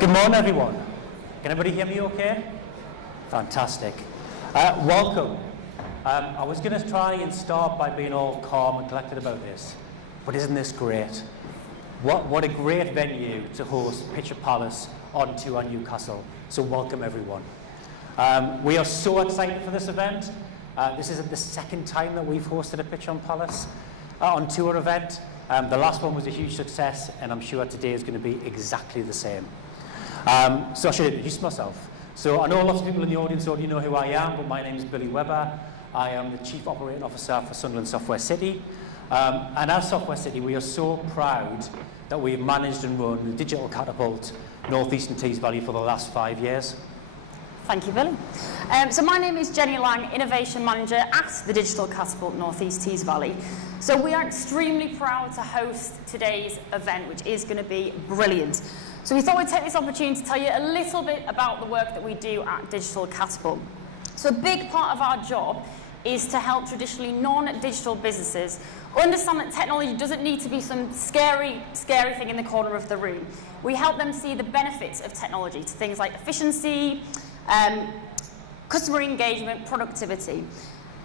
Good morning, everyone. Can everybody hear me okay? Fantastic. Welcome. I was going to try and start by being all calm and collected about this, but isn't this great? What a great venue to host pitchatpalace on tour Newcastle. So welcome, everyone. We are so excited for this event. This is the second time that we've hosted a pitchatpalace on tour event. The last one was a huge success, and I'm sure today is going to be exactly the same. So I should introduce myself. So I know lots of people in the audience already know who I am, but my name is Billy Webber. I am the Chief Operating Officer for Sunderland Software City. And as Software City, we are so proud that we've managed and run the Digital Catapult North East and Tees Valley for the last 5 years. Thank you, Billy. So my name is Jenny Lang, Innovation Manager at the Digital Catapult North East Tees Valley. So we are extremely proud to host today's event, which is going to be brilliant. So we thought we'd take this opportunity to tell you a little bit about the work that we do at Digital Catapult. So a big part of our job is to help traditionally non-digital businesses understand that technology doesn't need to be some scary thing in the corner of the room. We help them see the benefits of technology to things like efficiency, customer engagement, productivity.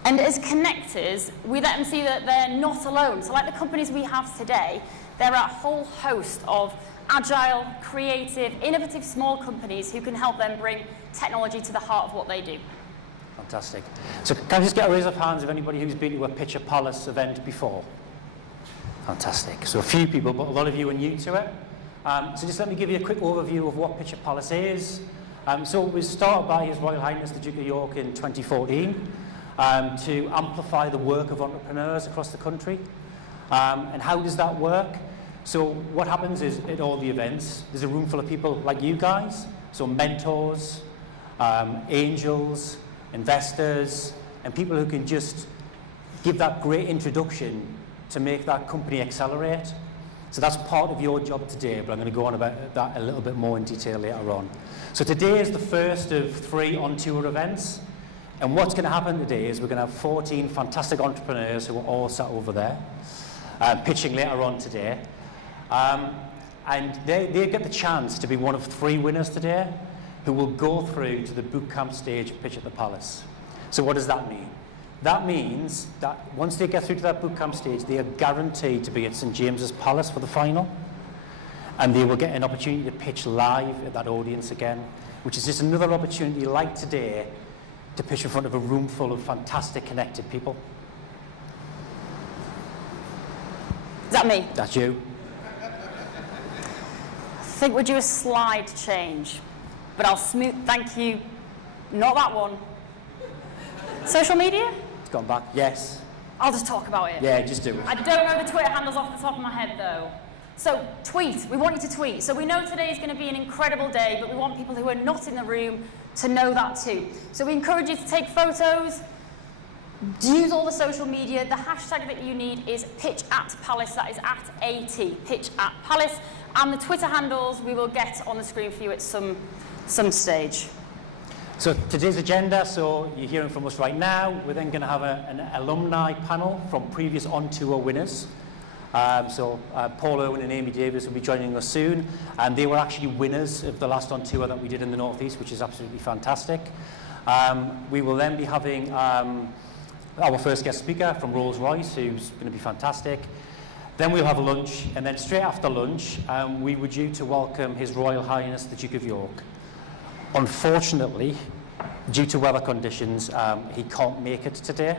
And as connectors, we let them see that they're not alone. So like the companies we have today, there are a whole host of agile, creative, innovative small companies who can help them bring technology to the heart of what they do. Fantastic. So can I just get a raise of hands of anybody who's been to a pitchatpalace event before? Fantastic. So a few people, but a lot of you are new to it. So just let me give you a quick overview of what pitchatpalace is. So it was started by His Royal Highness the Duke of York in 2014 to amplify the work of entrepreneurs across the country. And how does that work? So what happens is at all the events, there's a room full of people like you guys, so mentors, angels, investors, and people who can just give that great introduction to make that company accelerate. So that's part of your job today, but I'm going to go on about that a little bit more in detail later on. So today is the first of 3 on-tour events, and what's going to happen today is we're going to have 14 fantastic entrepreneurs who are all sat over there, pitching later on today. And they get the chance to be one of 3 winners today who will go through to the bootcamp stage of Pitch at the Palace. So what does that mean? That means that once they get through to that bootcamp stage, they are guaranteed to be at St James's Palace for the final, and they will get an opportunity to pitch live at that audience again, which is just another opportunity like today to pitch in front of a room full of fantastic connected people. Is that me? That's you. I think we'll do a slide change, but I'll smooth, thank you, not that one. Social media? It's gone back, yes. I'll just talk about it. Yeah, just do it. I don't know the Twitter handles off the top of my head though. So tweet, we want you to tweet. So we know today is going to be an incredible day, but we want people who are not in the room to know that too. So we encourage you to take photos, use all the social media. The hashtag that you need is pitchatpalace, that is @AT, pitchatpalace. And the Twitter handles we will get on the screen for you at some stage. So today's agenda, so you're hearing from us right now. We're then going to have an alumni panel from previous on-tour winners. Paul Owen and Amy Davis will be joining us soon. And they were actually winners of the last on-tour that we did in the North East, which is absolutely fantastic. We will then be having our first guest speaker from Rolls-Royce, who's going to be fantastic. Then we'll have lunch, and then straight after lunch, we were due to welcome His Royal Highness the Duke of York. Unfortunately, due to weather conditions, he can't make it today.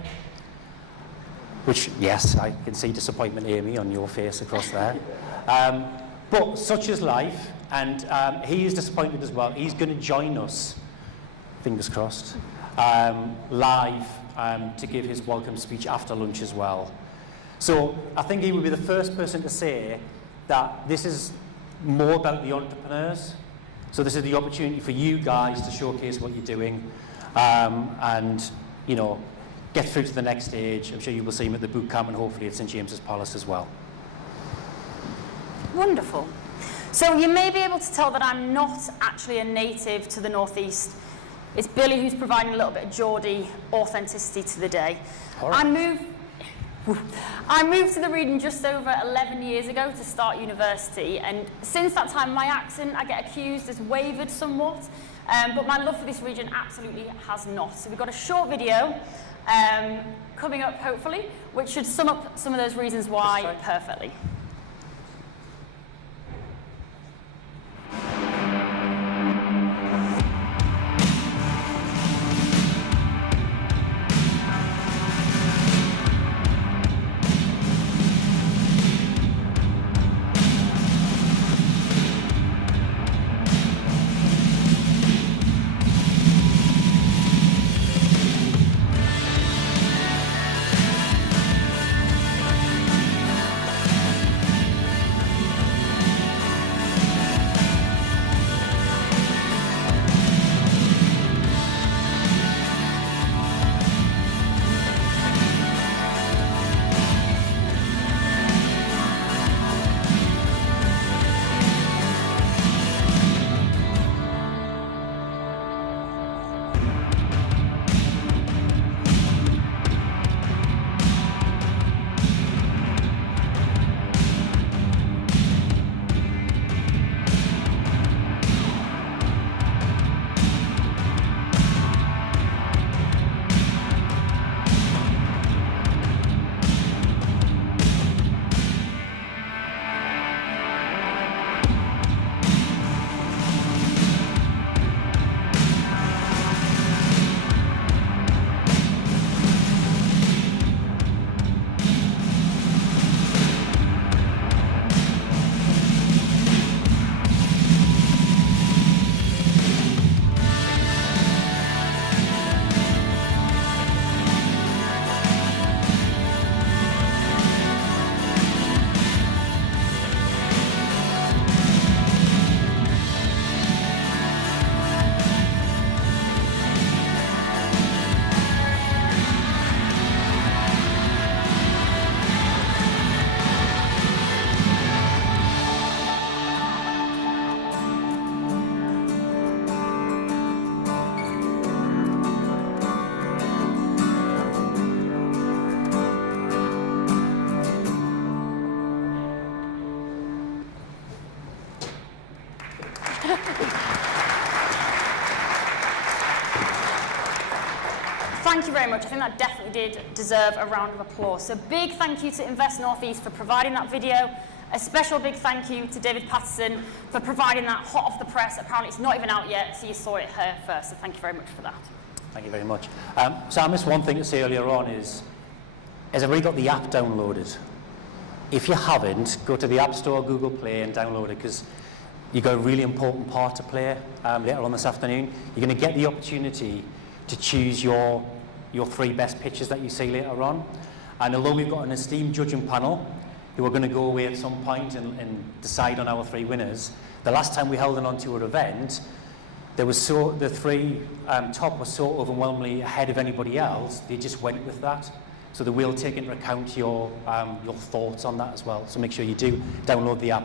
Which, yes, I can see disappointment, Amy, on your face across there. But such is life, and he is disappointed as well. He's going to join us, fingers crossed, live to give his welcome speech after lunch as well. So I think he would be the first person to say that this is more about the entrepreneurs. So this is the opportunity for you guys to showcase what you're doing and, you know, get through to the next stage. I'm sure you will see him at the boot camp and hopefully at St James's Palace as well. Wonderful. So you may be able to tell that I'm not actually a native to the North East. It's Billy who's providing a little bit of Geordie authenticity to the day. All right. I moved to the region just over 11 years ago to start university, and since that time my accent, I get accused, has wavered somewhat, but my love for this region absolutely has not. So we've got a short video coming up hopefully, which should sum up some of those reasons why perfectly. Thank you very much. I think that definitely did deserve a round of applause. So big thank you to Invest North East for providing that video. A special big thank you to David Patterson for providing that hot off the press. Apparently it's not even out yet, so you saw it here first. So thank you very much for that. Thank you very much. So I missed one thing to say earlier on is, has everybody got the app downloaded? If you haven't, go to the App Store, Google Play and download it, because you've got a really important part to play later on this afternoon. You're going to get the opportunity to choose your 3 best pitches that you see later on. And although we've got an esteemed judging panel who are going to go away at some point and decide on our 3 winners, the last time we held an on-tour event, the 3 top were so overwhelmingly ahead of anybody else, they just went with that. So they will take into account your thoughts on that as well. So make sure you do download the app.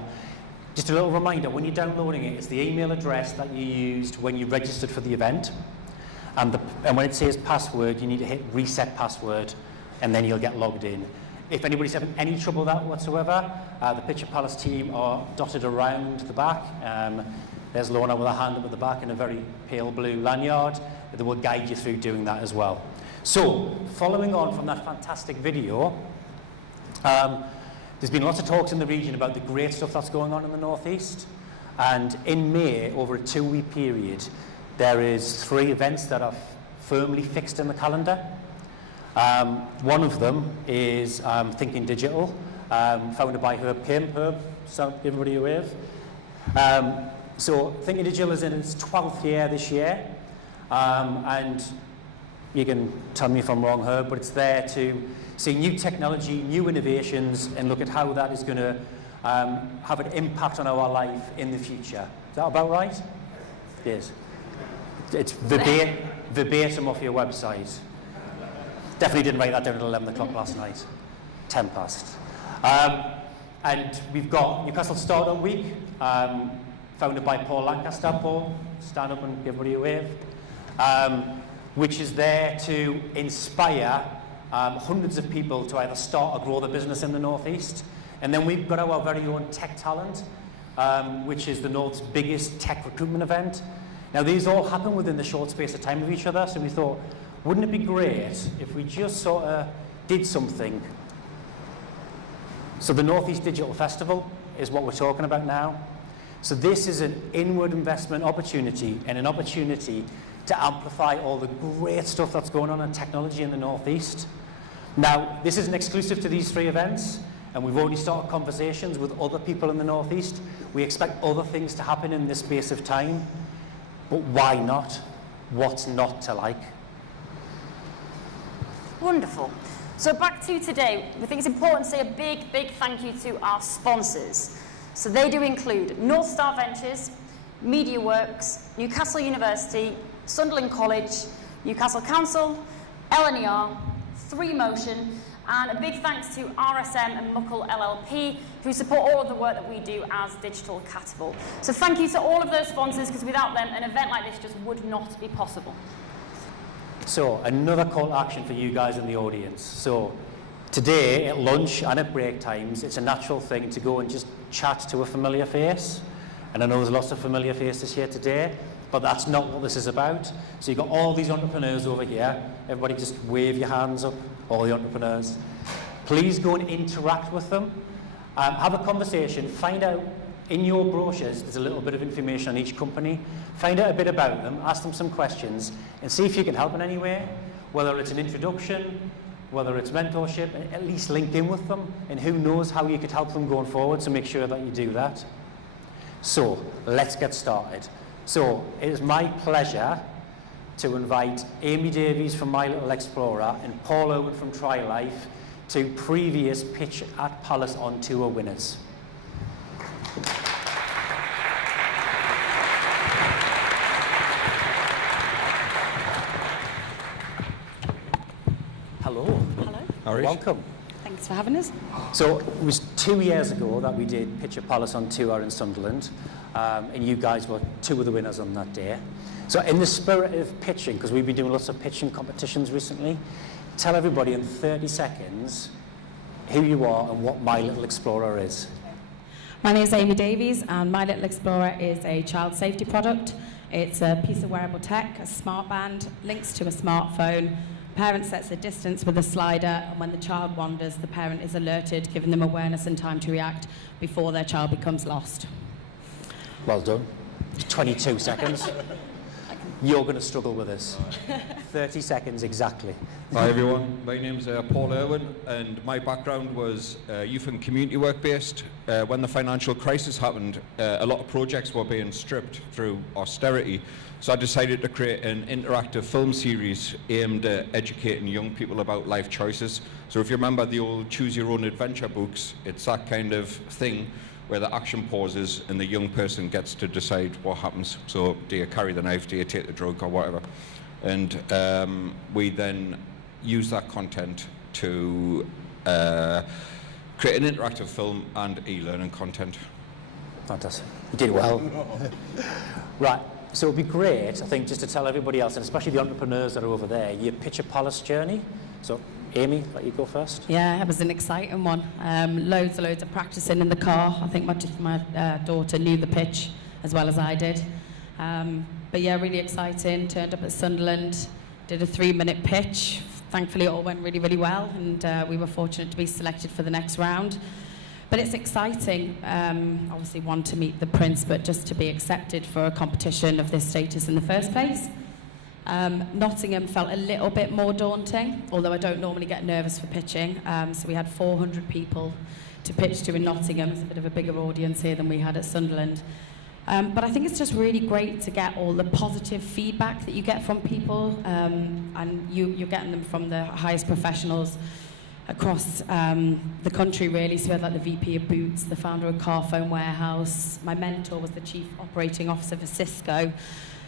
Just a little reminder, when you're downloading it, it's the email address that you used when you registered for the event. And when it says password, you need to hit reset password, and then you'll get logged in. If anybody's having any trouble with that whatsoever, the Pitcher Palace team are dotted around the back. There's Lorna with a hand up at the back in a very pale blue lanyard. They will guide you through doing that as well. So, following on from that fantastic video, there's been lots of talks in the region about the great stuff that's going on in the Northeast. And in May, over a 2-week period, there is 3 events that are firmly fixed in the calendar. One of them is Thinking Digital, founded by Herb Kim. Herb, so everybody a wave. So Thinking Digital is in its 12th year this year, and you can tell me if I'm wrong, Herb, but it's there to see new technology, new innovations, and look at how that is going to have an impact on our life in the future. Is that about right? Yes. It's verbatim off your website. Definitely didn't write that down at 11 o'clock last night. 10 past. And we've got Newcastle Startup Week, founded by Paul Lancaster. Paul, stand up and give everybody a wave. Which is there to inspire hundreds of people to either start or grow the business in the Northeast. And then we've got our very own Tech Talent, which is the North's biggest tech recruitment event. Now, these all happen within the short space of time of each other, so we thought, wouldn't it be great if we just sort of did something? So the Northeast Digital Festival is what we're talking about now. So this is an inward investment opportunity and an opportunity to amplify all the great stuff that's going on in technology in the Northeast. Now, this isn't exclusive to these 3 events, and we've already started conversations with other people in the Northeast. We expect other things to happen in this space of time, but why not? What's not to like? Wonderful. So back to today, we think it's important to say a big, big thank you to our sponsors. So they do include North Star Ventures, MediaWorks, Newcastle University, Sunderland College, Newcastle Council, LNER, 3Motion, and a big thanks to RSM and Muckle LLP, who support all of the work that we do as Digital Catapult. So thank you to all of those sponsors, because without them, an event like this just would not be possible. So, another call to action for you guys in the audience. So, today at lunch and at break times, it's a natural thing to go and just chat to a familiar face. And I know there's lots of familiar faces here today, but that's not what this is about. So you've got all these entrepreneurs over here. Everybody just wave your hands up, all the entrepreneurs. Please go and interact with them. Have a conversation, find out. In your brochures, there's a little bit of information on each company. Find out a bit about them, ask them some questions, and see if you can help in any way, whether it's an introduction, whether it's mentorship, and at least link in with them, and who knows how you could help them going forward, so make sure that you do that. So, let's get started. So, it is my pleasure to invite Amy Davies from My Little Explorer and Paul Owen from Try Life to previous Pitch at Palace on Tour winners. Hello. Hello. Welcome. Thanks for having us. So it was 2 years ago that we did Pitch at Palace on Tour in Sunderland, and you guys were 2 of the winners on that day. So in the spirit of pitching, because we've been doing lots of pitching competitions recently, tell everybody in 30 seconds who you are and what My Little Explorer is. My name is Amy Davies, and My Little Explorer is a child safety product. It's a piece of wearable tech, a smart band, links to a smartphone. Parent sets a distance with a slider, and when the child wanders, the parent is alerted, giving them awareness and time to react before their child becomes lost. Well done. 22 seconds. You're going to struggle with this. 30 seconds exactly. Hi everyone, my name's Paul Irwin, and my background was youth and community work based. When the financial crisis happened, a lot of projects were being stripped through austerity, so I decided to create an interactive film series aimed at educating young people about life choices. So if you remember the old Choose Your Own Adventure books, it's that kind of thing where the action pauses and the young person gets to decide what happens. So do you carry the knife, do you take the drug or whatever? And we then use that content to create an interactive film and e-learning content. Fantastic. You did well. Right. So it would be great, I think, just to tell everybody else, and especially the entrepreneurs that are over there, your Pitch at Palace journey. So, Amy, let you go first. Yeah, it was an exciting one. Loads of practicing in the car. I think my daughter knew the pitch as well as I did. But yeah, really exciting. Turned up at Sunderland, did a 3-minute pitch. Thankfully, it all went really, really well, and we were fortunate to be selected for the next round. But it's exciting, obviously one, to meet the prince, but just to be accepted for a competition of this status in the first place. Nottingham felt a little bit more daunting, although I don't normally get nervous for pitching. So we had 400 people to pitch to in Nottingham. It's a bit of a bigger audience here than we had at Sunderland. But I think it's just really great to get all the positive feedback that you get from people, and you're getting them from the highest professionals across the country, really. So we had like the VP of Boots, the founder of Carphone Warehouse. My mentor was the Chief Operating Officer for Cisco.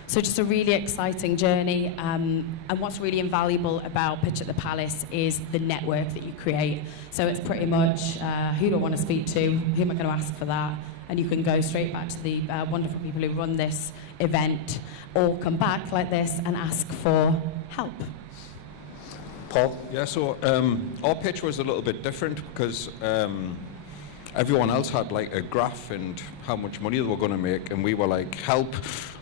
So just a really exciting journey. And what's really invaluable about Pitch at the Palace is the network that you create. So it's pretty much, who do I want to speak to? Who am I going to ask for that? And you can go straight back to the wonderful people who run this event, or come back like this and ask for help. Paul? Yeah, so our pitch was a little bit different because everyone else had like a graph and how much money they were going to make, and we were like, help.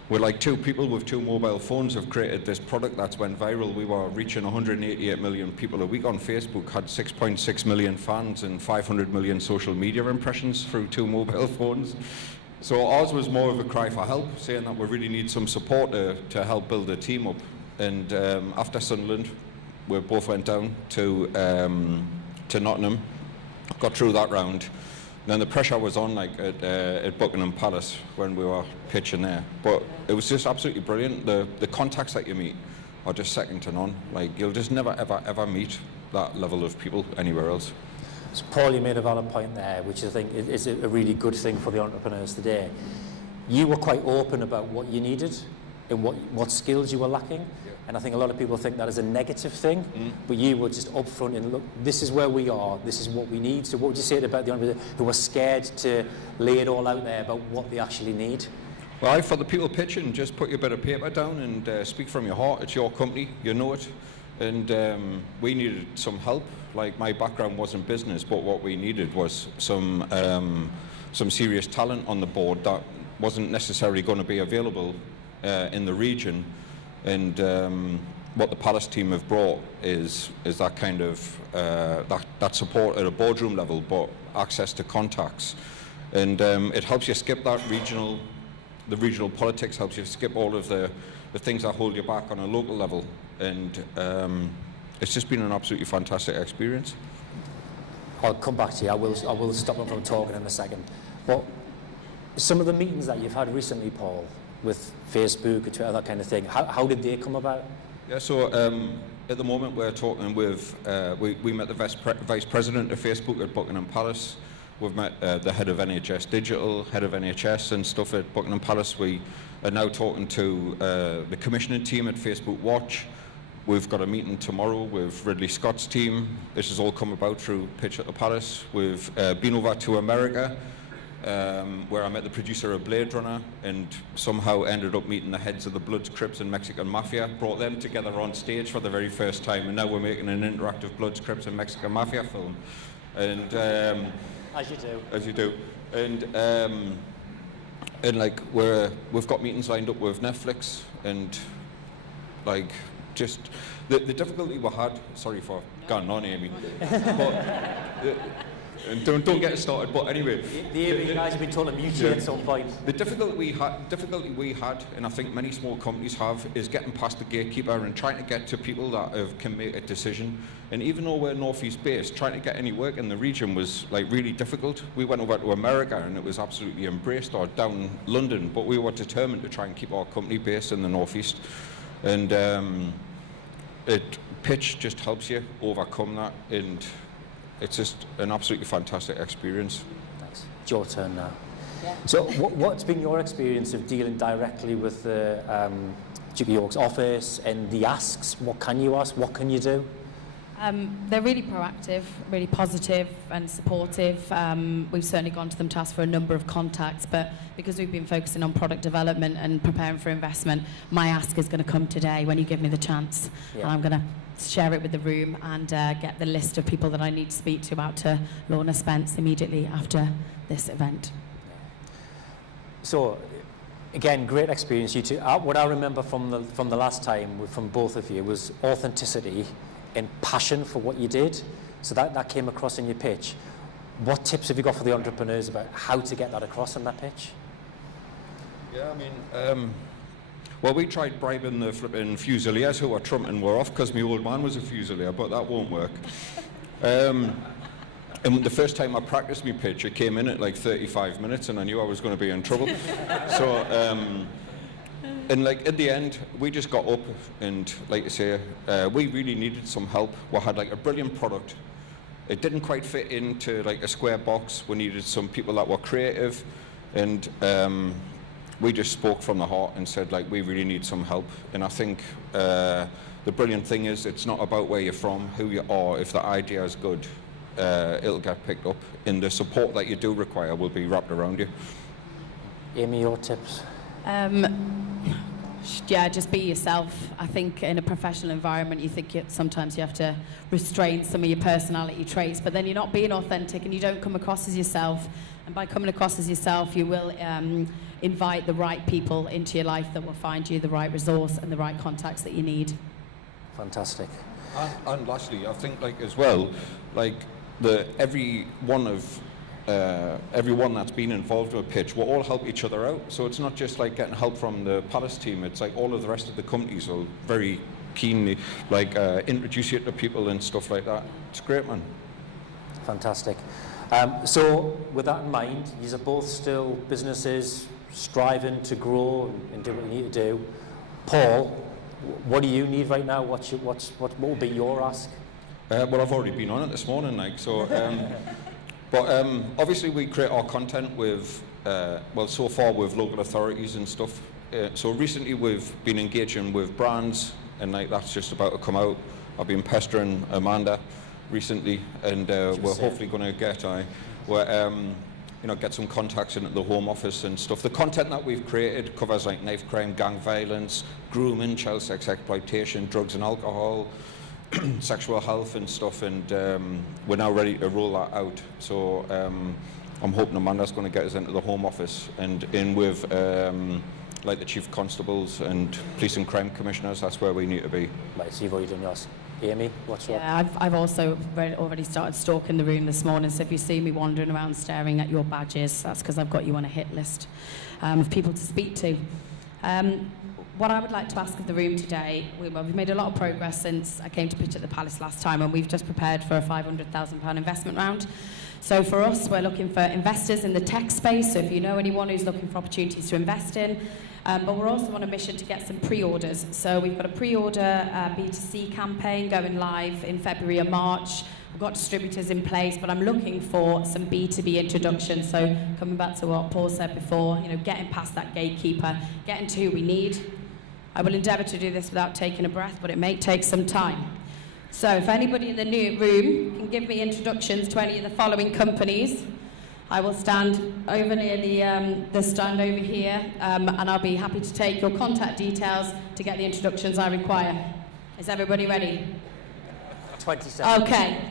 We're like two people with two mobile phones have created this product that's went viral. We were reaching 188 million people a week on Facebook, had 6.6 million fans and 500 million social media impressions through two mobile phones. So ours was more of a cry for help, saying that we really need some support to help build a team up. And after Sunderland, we both went down to Nottingham, got through that round. Then the pressure was on, like at Buckingham Palace when we were pitching there. But it was just absolutely brilliant. The contacts that you meet are just second to none. Like, you'll just never, ever, ever meet that level of people anywhere else. So Paul, you made a valid point there, which I think is a really good thing for the entrepreneurs today. You were quite open about what you needed and what skills you were lacking. Yeah. And I think a lot of people think that is a negative thing, but you were just upfront and look, this is where we are, this is what we need. So what would you say about the entrepreneurs who are scared to lay it all out there about what they actually need? Well, for the people pitching, just put your bit of paper down and speak from your heart. It's your company, you know it. And we needed some help. Like, my background wasn't business, but what we needed was some serious talent on the board that wasn't necessarily going to be available in the region. And what the Palace team have brought is that kind of that support at a boardroom level, but access to contacts. And it helps you skip that the regional politics, helps you skip all of the things that hold you back on a local level. And it's just been an absolutely fantastic experience. I'll come back to you. I will stop them from talking in a second. But some of the meetings that you've had recently, Paul, with Facebook, Twitter, that kind of thing, how did they come about? Yeah, so at the moment we're talking with, we met the Vice President of Facebook at Buckingham Palace. We've met the head of NHS Digital, head of NHS and stuff at Buckingham Palace. We are now talking to the commissioning team at Facebook Watch. We've got a meeting tomorrow with Ridley Scott's team. This has all come about through Pitch at the Palace. We've been over to America, where I met the producer of Blade Runner and somehow ended up meeting the heads of the Bloods, Crips and Mexican Mafia, brought them together on stage for the very first time, and now we're making an interactive Bloods, Crips and Mexican Mafia film. And as you do. And like we've got meetings lined up with Netflix, and like just the difficulty we had, sorry for going on, Amy, but and don't get it started, but anyway. The guys have been told to mute you at some point. The difficulty we had, and I think many small companies have, is getting past the gatekeeper and trying to get to people that can make a decision. And even though we're northeast based, trying to get any work in the region was like really difficult. We went over to America and it was absolutely embraced, or down London, but we were determined to try and keep our company based in the northeast. And pitch just helps you overcome that, and it's just an absolutely fantastic experience. Thanks. It's your turn now. Yeah. So what's been your experience of dealing directly with the Duke of York's office and the asks? What can you ask? What can you do? They're really proactive, really positive and supportive. We've certainly gone to them to ask for a number of contacts, but because we've been focusing on product development and preparing for investment, my ask is going to come today when you give me the chance. Yeah. And I'm going to share it with the room and get the list of people that I need to speak to out to Lorna Spence immediately after this event. So, again, great experience, you two. What I remember from the last time from both of you was authenticity and passion for what you did. So that came across in your pitch. What tips have you got for the entrepreneurs about how to get that across in that pitch? Yeah, I mean, well, we tried bribing the flipping Fusiliers who were trumping were off because my old man was a Fusilier, but that won't work. And the first time I practiced my pitch, it came in at like 35 minutes and I knew I was going to be in trouble. So, and like at the end, we just got up and, like I say, we really needed some help. We had like a brilliant product. It didn't quite fit into like a square box. We needed some people that were creative, and we just spoke from the heart and said, like, we really need some help. And I think the brilliant thing is it's not about where you're from, who you are. If the idea is good, it'll get picked up, and the support that you do require will be wrapped around you. Amy, your tips? Yeah, just be yourself. I think in a professional environment, you think sometimes you have to restrain some of your personality traits, but then you're not being authentic and you don't come across as yourself. And by coming across as yourself, you will invite the right people into your life that will find you the right resource and the right contacts that you need. Fantastic. And lastly, I think like as well, like everyone that's been involved with pitch will all help each other out. So it's not just like getting help from the Palace team. It's like all of the rest of the companies will very keenly like introduce you to people and stuff like that. It's great, man. Fantastic. So with that in mind, these are both still businesses striving to grow and do what you need to do. Paul, what do you need right now? What would be your ask? Well, I've already been on it this morning, like so. But obviously we create our content with, well, so far with local authorities and stuff. So recently we've been engaging with brands, and like that's just about to come out. I've been pestering Amanda recently, and we're hopefully going to get, get some contacts in at the Home Office and stuff. The content that we've created covers like knife crime, gang violence, grooming, child sex exploitation, drugs and alcohol, sexual health and stuff, and we're now ready to roll that out. So I'm hoping Amanda's going to get us into the Home Office and in with like the Chief Constables and Police and Crime Commissioners. That's where we need to be. Right, so you've already done yours. Amy, what's your... Yeah, I've also already started stalking the room this morning, so if you see me wandering around staring at your badges, that's because I've got you on a hit list of people to speak to. What I would like to ask of the room today, we've made a lot of progress since I came to pitch at the Palace last time, and we've just prepared for a £500,000 investment round. So for us, we're looking for investors in the tech space, so if you know anyone who's looking for opportunities to invest in, but we're also on a mission to get some pre-orders. So we've got a pre-order B2C campaign going live in February or March. We've got distributors in place, but I'm looking for some B2B introductions. So coming back to what Paul said before, getting past that gatekeeper, getting to who we need. I will endeavour to do this without taking a breath, but it may take some time. So if anybody in the new room can give me introductions to any of the following companies, I will stand over near the stand over here, and I'll be happy to take your contact details to get the introductions I require. Is everybody ready? 20 seconds. Okay.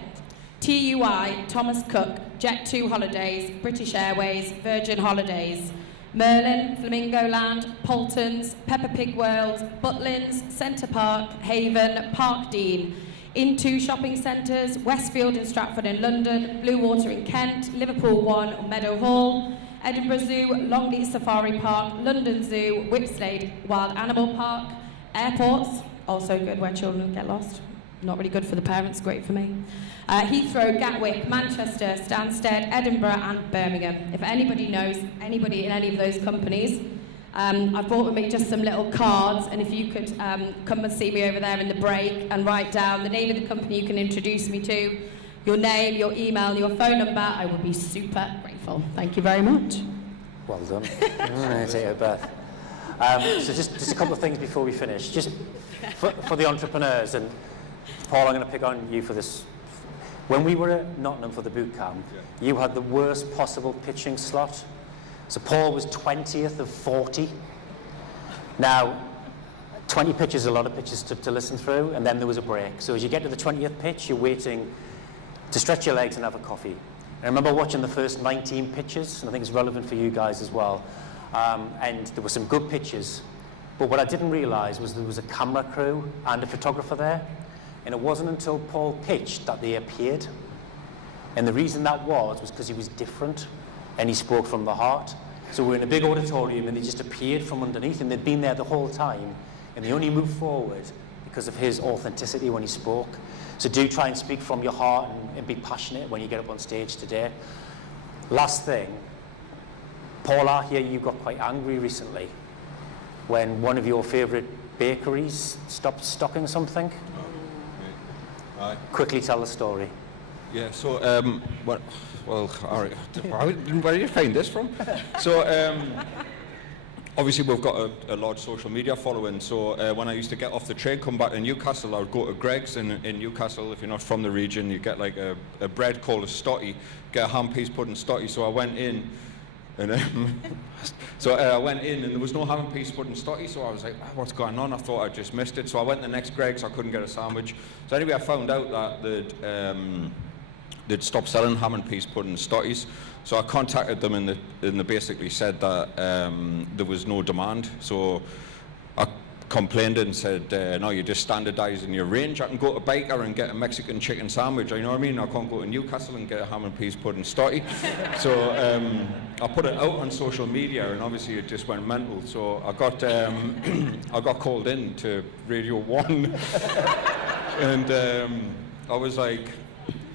TUI, Thomas Cook, Jet2 Holidays, British Airways, Virgin Holidays, Merlin, Flamingo Land, Poltons, Peppa Pig World, Butlins, Centre Park, Haven, Park Dean, Into Shopping Centres, Westfield in Stratford in London, Blue Water in Kent, Liverpool One, Meadow Hall, Edinburgh Zoo, Longleat Safari Park, London Zoo, Whipslade Wild Animal Park, airports, also good where children get lost, not really good for the parents, great for me. Heathrow, Gatwick, Manchester, Stansted, Edinburgh and Birmingham. If anybody knows anybody in any of those companies, I've brought with me just some little cards, and if you could come and see me over there in the break and write down the name of the company you can introduce me to, your name, your email, your phone number, I would be super grateful. Thank you very much. Well done. Take a breath. So just a couple of things before we finish. Just for the entrepreneurs, and Paul, I'm going to pick on you for this. When we were at Nottingham for the boot camp, you had the worst possible pitching slot. So Paul was 20th of 40. Now, 20 pitches is a lot of pitches to listen through, and then there was a break. So as you get to the 20th pitch, you're waiting to stretch your legs and have a coffee. And I remember watching the first 19 pitches, and I think it's relevant for you guys as well. And there were some good pitches. But what I didn't realise was there was a camera crew and a photographer there. And it wasn't until Paul pitched that they appeared. And the reason that was because he was different and he spoke from the heart. So we're in a big auditorium and they just appeared from underneath, and they'd been there the whole time, and they only moved forward because of his authenticity when he spoke. So do try and speak from your heart and be passionate when you get up on stage today. Last thing, Paul, I hear you got quite angry recently when one of your favourite bakeries stopped stocking something. Aye. Quickly tell the story. Yeah, so, well, all right, where did you find this from? So, obviously we've got a large social media following, so when I used to get off the train, come back to Newcastle, I would go to Greg's in Newcastle. If you're not from the region, you get like a bread called a stotty, get a ham piece pudding stotty. So I went in, And so I went in and there was no ham and peas pudding stotty, so I was like, oh, what's going on? I thought I just missed it. So I went to the next Greg's, I couldn't get a sandwich. So anyway, I found out that they'd stopped selling ham and peas pudding stotties. So I contacted them and they basically said that there was no demand. So I complained and said, no, you're just standardising your range. I can go to Baker and get a Mexican chicken sandwich, you know what I mean? I can't go to Newcastle and get a ham and peas pudding stotty. So I put it out on social media and obviously it just went mental. So I got I got called in to Radio 1 and I was like,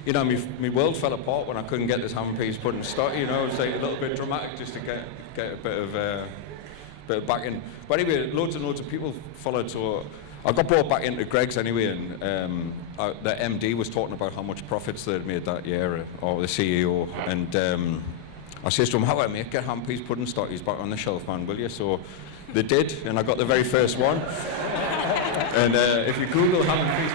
you know, my world fell apart when I couldn't get this ham and peas pudding stotty, you know. It was like a little bit dramatic just to get a bit of back in. But anyway, loads and loads of people followed, so I got brought back into Greg's anyway, and the MD was talking about how much profits they'd made that year, or the CEO, and I says to him, how do I make get ham peas pudding stotties back on the shelf, man, will you? So they did, and I got the very first one. And if you Google ham and peas...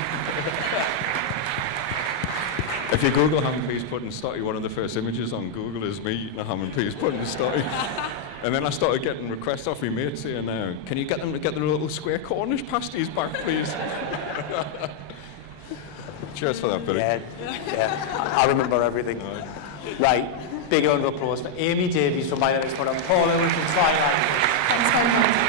If you Google ham and peas pudding stotty, one of the first images on Google is me eating a ham and peas pudding stotty. And then I started getting requests off my mates saying, can you get them to get the little square Cornish pasties back, please? Cheers for that, Billy. Yeah, I remember everything. Right, big round of applause for Amy Davies from My Next Product. Paul Owen from Twilight. Thanks very much.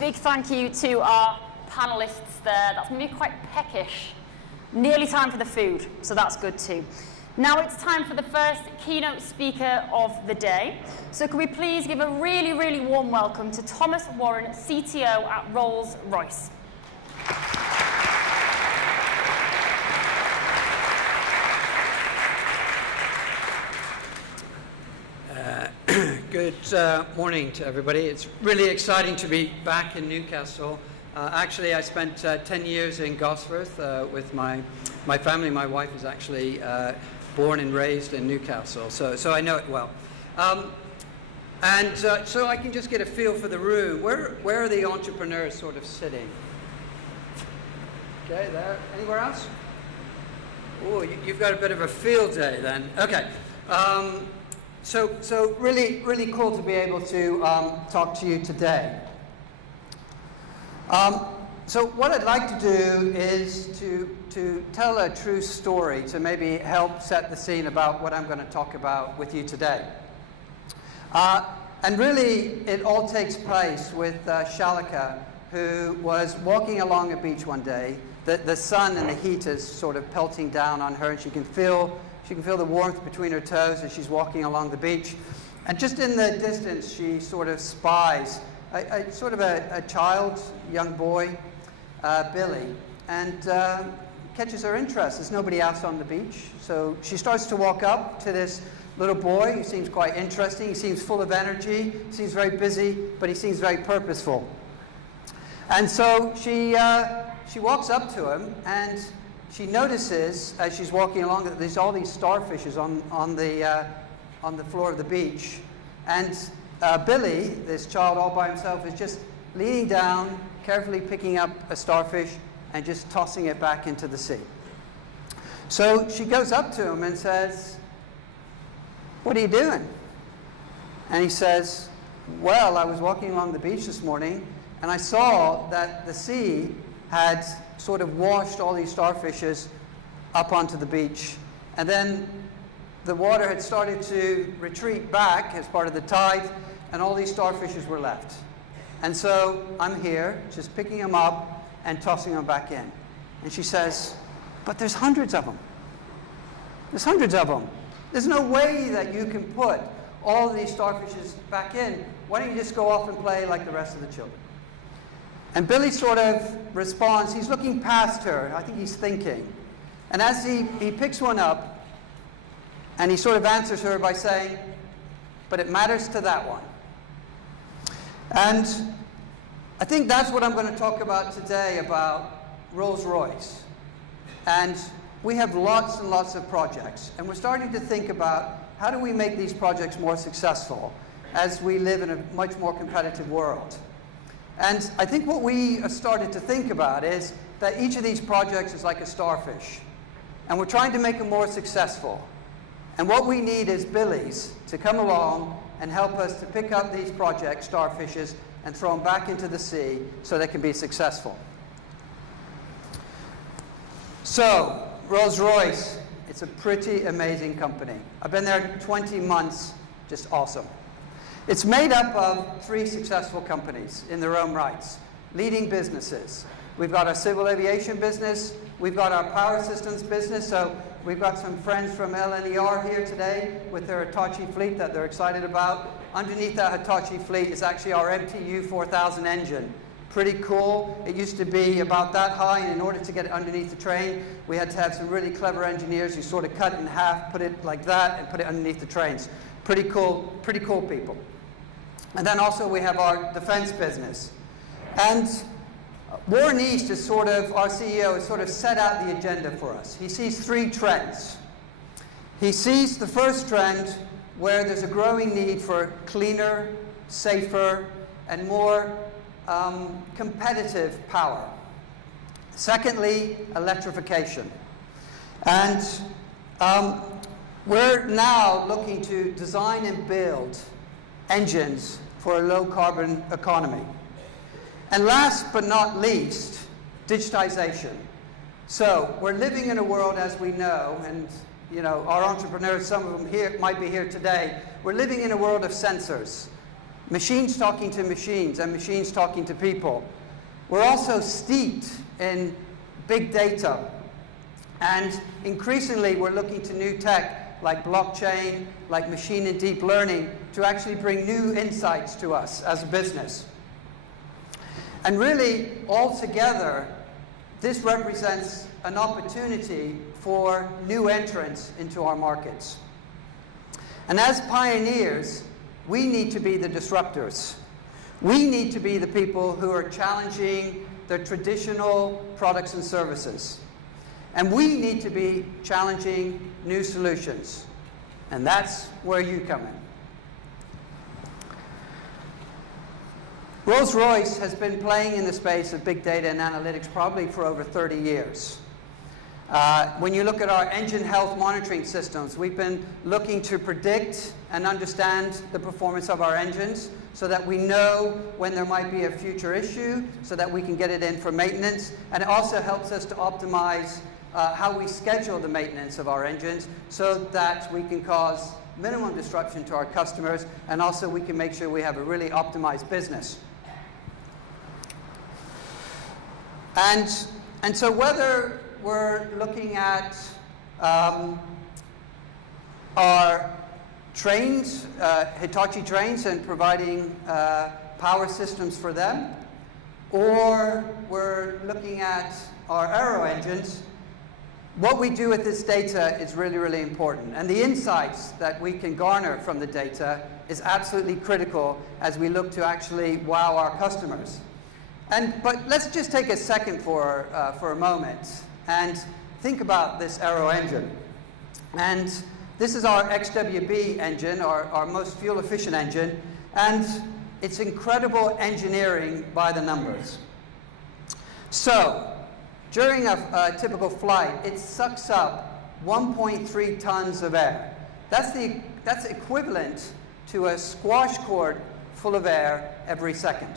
Big thank you to our panellists there. That's made me quite peckish. Nearly time for the food, so that's good too. Now it's time for the first keynote speaker of the day. So could we please give a really, really warm welcome to Thomas Warren, CTO at Rolls-Royce. Good morning to everybody. It's really exciting to be back in Newcastle. Actually, I spent 10 years in Gosforth with my family. My wife is actually born and raised in Newcastle, so I know it well. So I can just get a feel for the room. Where are the entrepreneurs sort of sitting? Okay, there. Anywhere else? Oh, you've got a bit of a field day then. Okay. So really, really cool to be able to talk to you today. So what I'd like to do is to tell a true story to maybe help set the scene about what I'm going to talk about with you today. And really, it all takes place with Shalika, who was walking along a beach one day. The sun and the heat is sort of pelting down on her, and she can feel the warmth between her toes as she's walking along the beach. And just in the distance, she sort of spies a child, young boy, Billy, and catches her interest. There's nobody else on the beach. So she starts to walk up to this little boy who seems quite interesting. He seems full of energy, seems very busy, but he seems very purposeful. And so she walks up to him, and she notices as she's walking along that there's all these starfishes on the floor of the beach, and Billy, this child all by himself, is just leaning down, carefully picking up a starfish and just tossing it back into the sea. So she goes up to him and says, "What are you doing?" And he says, "Well, I was walking along the beach this morning and I saw that the sea had sort of washed all these starfishes up onto the beach, and then the water had started to retreat back as part of the tide, and all these starfishes were left. And so I'm here just picking them up and tossing them back in." And she says, "But there's hundreds of them. There's hundreds of them. There's no way that you can put all of these starfishes back in. Why don't you just go off and play like the rest of the children?" And Billy sort of responds. He's looking past her. I think he's thinking. And as he picks one up, and he sort of answers her by saying, "But it matters to that one." And I think that's what I'm going to talk about today, about Rolls-Royce. And we have lots and lots of projects, and we're starting to think about how do we make these projects more successful as we live in a much more competitive world. And I think what we have started to think about is that each of these projects is like a starfish, and we're trying to make them more successful. And what we need is Billies to come along and help us to pick up these projects, starfishes, and throw them back into the sea so they can be successful. So, Rolls-Royce, it's a pretty amazing company. I've been there 20 months, just awesome. It's made up of 3 successful companies in their own rights, leading businesses. We've got our civil aviation business, we've got our power systems business, so we've got some friends from LNER here today with their Hitachi fleet that they're excited about. Underneath that Hitachi fleet is actually our MTU 4000 engine. Pretty cool. It used to be about that high, and in order to get it underneath the train, we had to have some really clever engineers who sort of cut it in half, put it like that, and put it underneath the trains. Pretty cool people. And then also we have our defense business. And Warren East is sort of, our CEO, has sort of set out the agenda for us. He sees 3 trends. He sees the first trend where there's a growing need for cleaner, safer, and more competitive power. Secondly, electrification. And we're now looking to design and build engines for a low-carbon economy. And last but not least, digitization. So we're living in a world, as we know, and you know, our entrepreneurs, some of them here might be here today, we're living in a world of sensors. Machines talking to machines and machines talking to people. We're also steeped in big data. And increasingly, we're looking to new tech like blockchain, like machine and deep learning to actually bring new insights to us as a business. And really, altogether, this represents an opportunity for new entrants into our markets. And as pioneers, we need to be the disruptors. We need to be the people who are challenging the traditional products and services. And we need to be challenging new solutions. And that's where you come in. Rolls-Royce has been playing in the space of big data and analytics probably for over 30 years. When you look at our engine health monitoring systems, we've been looking to predict and understand the performance of our engines so that we know when there might be a future issue, so that we can get it in for maintenance. And it also helps us to optimize how we schedule the maintenance of our engines so that we can cause minimum disruption to our customers, and also we can make sure we have a really optimized business. And so whether we're looking at our trains, Hitachi trains, and providing power systems for them, or we're looking at our aero engines, what we do with this data is really, really important. And the insights that we can garner from the data is absolutely critical as we look to actually wow our customers. But let's just take a second for a moment and think about this aero engine. And this is our XWB engine, our most fuel-efficient engine, and it's incredible engineering by the numbers. So, during a typical flight, it sucks up 1.3 tons of air. That's equivalent to a squash court full of air every second.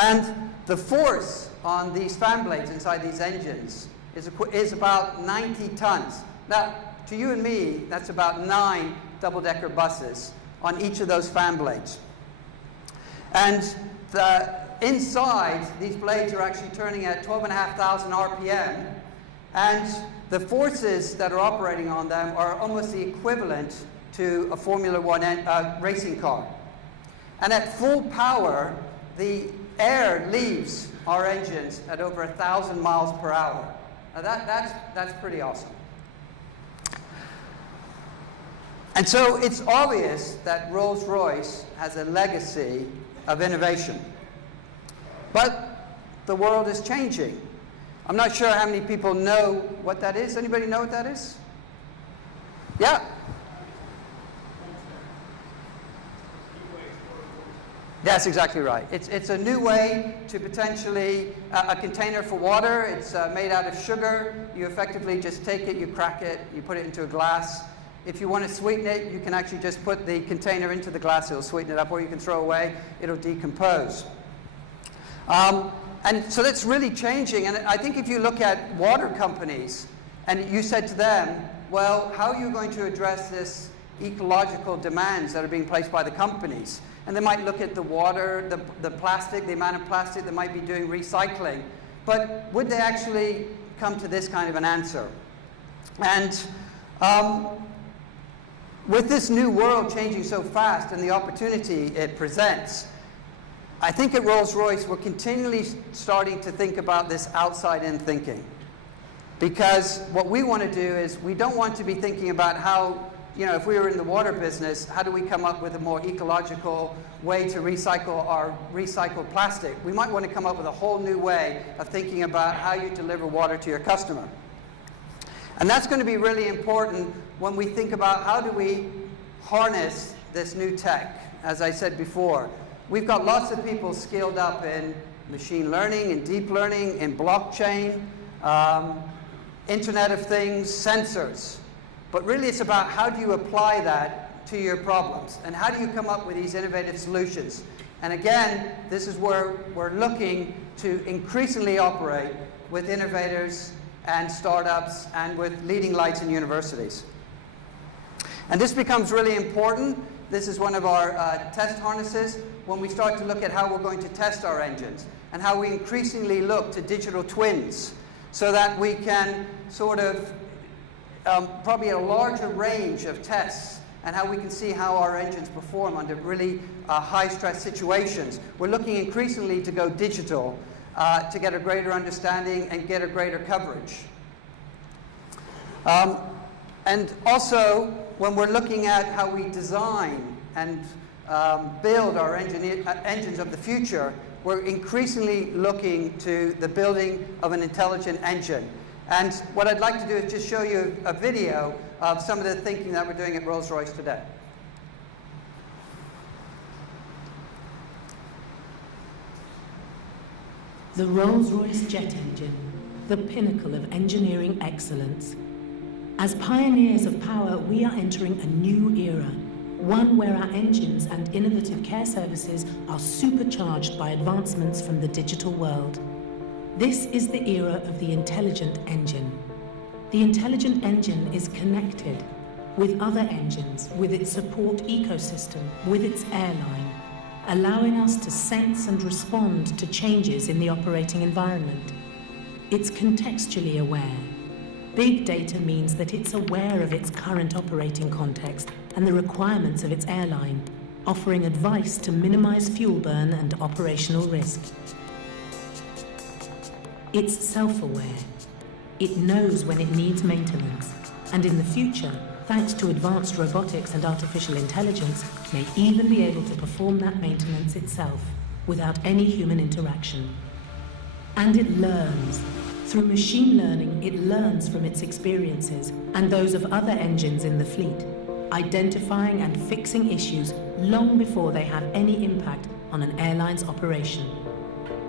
And the force on these fan blades inside these engines is about 90 tons. Now, to you and me, that's about 9 double-decker buses on each of those fan blades. And inside, these blades are actually turning at 12,500 RPM, and the forces that are operating on them are almost the equivalent to a Formula One racing car. And at full power, the air leaves our engines at over 1,000 miles per hour. Now that's pretty awesome. And so it's obvious that Rolls-Royce has a legacy of innovation. But the world is changing. I'm not sure how many people know what that is. Anybody know what that is? Yeah? That's exactly right. It's a new way to potentially, a container for water. It's made out of sugar. You effectively just take it, you crack it, you put it into a glass. If you want to sweeten it, you can actually just put the container into the glass. It'll sweeten it up, or you can throw away. It'll decompose. And so that's really changing. And I think if you look at water companies and you said to them, well, how are you going to address this ecological demands that are being placed by the companies? And they might look at the water, the plastic, the amount of plastic, they might be doing recycling. But would they actually come to this kind of an answer? And with this new world changing so fast and the opportunity it presents, I think at Rolls-Royce we're continually starting to think about this outside-in thinking. Because what we want to do is we don't want to be thinking about how, you know, if we were in the water business, how do we come up with a more ecological way to recycle our recycled plastic? We might want to come up with a whole new way of thinking about how you deliver water to your customer. And that's going to be really important when we think about how do we harness this new tech. As I said before, we've got lots of people skilled up in machine learning, in deep learning, in blockchain, Internet of Things, sensors. But really it's about how do you apply that to your problems, and how do you come up with these innovative solutions. And again, this is where we're looking to increasingly operate with innovators and startups and with leading lights in universities. And this becomes really important. This is one of our test harnesses when we start to look at how we're going to test our engines, and how we increasingly look to digital twins so that we can sort of probably a larger range of tests, and how we can see how our engines perform under really high-stress situations. We're looking increasingly to go digital to get a greater understanding and get a greater coverage. And also, when we're looking at how we design and build our engines of the future, we're increasingly looking to the building of an intelligent engine. And what I'd like to do is just show you a video of some of the thinking that we're doing at Rolls-Royce today. The Rolls-Royce jet engine, the pinnacle of engineering excellence. As pioneers of power, we are entering a new era, one where our engines and innovative care services are supercharged by advancements from the digital world. This is the era of the intelligent engine. The intelligent engine is connected with other engines, with its support ecosystem, with its airline, allowing us to sense and respond to changes in the operating environment. It's contextually aware. Big data means that it's aware of its current operating context and the requirements of its airline, offering advice to minimize fuel burn and operational risk. It's self-aware. It knows when it needs maintenance, and in the future, thanks to advanced robotics and artificial intelligence, may even be able to perform that maintenance itself without any human interaction. And it learns. Through machine learning, it learns from its experiences and those of other engines in the fleet, identifying and fixing issues long before they have any impact on an airline's operation.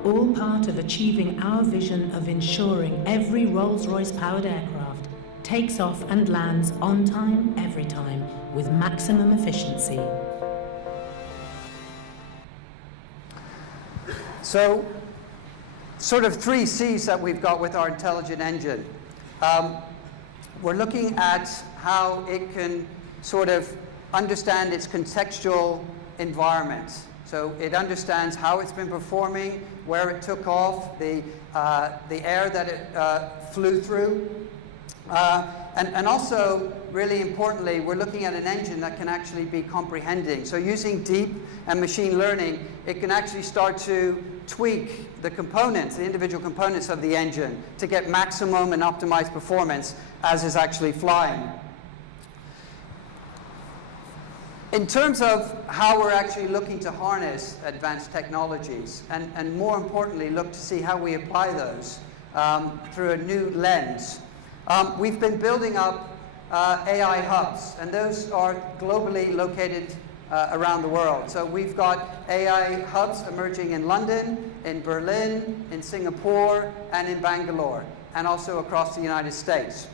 All part of achieving our vision of ensuring every Rolls-Royce powered aircraft takes off and lands on time, every time, with maximum efficiency. So, sort of 3 C's that we've got with our intelligent engine. We're looking at how it can sort of understand its contextual environment. So it understands how it's been performing, where it took off, the air that it flew through. And also, really importantly, we're looking at an engine that can actually be comprehending. So using deep and machine learning, it can actually start to tweak the components, the individual components of the engine to get maximum and optimized performance as is actually flying. In terms of how we're actually looking to harness advanced technologies, and more importantly, look to see how we apply those through a new lens, we've been building up AI hubs, and those are globally located around the world. So we've got AI hubs emerging in London, in Berlin, in Singapore, and in Bangalore, and also across the United States.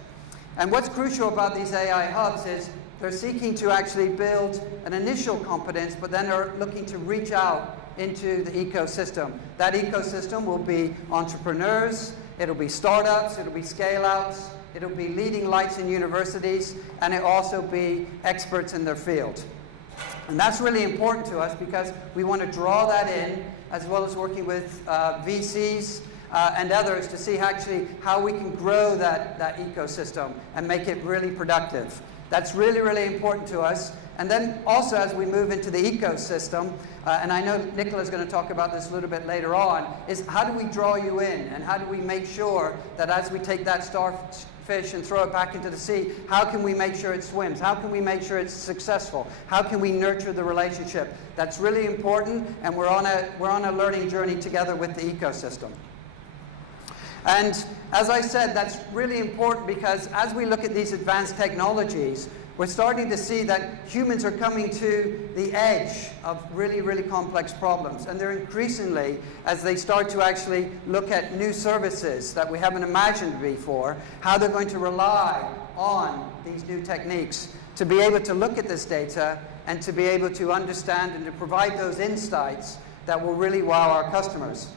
And what's crucial about these AI hubs is they're seeking to actually build an initial competence, but then are looking to reach out into the ecosystem. That ecosystem will be entrepreneurs, it'll be startups, it'll be scale-outs, it'll be leading lights in universities, and it'll also be experts in their field. And that's really important to us because we want to draw that in, as well as working with VCs and others to see actually how we can grow that ecosystem and make it really productive. That's really, really important to us. And then also as we move into the ecosystem, and I know Nicola's going to talk about this a little bit later on, is how do we draw you in and how do we make sure that as we take that starfish and throw it back into the sea, how can we make sure it swims? How can we make sure it's successful? How can we nurture the relationship? That's really important, and we're on a learning journey together with the ecosystem. And as I said, that's really important because as we look at these advanced technologies, we're starting to see that humans are coming to the edge of really, really complex problems. And they're increasingly, as they start to actually look at new services that we haven't imagined before, how they're going to rely on these new techniques to be able to look at this data and to be able to understand and to provide those insights that will really wow our customers.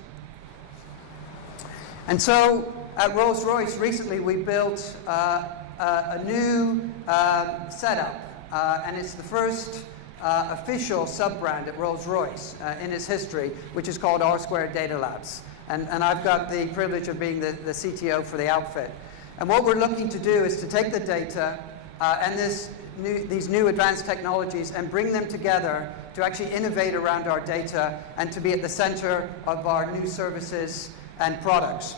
And so at Rolls-Royce recently we built a new setup, and it's the first official sub-brand at Rolls-Royce in its history, which is called R² Data Labs. And I've got the privilege of being the CTO for the outfit. And what we're looking to do is to take the data and these new advanced technologies and bring them together to actually innovate around our data and to be at the center of our new services and products.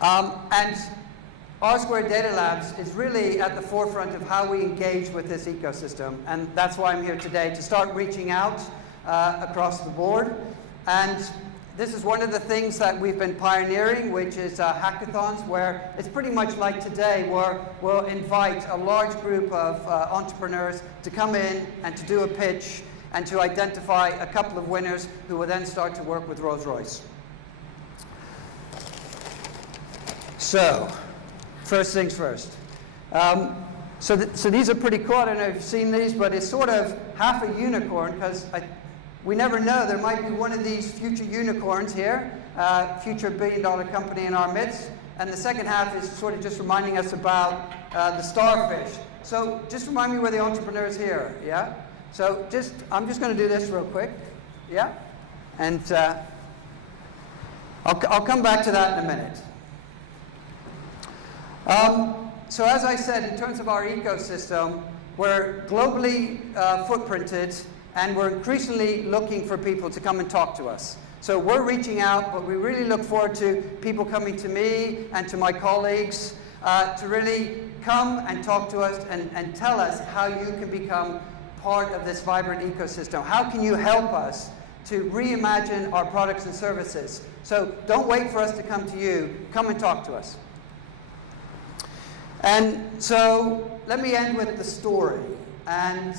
And R² Data Labs is really at the forefront of how we engage with this ecosystem, and that's why I'm here today, to start reaching out across the board. And this is one of the things that we've been pioneering, which is hackathons, where it's pretty much like today, where we'll invite a large group of entrepreneurs to come in and to do a pitch and to identify a couple of winners who will then start to work with Rolls-Royce. So, first things first. So these are pretty cool. I don't know if you've seen these, but it's sort of half a unicorn because we never know. There might be one of these future unicorns here, future billion-dollar company in our midst. And the second half is sort of just reminding us about the starfish. So just remind me where the entrepreneurs here, yeah? So I'm just going to do this real quick, yeah? And I'll come back to that in a minute. So as I said, in terms of our ecosystem, we're globally footprinted, and we're increasingly looking for people to come and talk to us. So we're reaching out, but we really look forward to people coming to me and to my colleagues to really come and talk to us and tell us how you can become part of this vibrant ecosystem. How can you help us to reimagine our products and services? So don't wait for us to come to you. Come and talk to us. And so let me end with the story. And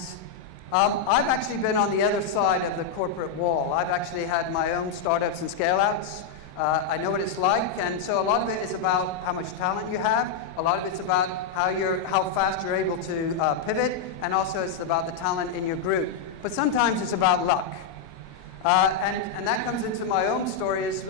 I've actually been on the other side of the corporate wall. I've actually had my own startups and scale-outs. I know what it's like, and so a lot of it is about how much talent you have. A lot of it's about how fast you're able to pivot, and also it's about the talent in your group. But sometimes it's about luck. And that comes into my own story. Is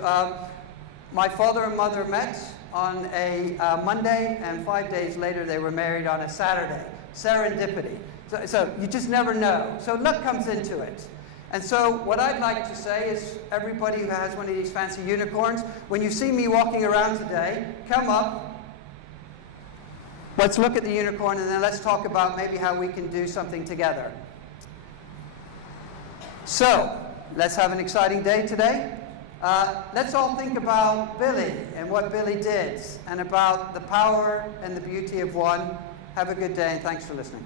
my father and mother met on a Monday, and 5 days later they were married on a Saturday. Serendipity. So you just never know. So luck comes into it. And so what I'd like to say is, everybody who has one of these fancy unicorns, when you see me walking around today, come up, let's look at the unicorn, and then let's talk about maybe how we can do something together. So let's have an exciting day today. Let's all think about Billy and what Billy did, and about the power and the beauty of one. Have a good day, and thanks for listening.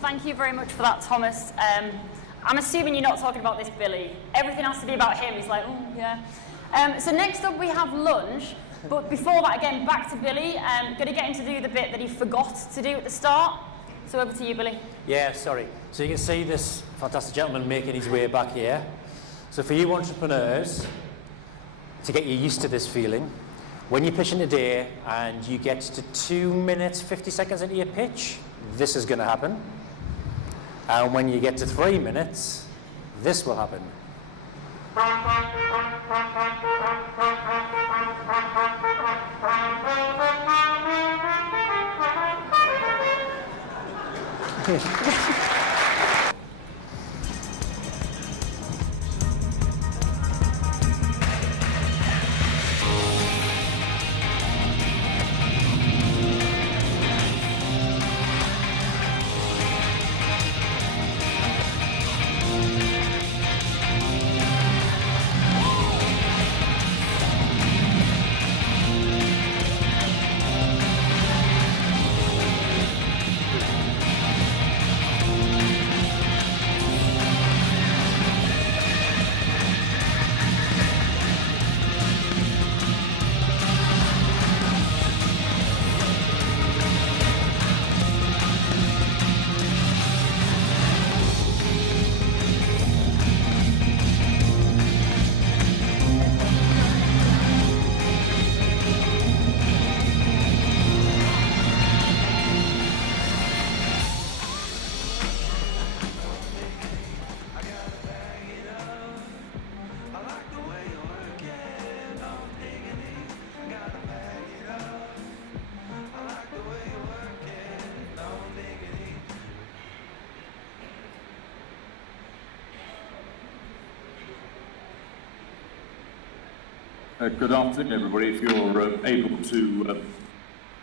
Thank you very much for that, Thomas. I'm assuming you're not talking about this Billy. Everything has to be about him. He's like, oh, yeah. So next up we have lunch. But before that, again, back to Billy. Going to get him to do the bit that he forgot to do at the start. So over to you, Billy. Yeah, sorry. So you can see this fantastic gentleman making his way back here. So for you entrepreneurs, to get you used to this feeling, when you're pitching today and you get to 2 minutes, 50 seconds into your pitch, this is going to happen. And when you get to 3 minutes, this will happen. Good afternoon, everybody. If you're able to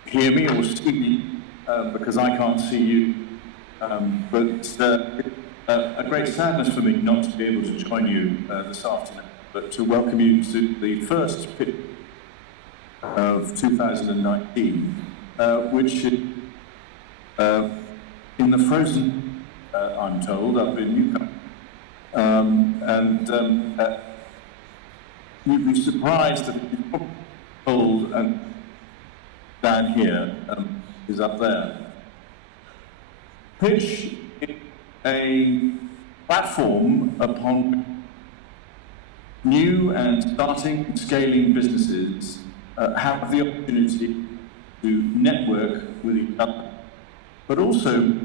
hear me or see me, because I can't see you, but it's a great sadness for me not to be able to join you this afternoon, but to welcome you to the first pitch of 2019, which is in the frozen, I'm told, up in Newcastle. You'd be surprised that it's cold and down here is up there. Pitch is a platform upon new and starting and scaling businesses have the opportunity to network with each other. But also,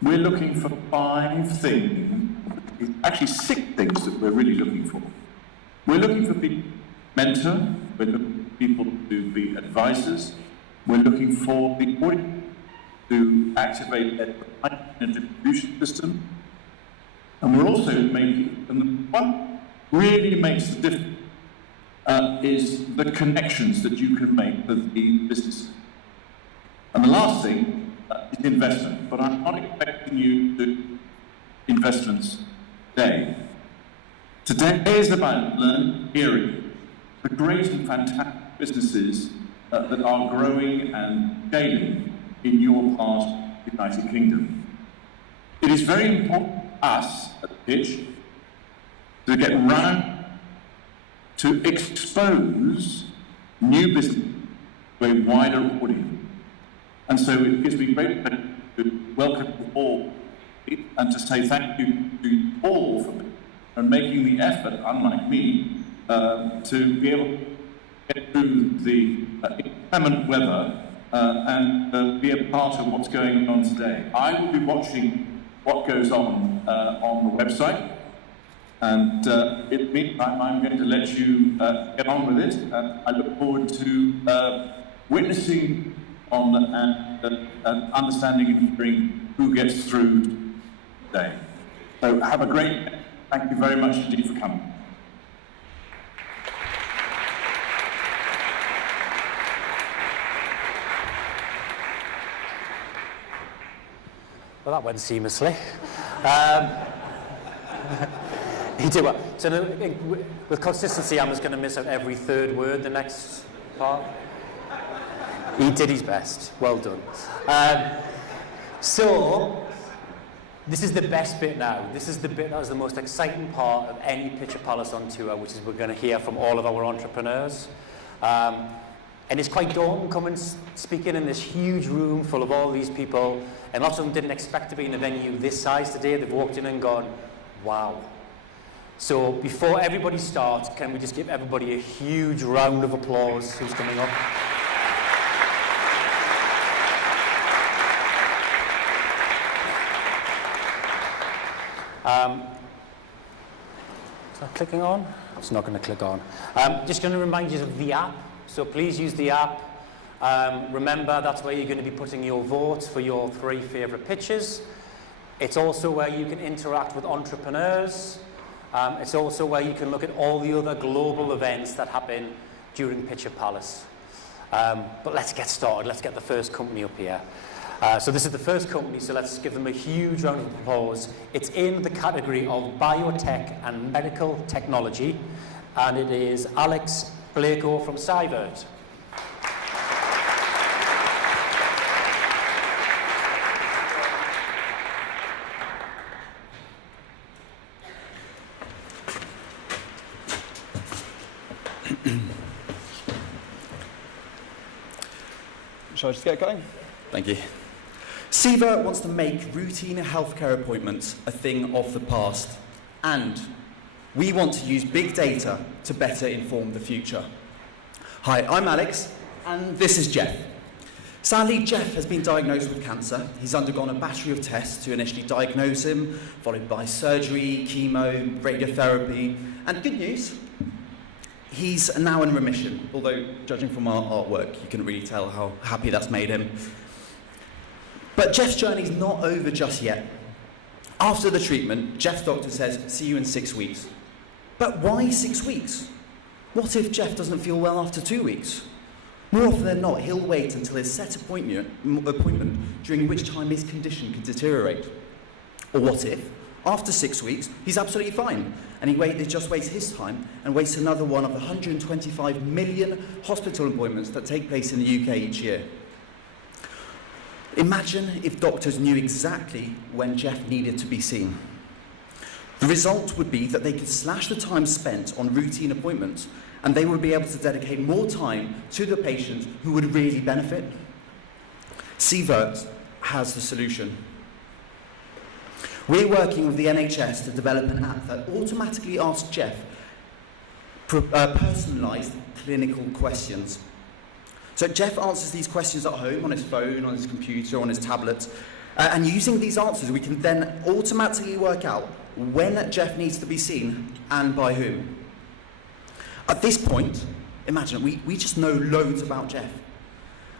we're looking for 5 things, actually 6 things that we're really looking for. We're looking for people to mentor, we're looking for people to be advisors, we're looking for the audience to activate a distribution system, and we're also making, and the one really makes the difference is the connections that you can make with the business. And the last thing is investment, but I'm not expecting you to do investments today. Today is about learning, hearing the great and fantastic businesses that are growing and scaling in your part of the United Kingdom. It is very important for us at the pitch to get round to expose new business to a wider audience. And so it gives me great pleasure to welcome you all and to say thank you to you all for making the effort, unlike me, to be able to get through the inclement weather and be a part of what's going on today. I will be watching what goes on the website, and in the meantime, I'm going to let you get on with it. I look forward to witnessing on and understanding and hearing who gets through today. So have a great day. Thank you very much indeed for coming. Well, that went seamlessly. He did well. So with consistency, I'm just going to miss out every third word the next part. He did his best. Well done. So, This is the best bit now. This is the bit that is the most exciting part of any Pitch at Palace on tour, which is we're going to hear from all of our entrepreneurs. And it's quite daunting coming speaking in this huge room full of all these people, and lots of them didn't expect to be in a venue this size today. They've walked in and gone, wow. So before everybody starts, can we just give everybody a huge round of applause who's coming up? Is that clicking on? It's not going to click on. Just going to remind you of the app. So please use the app. Remember, that's where you're going to be putting your votes for your 3 favourite pitches. It's also where you can interact with entrepreneurs. It's also where you can look at all the other global events that happen during Pitch at Palace. But let's get started. Let's get the first company up here. So this is the first company, so let's give them a huge round of applause. It's in the category of biotech and medical technology, and it is Alex Blako from Sivert. Shall I just get going? Thank you. Sivert wants to make routine healthcare appointments a thing of the past, and we want to use big data to better inform the future. Hi, I'm Alex, and this is Jeff. Sadly, Jeff has been diagnosed with cancer. He's undergone a battery of tests to initially diagnose him, followed by surgery, chemo, radiotherapy, and good news, he's now in remission, although judging from our artwork, you can really tell how happy that's made him. But Jeff's journey's not over just yet. After the treatment, Jeff's doctor says, see you in 6 weeks. But why 6 weeks? What if Jeff doesn't feel well after 2 weeks? More often than not, he'll wait until his set appointment, during which time his condition can deteriorate. Or what if, after 6 weeks, he's absolutely fine, and he just wastes his time and wastes another one of the 125 million hospital appointments that take place in the UK each year. Imagine if doctors knew exactly when Jeff needed to be seen. The result would be that they could slash the time spent on routine appointments, and they would be able to dedicate more time to the patient who would really benefit. Sivert has the solution. We're working with the NHS to develop an app that automatically asks Jeff personalised clinical questions. So Jeff answers these questions at home, on his phone, on his computer, on his tablet, and using these answers we can then automatically work out when Jeff needs to be seen and by whom. At this point, imagine, we just know loads about Jeff,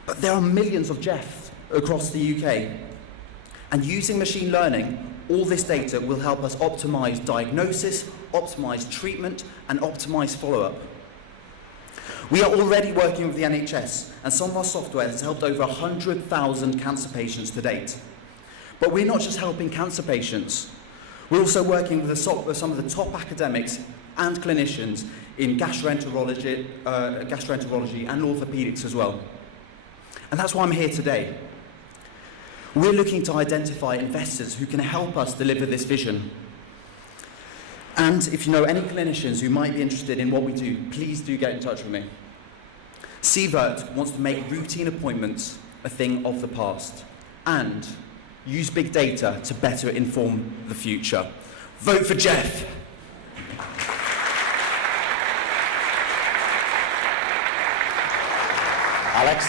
but there are millions of Jeffs across the UK, and using machine learning, all this data will help us optimise diagnosis, optimise treatment, and optimise follow-up. We are already working with the NHS, and some of our software has helped over 100,000 cancer patients to date. But we're not just helping cancer patients. We're also working with some of the top academics and clinicians in gastroenterology and orthopaedics as well. And that's why I'm here today. We're looking to identify investors who can help us deliver this vision. And if you know any clinicians who might be interested in what we do, please do get in touch with me. Sivert wants to make routine appointments a thing of the past and use big data to better inform the future. Vote for Jeff. Alex?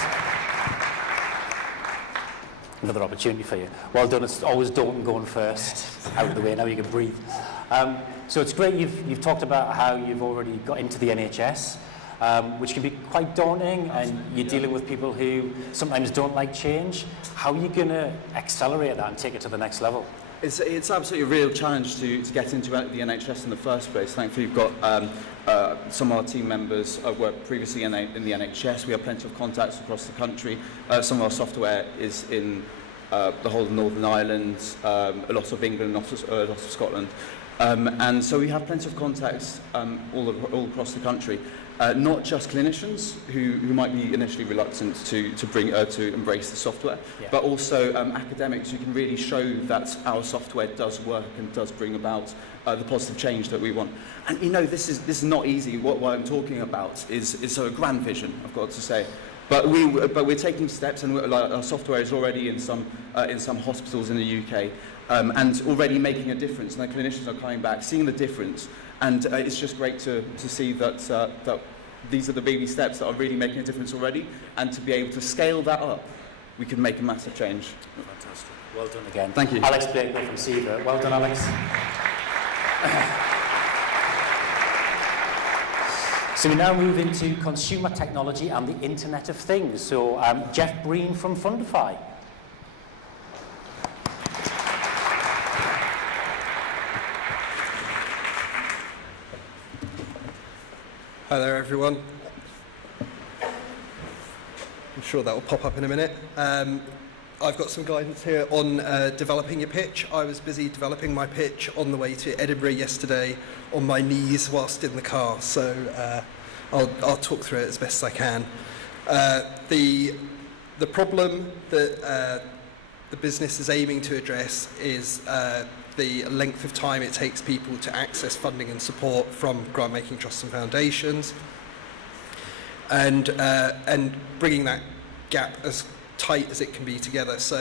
Another opportunity for you. Well done. It's always daunting going first. Out of the way, now you can breathe. So it's great you've talked about how you've already got into the NHS, which can be quite daunting, and you're dealing with people who sometimes don't like change. How are you going to accelerate that and take it to the next level? It's absolutely a real challenge to get into the NHS in the first place. Thankfully, we've got some of our team members worked previously in the NHS. We have plenty of contacts across the country. Some of our software is in the whole of Northern Ireland, a lot of England, a lot of Scotland. And so we have plenty of contacts all across the country. not just clinicians who might be initially reluctant to embrace the software, but also academics who can really show that our software does work and does bring about the positive change that we want. And you know, this is not easy. What I'm talking about is a grand vision, I've got to say. But we're taking steps, and our software is already in some hospitals in the UK, and already making a difference. And the clinicians are coming back, seeing the difference, and it's just great to see that that these are the baby steps that are really making a difference already, and to be able to scale that up, we can make a massive change. Fantastic. Well done again. Thank you. Alex Blakely from SEVA. Well done, Alex. So we now move into consumer technology and the Internet of Things. So Jeff Breen from Fundify. Hi there, everyone. I'm sure that will pop up in a minute. I've got some guidance here on developing your pitch. I was busy developing my pitch on the way to Edinburgh yesterday on my knees whilst in the car, so I'll talk through it as best I can. The problem that the business is aiming to address is the length of time it takes people to access funding and support from grant-making trusts and foundations, and bringing that gap as tight as it can be together. So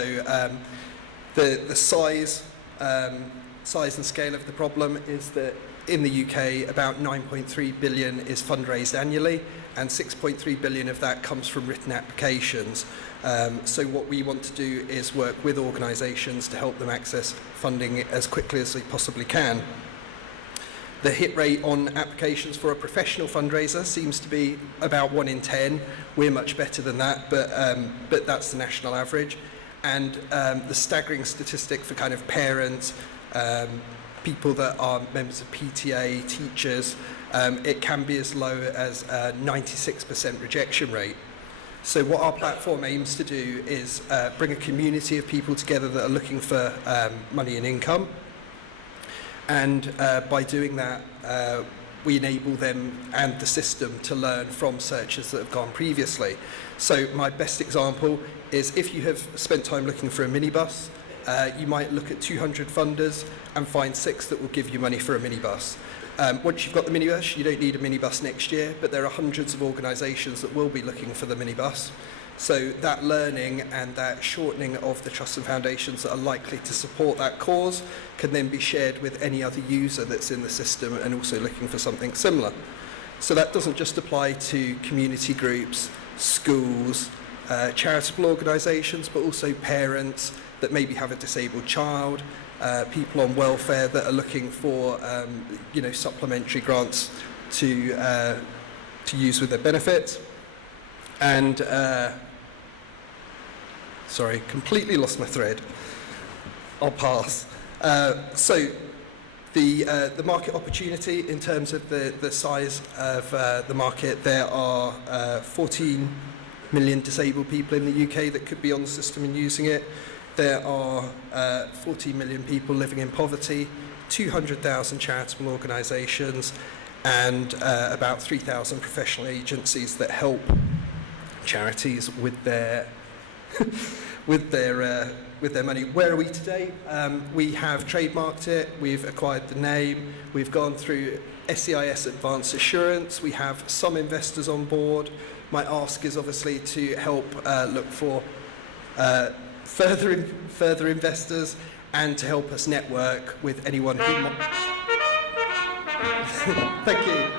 the size and scale of the problem is that in the UK about 9.3 billion is fundraised annually, and 6.3 billion of that comes from written applications. So what we want to do is work with organisations to help them access funding as quickly as they possibly can. The hit rate on applications for a professional fundraiser seems to be about 1 in 10. We're much better than that, but that's the national average. And the staggering statistic for kind of parents, people that are members of PTA, teachers, it can be as low as a 96% rejection rate. So what our platform aims to do is bring a community of people together that are looking for money and income. And by doing that, we enable them and the system to learn from searches that have gone previously. So my best example is if you have spent time looking for a minibus, you might look at 200 funders and find 6 that will give you money for a minibus. Once you've got the minibus, you don't need a minibus next year, but there are hundreds of organisations that will be looking for the minibus. So that learning and that shortening of the trusts and foundations that are likely to support that cause can then be shared with any other user that's in the system and also looking for something similar. So that doesn't just apply to community groups, schools, charitable organisations, but also parents that maybe have a disabled child, people on welfare that are looking for supplementary grants to use with their benefits. And sorry, completely lost my thread. I'll pass. So the market opportunity in terms of the size of the market, there are 14 million disabled people in the UK that could be on the system and using it. There are 14 million people living in poverty, 200,000 charitable organisations, and about 3,000 professional agencies that help charities with their with their money. Where are we today? We have trademarked it. We've acquired the name. We've gone through SEIS Advanced Assurance. We have some investors on board. My ask is obviously to help look for further investors and to help us network with anyone who Thank you.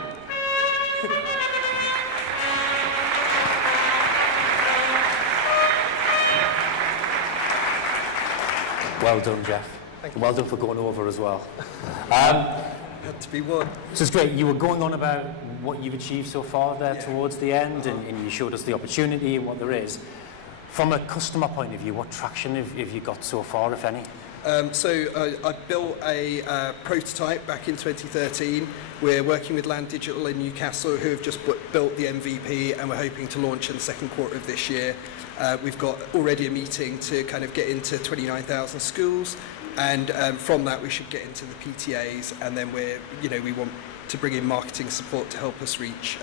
Well done, Jeff. Thank you. Well done for going over as well. Had to be one. So it's great. You were going on about what you've achieved so far there towards the end, and you showed us the opportunity and what there is. From a customer point of view, what traction have you got so far, if any? I built a prototype back in 2013. We're working with Land Digital in Newcastle, who have just built the MVP, and we're hoping to launch in the second quarter of this year. We've got already a meeting to kind of get into 29,000 schools, and from that we should get into the PTAs, and then we want to bring in marketing support to help us reach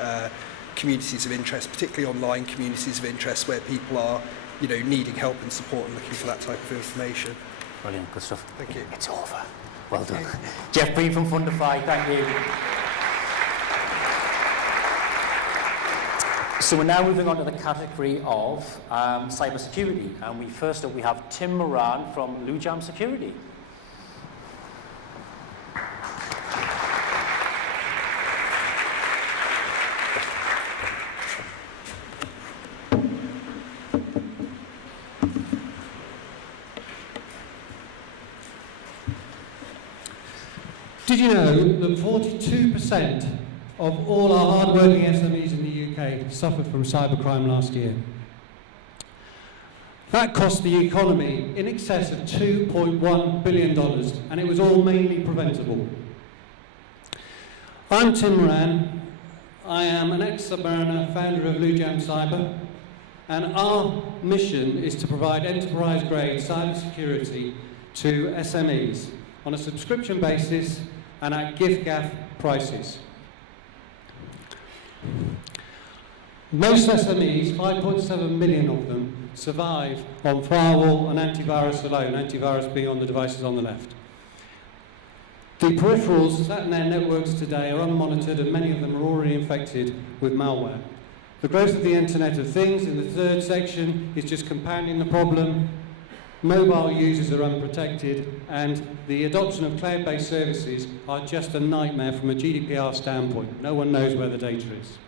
communities of interest, particularly online communities of interest where people are needing help and support and looking for that type of information. Brilliant, good stuff. Thank you. It's over. Well done. Jeff Breen from Fundify, thank you. So we're now moving on to the category of cyber security, and first up we have Tim Moran from Lujam Security. Did you know that 42% of all our hard-working SMEs in the UK suffered from cybercrime last year? That cost the economy in excess of $2.1 billion, and it was all mainly preventable. I'm Tim Moran. I am an ex-Submariner, founder of Lujam Cyber, and our mission is to provide enterprise-grade cybersecurity to SMEs on a subscription basis and at gift-gaff prices. Most SMEs, 5.7 million of them, survive on firewall and antivirus alone, antivirus being on the devices on the left. The peripherals sat in their networks today are unmonitored, and many of them are already infected with malware. The growth of the Internet of Things in the third section is just compounding the problem. Mobile users are unprotected, and the adoption of cloud-based services are just a nightmare from a GDPR standpoint. No one knows where the data is.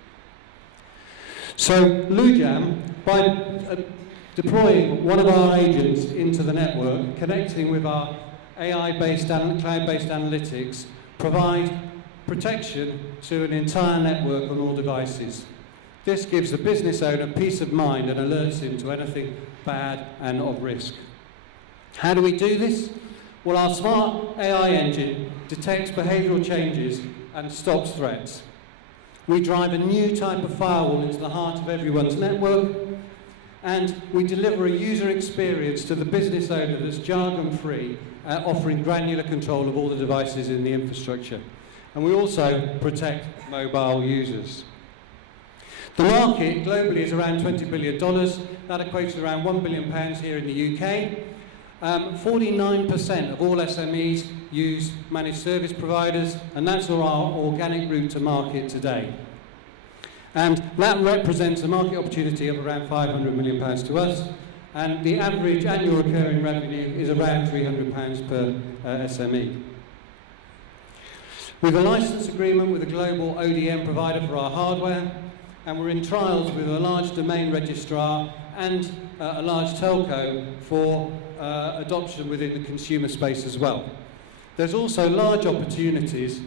So Lujam, by deploying one of our agents into the network, connecting with our AI-based and cloud-based analytics, provide protection to an entire network on all devices. This gives the business owner peace of mind and alerts him to anything bad and of risk. How do we do this? Well, our smart AI engine detects behavioural changes and stops threats. We drive a new type of firewall into the heart of everyone's network, and we deliver a user experience to the business owner that's jargon-free, offering granular control of all the devices in the infrastructure. And we also protect mobile users. The market globally is around $20 billion. That equates to around £1 billion here in the UK. 49% of all SMEs use managed service providers, and that's our organic route to market today. And that represents a market opportunity of around £500 million to us, and the average annual recurring revenue is around £300 per SME. We have a license agreement with a global ODM provider for our hardware, and we're in trials with a large domain registrar and a large telco for adoption within the consumer space as well. There's also large opportunities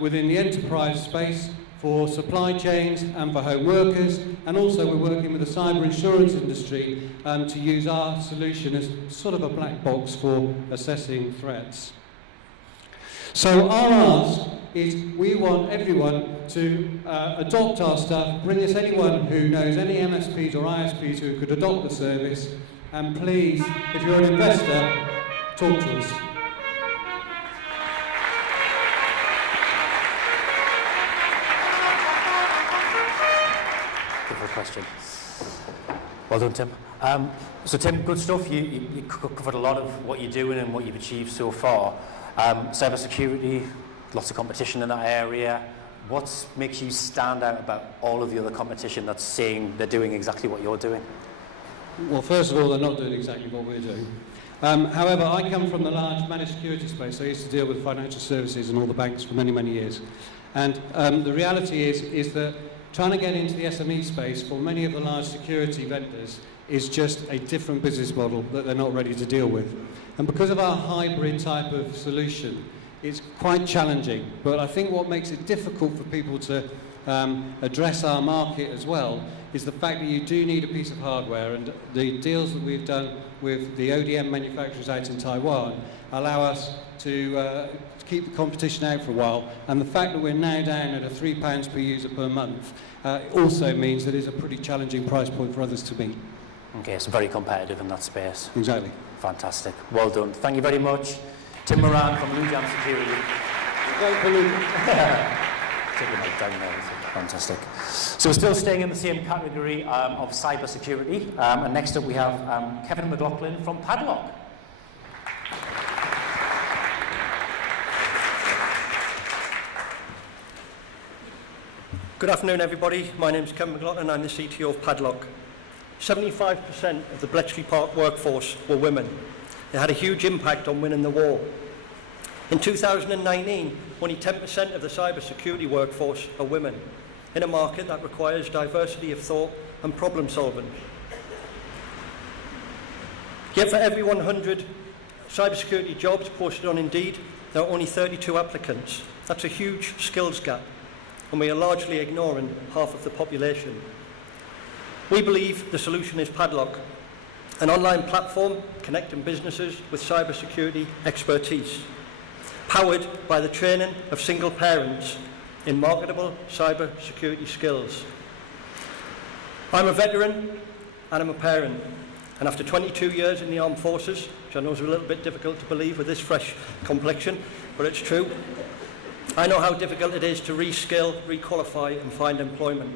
within the enterprise space for supply chains and for home workers, and also we're working with the cyber insurance industry to use our solution as sort of a black box for assessing threats. So our ask is we want everyone to adopt our stuff, bring us anyone who knows any MSPs or ISPs who could adopt the service, and please, if you're an investor, talk to us. Good question. Well done, Tim. So Tim, good stuff. You covered a lot of what you're doing and what you've achieved so far. Cyber security, lots of competition in that area. What makes you stand out about all of the other competition that's saying they're doing exactly what you're doing? Well, first of all, they're not doing exactly what we're doing. However, I come from the large managed security space. I used to deal with financial services and all the banks for many, many years. And the reality is that trying to get into the SME space for many of the large security vendors is just a different business model that they're not ready to deal with. And because of our hybrid type of solution, it's quite challenging. But I think what makes it difficult for people to address our market as well is the fact that you do need a piece of hardware, and the deals that we've done with the ODM manufacturers out in Taiwan allow us to keep the competition out for a while, and the fact that we're now down at a £3 per user per month also means that it's a pretty challenging price point for others to meet. Okay, so very competitive in that space. Exactly. Fantastic. Well done. Thank you very much. Tim Moran from Lujam Security. Fantastic. So we're still staying in the same category of cyber security. And next up we have Kevin McLaughlin from Padlock. Good afternoon, everybody. My name is Kevin McLaughlin. I'm the CTO of Padlock. 75% of the Bletchley Park workforce were women. They had a huge impact on winning the war. In 2019, only 10% of the cyber security workforce are women, in a market that requires diversity of thought and problem solving. Yet for every 100 cybersecurity jobs posted on Indeed, there are only 32 applicants. That's a huge skills gap, and we are largely ignoring half of the population. We believe the solution is Padlock, an online platform connecting businesses with cybersecurity expertise, powered by the training of single parents in marketable cybersecurity skills. I'm a veteran and I'm a parent, and after 22 years in the armed forces, which I know is a little bit difficult to believe with this fresh complexion, but it's true, I know how difficult it is to reskill, requalify and find employment.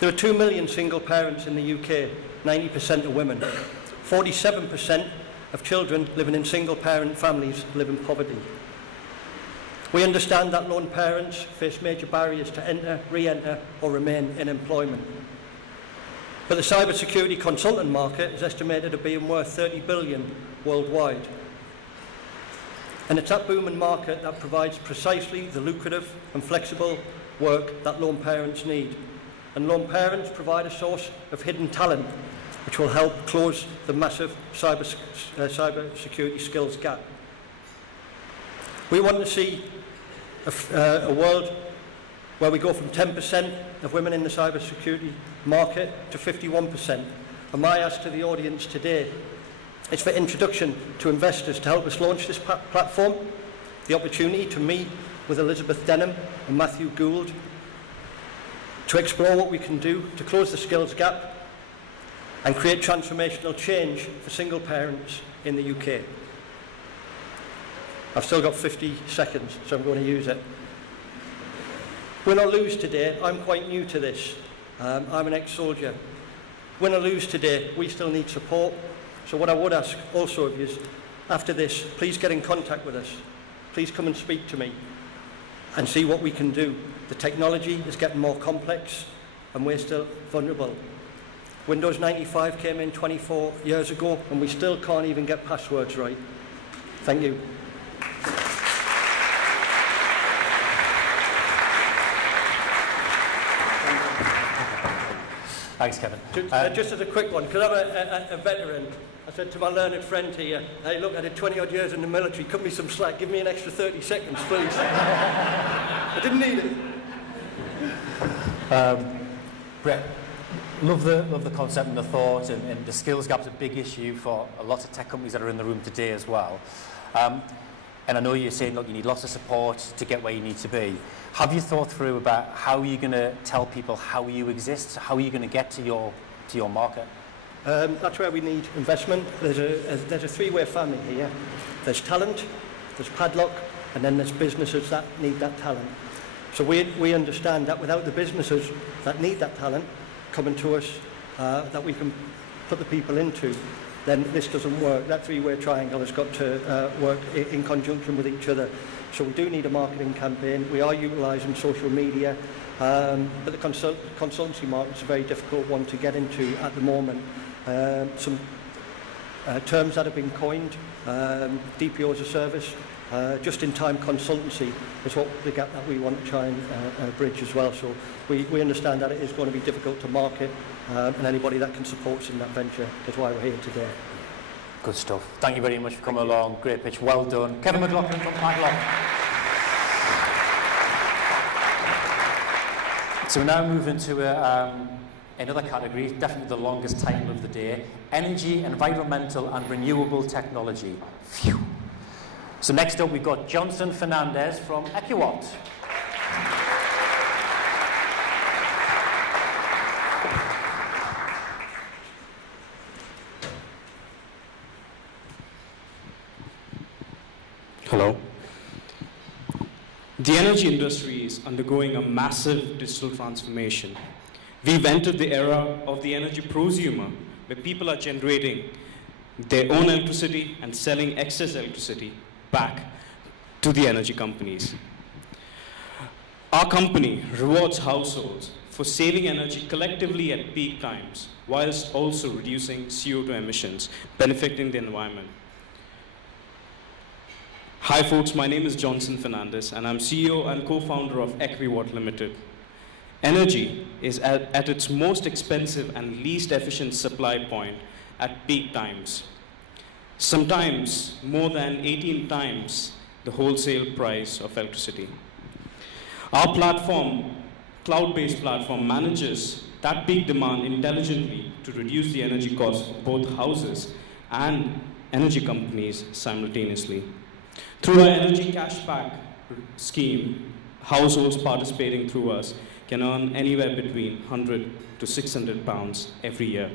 There are 2 million single parents in the UK, 90% are women. 47% of children living in single parent families live in poverty. We understand that lone parents face major barriers to enter, re-enter or remain in employment. But the cybersecurity consultant market is estimated to be worth 30 billion worldwide. And it's that booming market that provides precisely the lucrative and flexible work that lone parents need. And lone parents provide a source of hidden talent which will help close the massive cybersecurity skills gap. We want to see a world where we go from 10% of women in the cybersecurity market to 51%. And my ask to the audience today is for introduction to investors to help us launch this platform, the opportunity to meet with Elizabeth Denham and Matthew Gould, to explore what we can do to close the skills gap and create transformational change for single parents in the UK. I've still got 50 seconds, so I'm going to use it. Win or lose today, I'm quite new to this. I'm an ex-soldier. Win or lose today, we still need support. So what I would ask also of you is, after this, please get in contact with us. Please come and speak to me and see what we can do. The technology is getting more complex and we're still vulnerable. Windows 95 came in 24 years ago and we still can't even get passwords right. Thank you. Thanks, Kevin. Just as a quick one, because I'm a veteran, I said to my learned friend here, hey look, I did 20 odd years in the military, cut me some slack, give me an extra 30 seconds, please. I didn't need it. Brett, love the concept and the thought, and the skills gap's a big issue for a lot of tech companies that are in the room today as well. And I know you're saying, look, you need lots of support to get where you need to be. Have you thought through about how you're going to tell people how you exist? How are you going to get to your market? That's where we need investment. There's a three-way family here. There's talent, there's Padlock, and then there's businesses that need that talent. So we understand that without the businesses that need that talent coming to us, that we can put the people into, then this doesn't work. That three-way triangle has got to work in conjunction with each other. So we do need a marketing campaign. We are utilising social media, but the consultancy market is a very difficult one to get into at the moment. Some terms that have been coined, DPO as a service, just-in-time consultancy is what the gap that we want to try and bridge as well. So we understand that it is going to be difficult to market, and anybody that can support us in that venture is why we're here today. Good stuff. Thank you very much for coming along. Great pitch. Well done. Kevin McLaughlin from Padlock. So we're now moving to another category, definitely the longest title of the day, energy, environmental and renewable technology. Phew. So next up we've got Johnson Fernandez from Equiwatt. The energy industry is undergoing a massive digital transformation. We've entered the era of the energy prosumer, where people are generating their own electricity and selling excess electricity back to the energy companies. Our company rewards households for saving energy collectively at peak times, whilst also reducing CO2 emissions, benefiting the environment. Hi folks, my name is Johnson Fernandez, and I'm CEO and co-founder of Equiwatt Limited. Energy is at its most expensive and least efficient supply point at peak times. Sometimes more than 18 times the wholesale price of electricity. Our platform, cloud-based platform, manages that peak demand intelligently to reduce the energy costs for both houses and energy companies simultaneously. Through our energy cashback scheme, households participating through us can earn anywhere between 100 to 600 pounds every year.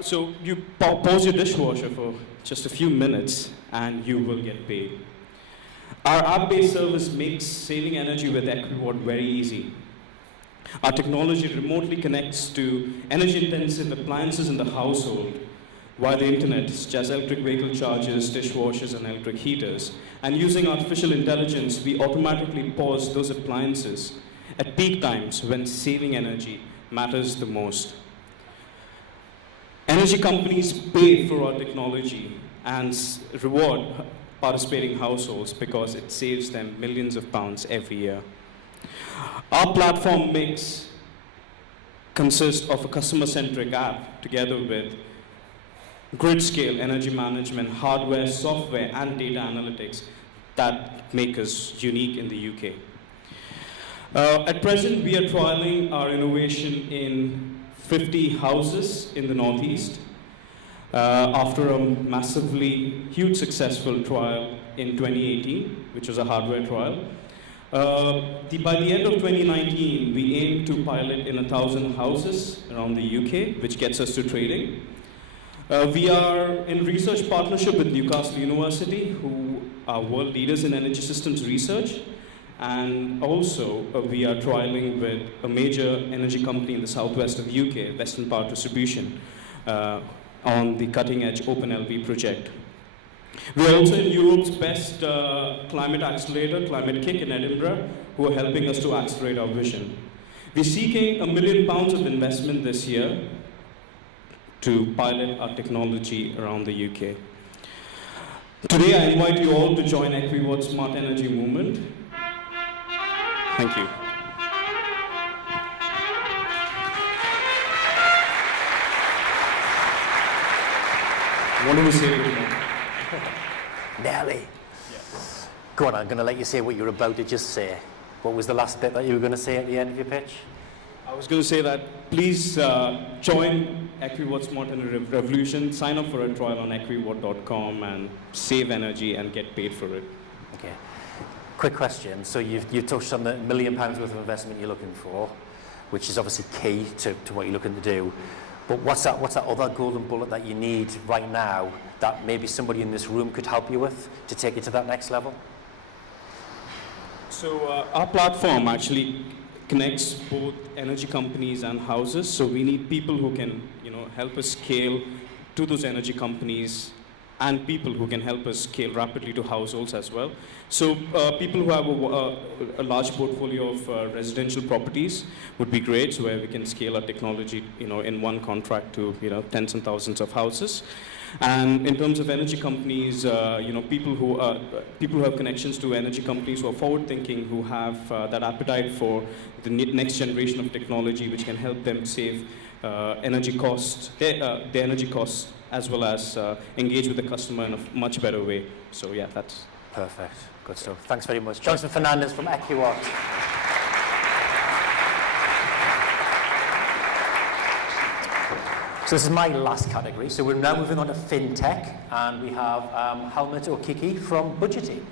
So you pause your dishwasher for just a few minutes and you will get paid. Our app-based service makes saving energy with Equiwatt very easy. Our technology remotely connects to energy-intensive appliances in the household via the internet, such as electric vehicle chargers, dishwashers, and electric heaters. And using artificial intelligence, we automatically pause those appliances at peak times when saving energy matters the most. Energy companies pay for our technology and reward participating households because it saves them millions of pounds every year. Our platform mix consists of a customer-centric app together with grid-scale energy management, hardware, software, and data analytics that make us unique in the UK. At present, we are trialing our innovation in 50 houses in the Northeast after a massively huge successful trial in 2018, which was a hardware trial. By the end of 2019, we aim to pilot in 1,000 houses around the UK, which gets us to trading. We are in research partnership with Newcastle University, who are world leaders in energy systems research. And also, we are trialing with a major energy company in the southwest of the UK, Western Power Distribution, on the cutting-edge OpenLV project. We are also in Europe's best climate accelerator, Climate Kick in Edinburgh, who are helping us to accelerate our vision. We're seeking £1 million of investment this year to pilot our technology around the UK. Today, I invite you all to join Equiwatt's Smart Energy movement. Thank you. What do we say to them? Nelly. Yes. Go on, I'm going to let you say what you're about to just say. What was the last bit that you were going to say at the end of your pitch? I was going to say that please join Equiwatt Smart Energy Revolution, sign up for a trial on equiwatt.com and save energy and get paid for it. Okay. Quick question. So you've touched on the £1 million worth of investment you're looking for, which is obviously key to what you're looking to do. But what's that other golden bullet that you need right now that maybe somebody in this room could help you with to take you to that next level? So our platform actually connects both energy companies and houses. So we need people who can, help us scale to those energy companies and people who can help us scale rapidly to households as well. So people who have a large portfolio of residential properties would be great, so where we can scale our technology, in one contract to, tens and thousands of houses. And in terms of energy companies, people who have connections to energy companies who are forward-thinking, who have that appetite for the next generation of technology, which can help them save energy costs, their energy costs, as well as engage with the customer in a much better way. So yeah, that's perfect. Good stuff. Thanks very much. Johnson Fernandez from Equiwatt. So this is my last category. So we're now moving on to FinTech, and we have Helmut Okiki from Budgeting.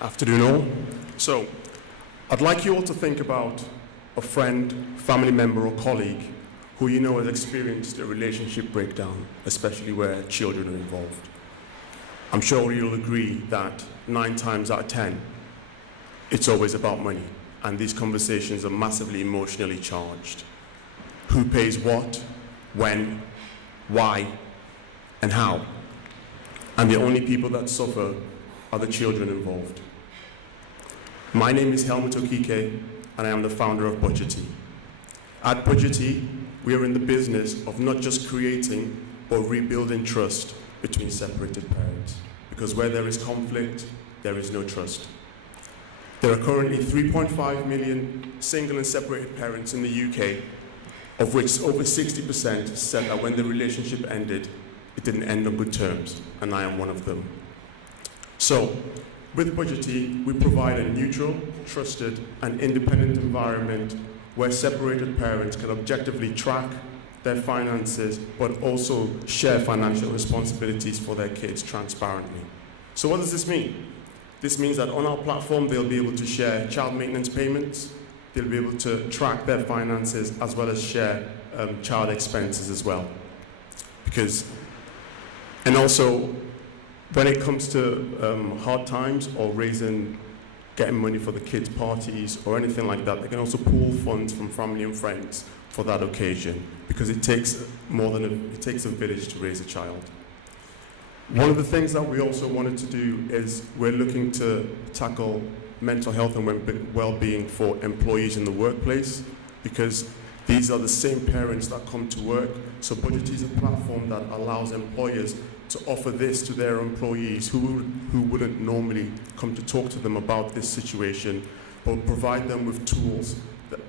Afternoon all. So, I'd like you all to think about a friend, family member or colleague who you know has experienced a relationship breakdown, especially where children are involved. I'm sure you'll agree that 9 times out of 10, it's always about money, and these conversations are massively emotionally charged. Who pays what, when, why, and how? And the only people that suffer are the children involved. My name is Helmut Okike, and I am the founder of Budgety. At Budgety, we are in the business of not just creating, but rebuilding trust between separated parents. Because where there is conflict, there is no trust. There are currently 3.5 million single and separated parents in the UK, of which over 60% said that when the relationship ended, it didn't end on good terms, and I am one of them. So, with Budgety, we provide a neutral, trusted, and independent environment where separated parents can objectively track their finances, but also share financial responsibilities for their kids transparently. So what does this mean? This means that on our platform, they'll be able to share child maintenance payments, they'll be able to track their finances, as well as share child expenses as well. And also, when it comes to hard times or getting money for the kids' parties or anything like that, they can also pool funds from family and friends for that occasion, because it takes a village to raise a child. One of the things that we also wanted to do is we're looking to tackle mental health and well-being for employees in the workplace, because these are the same parents that come to work. So Budgety is a platform that allows employers to offer this to their employees who wouldn't normally come to talk to them about this situation, but provide them with tools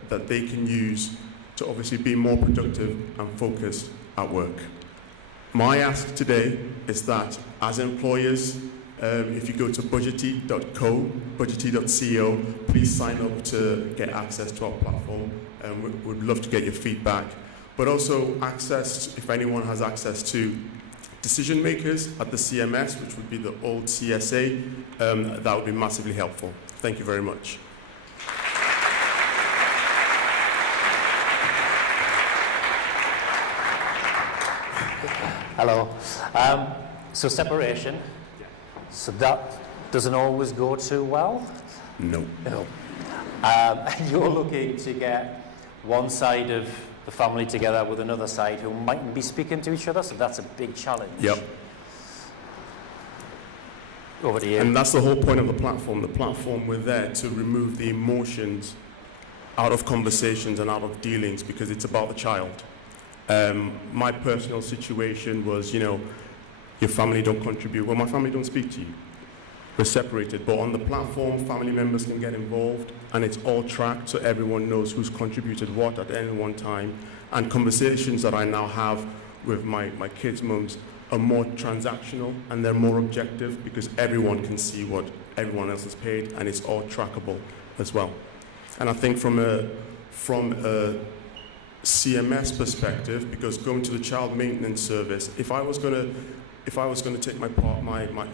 that they can use to obviously be more productive and focused at work. My ask today is that as employers, if you go to budgety.co, budgety.co, please sign up to get access to our platform. We'd love to get your feedback, but also access, if anyone has access to decision makers at the CMS, which would be the old CSA, that would be massively helpful. Thank you very much. Hello. So separation. So that doesn't always go too well? No. No. And you're looking to get one side of the family together with another side who mightn't be speaking to each other, so that's a big challenge. Yep. Over to you. And that's the whole point of the platform. The platform, we're there to remove the emotions out of conversations and out of dealings, because it's about the child. My personal situation was, your family don't contribute. Well, my family don't speak to you. We're separated, but on the platform, family members can get involved, and it's all tracked so everyone knows who's contributed what at any one time. And conversations that I now have with my kids' mums are more transactional, and they're more objective, because everyone can see what everyone else has paid, and it's all trackable as well. And I think from a CMS perspective, because going to the child maintenance service, if I was going to take my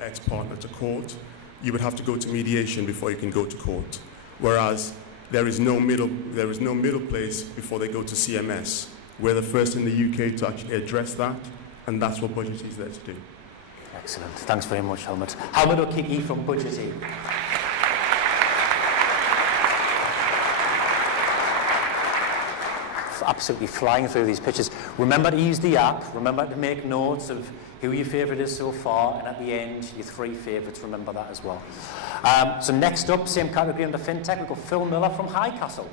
ex-partner to court, you would have to go to mediation before you can go to court. Whereas there is no middle place before they go to CMS. We're the first in the UK to actually address that, and that's what Budgety is there to do. Excellent. Thanks very much, Helmut. Helmut Okike from Budgety. Absolutely flying through these pictures. Remember to use the app. Remember to make notes of who your favourite is so far, and at the end, your 3 favourites. Remember that as well. So next up, same category under FinTech, we've got Phil Miller from Newcastle.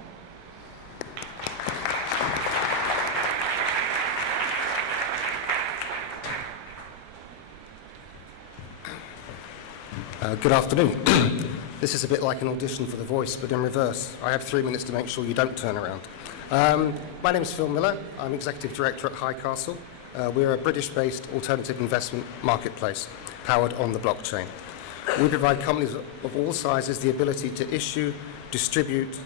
Good afternoon. This is a bit like an audition for The Voice, but in reverse. I have 3 minutes to make sure you don't turn around. My name is Phil Miller. I'm Executive Director at Newcastle. We're a British-based alternative investment marketplace powered on the blockchain. We provide companies of all sizes the ability to issue, distribute,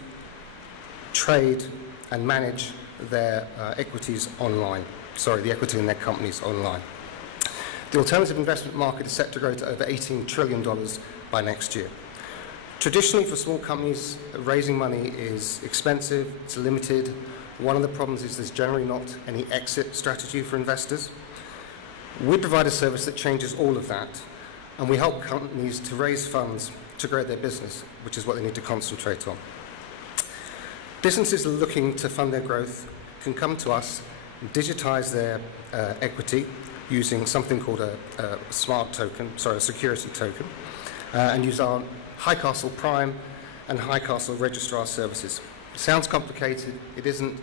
trade, and manage their equities online. The equity in their companies online. The alternative investment market is set to grow to over $18 trillion by next year. Traditionally, for small companies, raising money is expensive, it's limited. One of the problems is there's generally not any exit strategy for investors. We provide a service that changes all of that, and we help companies to raise funds to grow their business, which is what they need to concentrate on. Businesses looking to fund their growth can come to us and digitize their equity using something called a security token, and use our Highcastle Prime and Highcastle Registrar services. It sounds complicated, it isn't.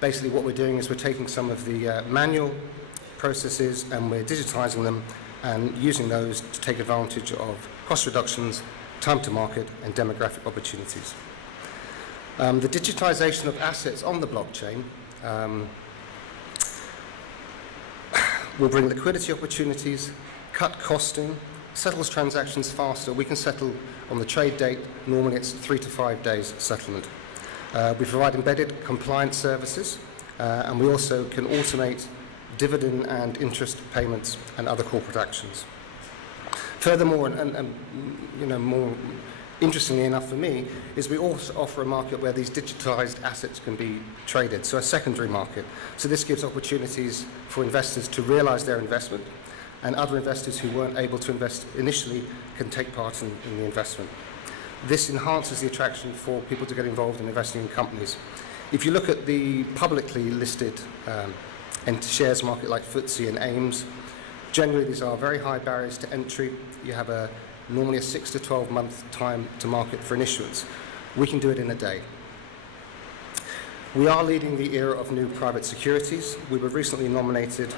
Basically what we're doing is we're taking some of the manual processes and we're digitizing them and using those to take advantage of cost reductions, time to market and demographic opportunities. The digitization of assets on the blockchain will bring liquidity opportunities, cut costing, settles transactions faster. We can settle on the trade date. Normally it's 3 to 5 days settlement. We provide embedded compliance services, and we also can automate dividend and interest payments and other corporate actions. Furthermore, and more interestingly enough for me, is we also offer a market where these digitized assets can be traded, so a secondary market. So this gives opportunities for investors to realize their investment, and other investors who weren't able to invest initially can take part in the investment. This enhances the attraction for people to get involved in investing in companies. If you look at the publicly listed shares market like FTSE and AIMS, generally these are very high barriers to entry. You have normally a 6 to 12 month time to market for an issuance. We can do it in a day. We are leading the era of new private securities. We were recently nominated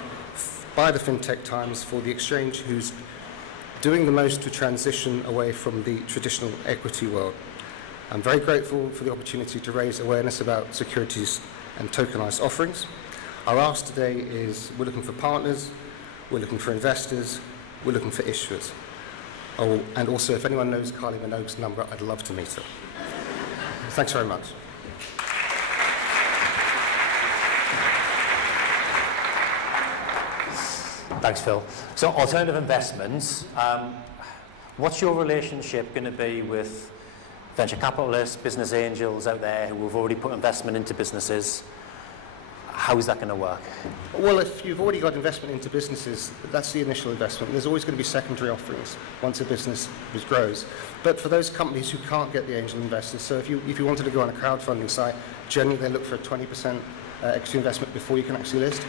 by the FinTech Times for the exchange who's doing the most to transition away from the traditional equity world. I'm very grateful for the opportunity to raise awareness about securities and tokenized offerings. Our ask today is we're looking for partners, we're looking for investors, we're looking for issuers. Oh, and also if anyone knows Kylie Minogue's number, I'd love to meet her. Thanks very much. Thanks, Phil. So alternative investments, what's your relationship going to be with venture capitalists, business angels out there who have already put investment into businesses? How is that going to work? Well, if you've already got investment into businesses, that's the initial investment. There's always going to be secondary offerings once a business grows. But for those companies who can't get the angel investors, so if you wanted to go on a crowdfunding site, generally they look for a 20% equity investment before you can actually list.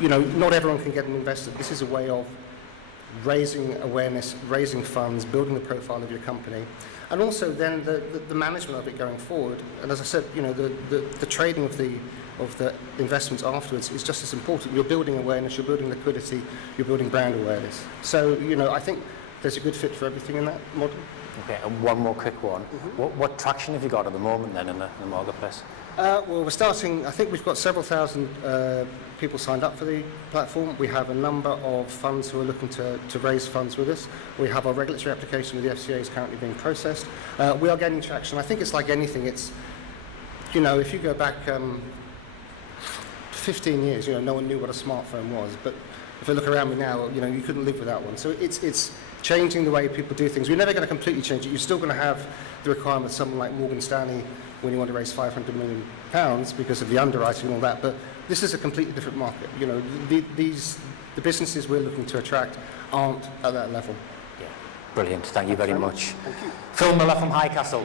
You know, not everyone can get an investor. This is a way of raising awareness, raising funds, building the profile of your company, and also then the management of it going forward. And as I said, you know, the trading of the investments afterwards is just as important. You're building awareness, you're building liquidity, you're building brand awareness. So, you know, I think there's a good fit for everything in that model. Okay, and one more quick one. What traction have you got at the moment then in the marketplace? Well, we're starting, I think we've got several thousand people signed up for the platform. We have a number of funds who are looking to raise funds with us. We have our regulatory application with the FCA is currently being processed. We are gaining traction. I think it's like anything. It's, you know, if you go back 15 years, you know, no one knew what a smartphone was. But if I look around me now, you know, you couldn't live without one. So it's changing the way people do things. We're never going to completely change it. You're still going to have the requirement of someone like Morgan Stanley when you want to raise £500 million because of the underwriting and all that. But this is a completely different market. You know, the businesses we're looking to attract aren't at that level. Yeah, brilliant. Thank you very much. Thank you. Phil Miller from Highcastle.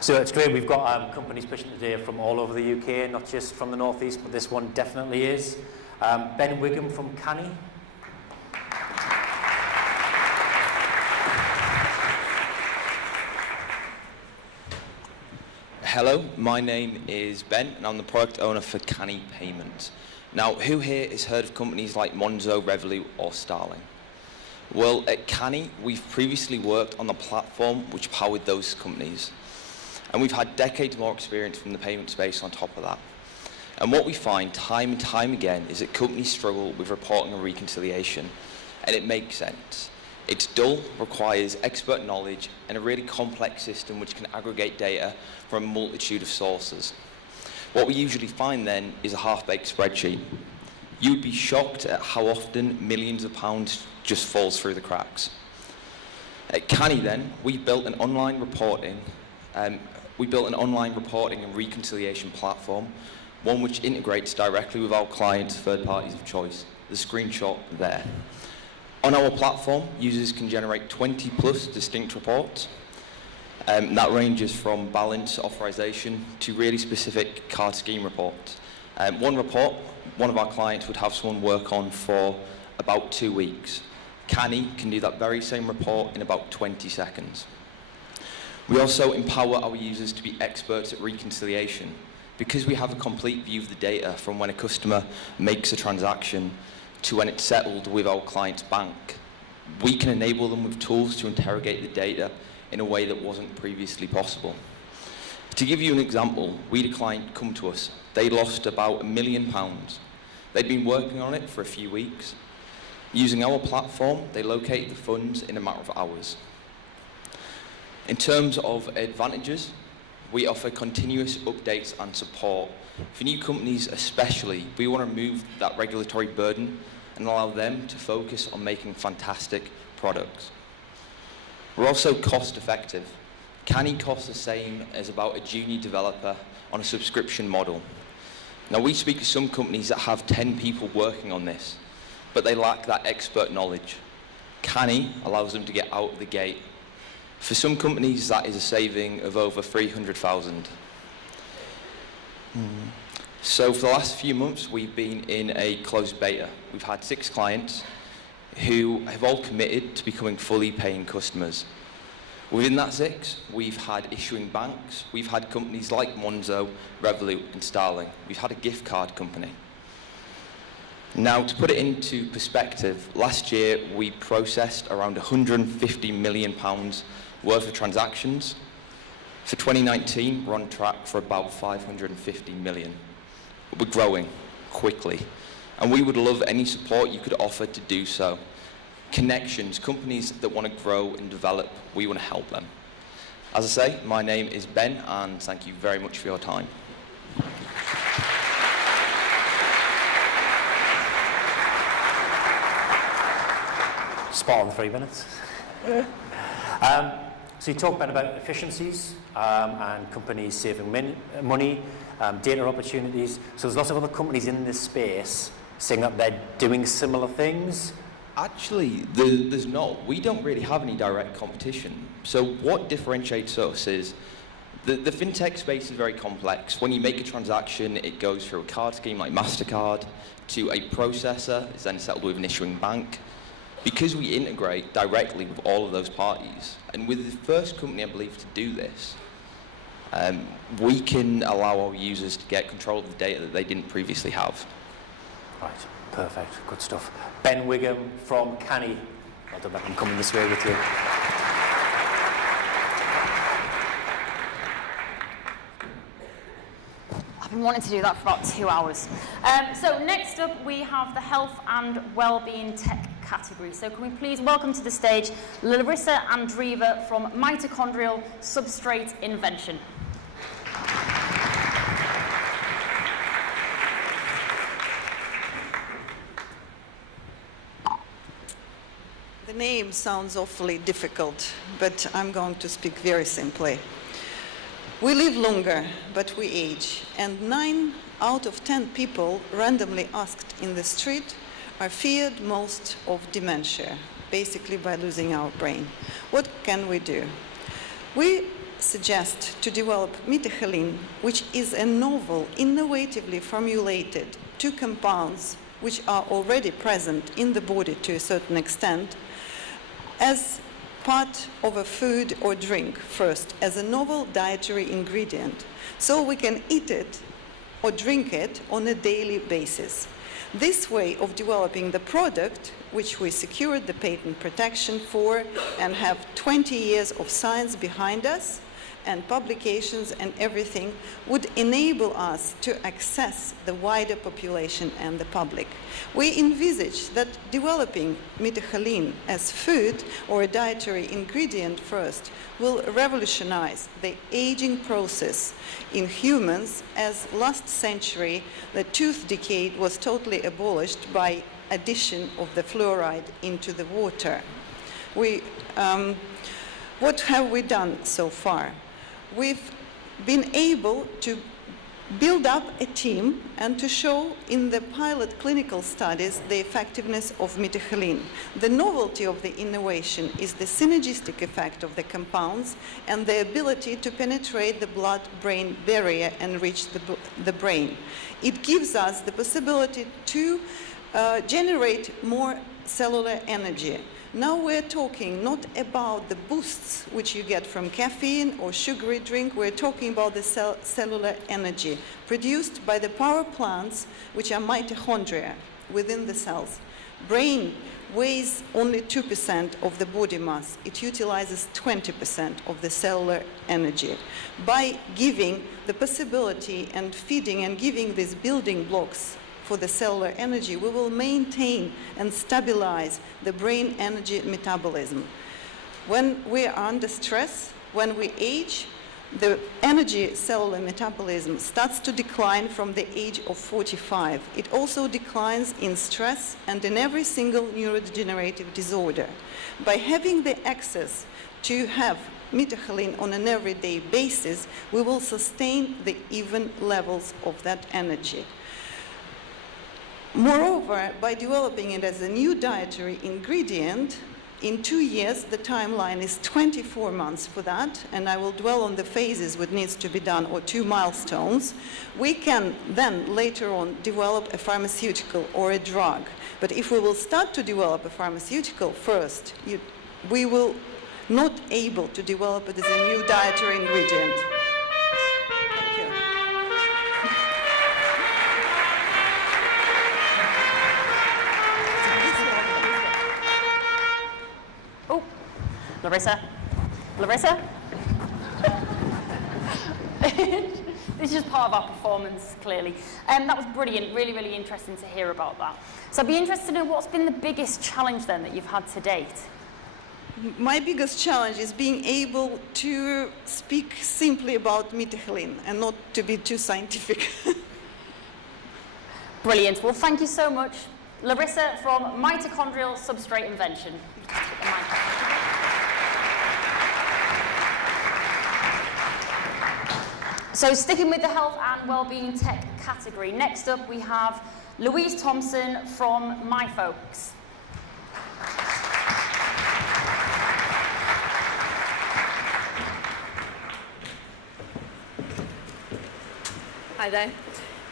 So it's great, we've got companies pitching today from all over the UK, not just from the North East, but this one definitely is. Ben Wigham from Canny. Hello, my name is Ben and I'm the product owner for Canny Payment. Now, who here has heard of companies like Monzo, Revolut or Starling? Well, at Canny, we've previously worked on the platform which powered those companies. And we've had decades more experience from the payment space on top of that. And what we find time and time again is that companies struggle with reporting and reconciliation. And it makes sense. It's dull, requires expert knowledge, and a really complex system which can aggregate data from a multitude of sources. What we usually find then is a half-baked spreadsheet. You'd be shocked at how often millions of pounds just falls through the cracks. At Canny then, we built an online reporting and reconciliation platform, one which integrates directly with our clients' third parties of choice. The screenshot there. On our platform, users can generate 20 plus distinct reports. That ranges from balance authorization to really specific card scheme reports. One report, one of our clients would have someone work on for about 2 weeks. Canny can do that very same report in about 20 seconds. We also empower our users to be experts at reconciliation. Because we have a complete view of the data from when a customer makes a transaction to when it's settled with our client's bank, we can enable them with tools to interrogate the data in a way that wasn't previously possible. To give you an example, we had a client come to us. They lost about £1 million. They'd been working on it for a few weeks. Using our platform, they located the funds in a matter of hours. In terms of advantages, we offer continuous updates and support. For new companies especially, we want to remove that regulatory burden and allow them to focus on making fantastic products. We're also cost effective. Canny costs the same as about a junior developer on a subscription model. Now we speak to some companies that have 10 people working on this, but they lack that expert knowledge. Canny allows them to get out of the gate. For some companies, that is a saving of over 300,000. So for the last few months, we've been in a closed beta. We've had 6 clients who have all committed to becoming fully paying customers. Within that 6, we've had issuing banks. We've had companies like Monzo, Revolut, and Starling. We've had a gift card company. Now, to put it into perspective, last year we processed around £150 million worth of transactions. For 2019, we're on track for about 550 million. We're growing quickly, and we would love any support you could offer to do so. Connections, companies that want to grow and develop, we want to help them. As I say, my name is Ben, and thank you very much for your time. Spot on 3 minutes. So you talked about efficiencies and companies saving money, data opportunities. So there's lots of other companies in this space saying that they're doing similar things. Actually, there's not. We don't really have any direct competition. So what differentiates us is the fintech space is very complex. When you make a transaction, it goes through a card scheme like MasterCard to a processor. It's then settled with an issuing bank. Because we integrate directly with all of those parties, and we're the first company, I believe, to do this, we can allow our users to get control of the data that they didn't previously have. Right, perfect, good stuff. Ben Wigham from Canny. Well done, I'm coming this way with you. I've been wanting to do that for about 2 hours. So next up, we have the health and wellbeing tech category. So can we please welcome to the stage Larissa Andreeva from Mitochondrial Substrate Invention. The name sounds awfully difficult, but I'm going to speak very simply. We live longer, but we age, and 9 out of 10 people randomly asked in the street are feared most of dementia, basically by losing our brain. What can we do? We suggest to develop methylene, which is a novel, innovatively formulated 2 compounds which are already present in the body to a certain extent, as part of a food or drink first, as a novel dietary ingredient, so we can eat it or drink it on a daily basis. This way of developing the product, which we secured the patent protection for and have 20 years of science behind us, and publications and everything would enable us to access the wider population and the public. We envisage that developing methylene as food or a dietary ingredient first will revolutionize the aging process in humans, as last century the tooth decay was totally abolished by addition of the fluoride into the water. What have we done so far? We've been able to build up a team and to show in the pilot clinical studies the effectiveness of methylene. The novelty of the innovation is the synergistic effect of the compounds and the ability to penetrate the blood-brain barrier and reach the brain. It gives us the possibility to generate more cellular energy. Now we're talking not about the boosts which you get from caffeine or sugary drink, we're talking about the cellular energy produced by the power plants which are mitochondria within the cells. Brain weighs only 2% of the body mass. It utilizes 20% of the cellular energy. By giving the possibility and feeding and giving these building blocks for the cellular energy, we will maintain and stabilize the brain energy metabolism. When we are under stress, when we age, the energy cellular metabolism starts to decline from the age of 45. It also declines in stress and in every single neurodegenerative disorder. By having the access to have methylene on an everyday basis, we will sustain the even levels of that energy. Moreover, by developing it as a new dietary ingredient, in 2 years, the timeline is 24 months for that, and I will dwell on the phases what needs to be done, or 2 milestones. We can then later on develop a pharmaceutical or a drug. But if we will start to develop a pharmaceutical first, we will not able to develop it as a new dietary ingredient. Larissa? This is just part of our performance, clearly. That was brilliant, really, really interesting to hear about that. So I'd be interested to know what's been the biggest challenge then that you've had to date? My biggest challenge is being able to speak simply about methylene and not to be too scientific. Brilliant. Well, thank you so much. Larissa from Mitochondrial Substrate Invention. So sticking with the health and wellbeing tech category, next up we have Louise Thompson from MyFolks. Hi there.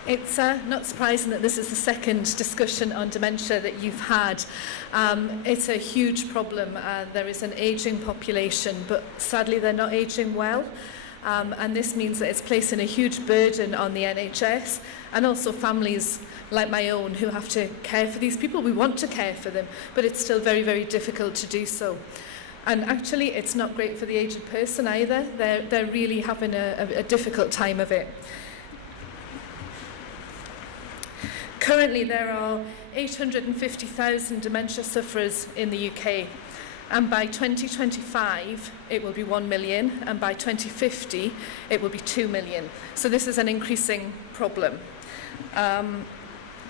It's not surprising that this is the second discussion on dementia that you've had. It's a huge problem. There is an ageing population, but sadly they're not ageing well. And this means that it's placing a huge burden on the NHS and also families like my own who have to care for these people. We want to care for them, but it's still very, very difficult to do so. And actually, it's not great for the aged person either. They're really having a difficult time of it. Currently, there are 850,000 dementia sufferers in the UK. And by 2025, it will be 1 million, and by 2050, it will be 2 million. So this is an increasing problem. The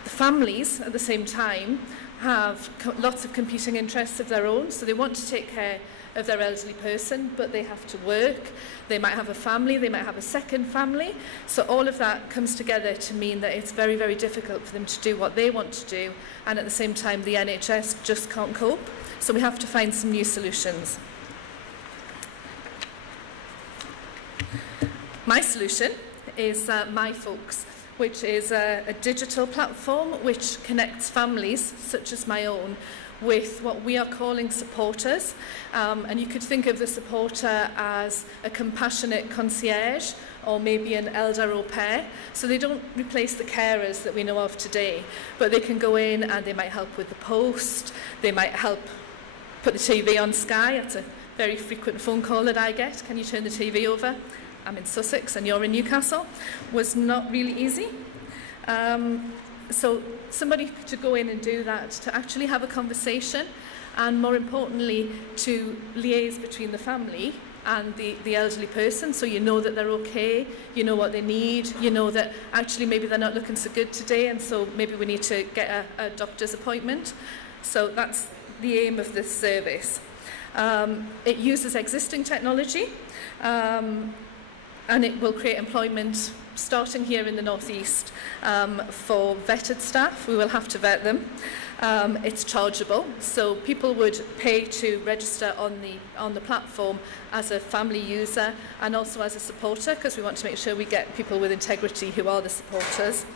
families, at the same time, have lots of competing interests of their own, so they want to take care of their elderly person, but they have to work. They might have a family, they might have a second family. So all of that comes together to mean that it's very, very difficult for them to do what they want to do, and at the same time, the NHS just can't cope. So we have to find some new solutions. My solution is MyFolks, which is a digital platform which connects families, such as my own, with what we are calling supporters. And you could think of the supporter as a compassionate concierge or maybe an elder au pair. So they don't replace the carers that we know of today, but they can go in and they might help with the post, they might help put the TV on Sky, that's a very frequent phone call that I get, can you turn the TV over? I'm in Sussex and you're in Newcastle, was not really easy. So somebody to go in and do that, to actually have a conversation, and more importantly, to liaise between the family and the elderly person, so you know that they're okay, you know what they need, you know that actually maybe they're not looking so good today, and so maybe we need to get a doctor's appointment. So that's the aim of this service. It uses existing technology, and it will create employment starting here in the northeast for vetted staff. We will have to vet them. It's chargeable, so people would pay to register on the platform as a family user and also as a supporter, because we want to make sure we get people with integrity who are the supporters.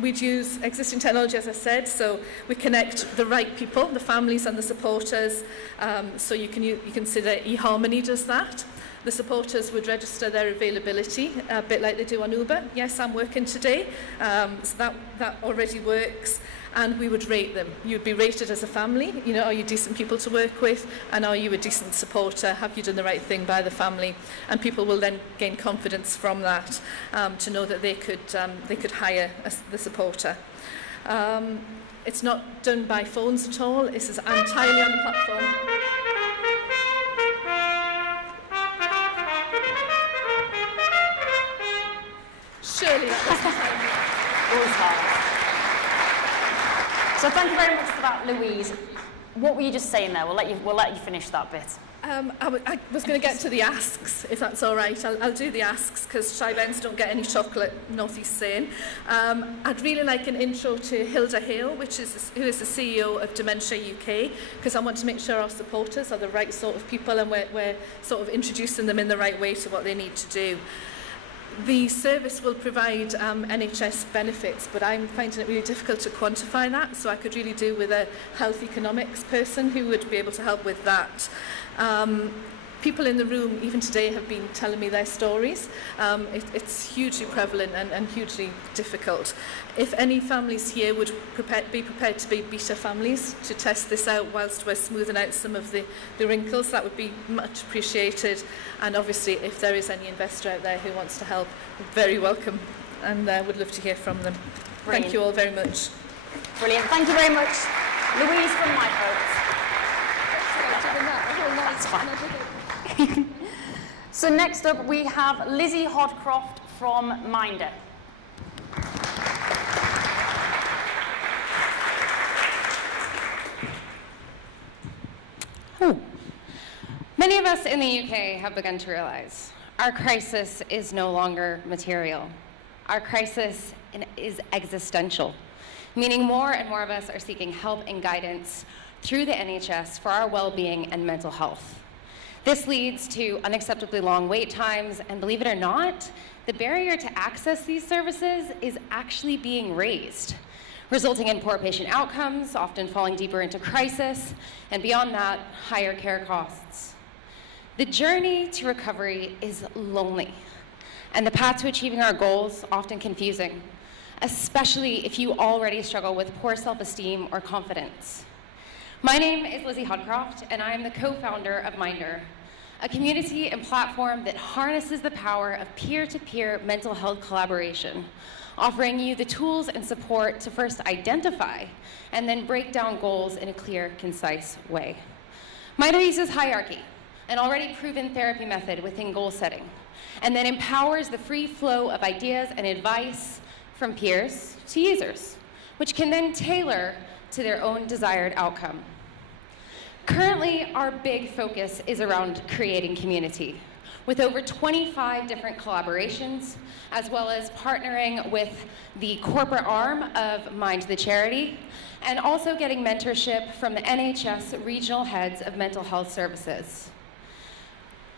We'd use existing technology, as I said, so we connect the right people, the families and the supporters. So you can consider eHarmony does that. The supporters would register their availability, a bit like they do on Uber. Yes, I'm working today, so that already works. And we would rate them. You'd be rated as a family. You know, are you decent people to work with? And are you a decent supporter? Have you done the right thing by the family? And people will then gain confidence from that to know that they could hire the supporter. It's not done by phones at all. This is entirely on the platform. Surely that wasn't time. So thank you very much for that, Louise. What were you just saying there? We'll let you finish that bit. I was going to get to the asks, if that's all right. I'll do the asks, because shy Bens don't get any chocolate, North East saying. I'd really like an intro to Hilda Hale, who is the CEO of Dementia UK, because I want to make sure our supporters are the right sort of people and we're sort of introducing them in the right way to what they need to do. The service will provide NHS benefits, but I'm finding it really difficult to quantify that, so I could really do with a health economics person who would be able to help with that. People in the room, even today, have been telling me their stories. It's hugely prevalent and hugely difficult. If any families here would be prepared to be beta families to test this out whilst we're smoothing out some of the wrinkles, that would be much appreciated. And obviously, if there is any investor out there who wants to help, very welcome, and would love to hear from them. Brilliant. Thank you all very much. Brilliant. Thank you very much, Louise from my folks. That's fine. So next up we have Lizzie Hodcroft from Minder. Many of us in the UK have begun to realize our crisis is no longer material. Our crisis is existential, meaning more and more of us are seeking help and guidance through the NHS for our well-being and mental health. This leads to unacceptably long wait times, and believe it or not, the barrier to access these services is actually being raised, resulting in poor patient outcomes, often falling deeper into crisis, and beyond that, higher care costs. The journey to recovery is lonely, and the path to achieving our goals often confusing, especially if you already struggle with poor self-esteem or confidence. My name is Lizzie Hodcroft, and I am the co-founder of Minder, a community and platform that harnesses the power of peer-to-peer mental health collaboration, offering you the tools and support to first identify and then break down goals in a clear, concise way. Minder uses hierarchy, an already proven therapy method within goal setting, and then empowers the free flow of ideas and advice from peers to users, which can then tailor to their own desired outcome. Currently, our big focus is around creating community, with over 25 different collaborations, as well as partnering with the corporate arm of Mind the Charity, and also getting mentorship from the NHS regional heads of mental health services.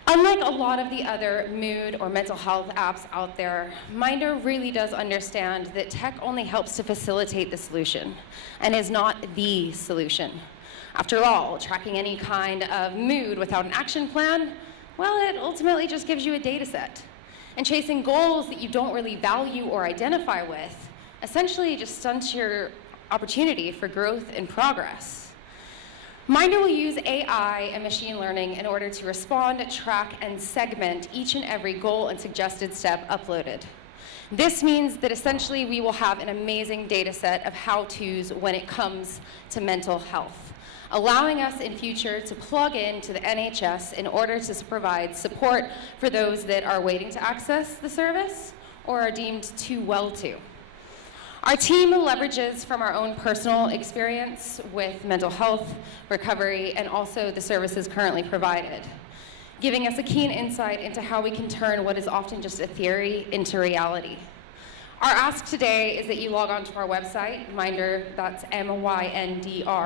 Unlike a lot of the other mood or mental health apps out there, Minder really does understand that tech only helps to facilitate the solution and is not the solution. After all, tracking any kind of mood without an action plan, well, it ultimately just gives you a data set. And chasing goals that you don't really value or identify with essentially just stunts your opportunity for growth and progress. Minder will use AI and machine learning in order to respond, track, and segment each and every goal and suggested step uploaded. This means that essentially we will have an amazing data set of how-tos when it comes to mental health, allowing us in future to plug into the NHS in order to provide support for those that are waiting to access the service or are deemed too well to. Our team leverages from our own personal experience with mental health, recovery, and also the services currently provided, giving us a keen insight into how we can turn what is often just a theory into reality. Our ask today is that you log on to our website, Minder, that's myndr.co.uk,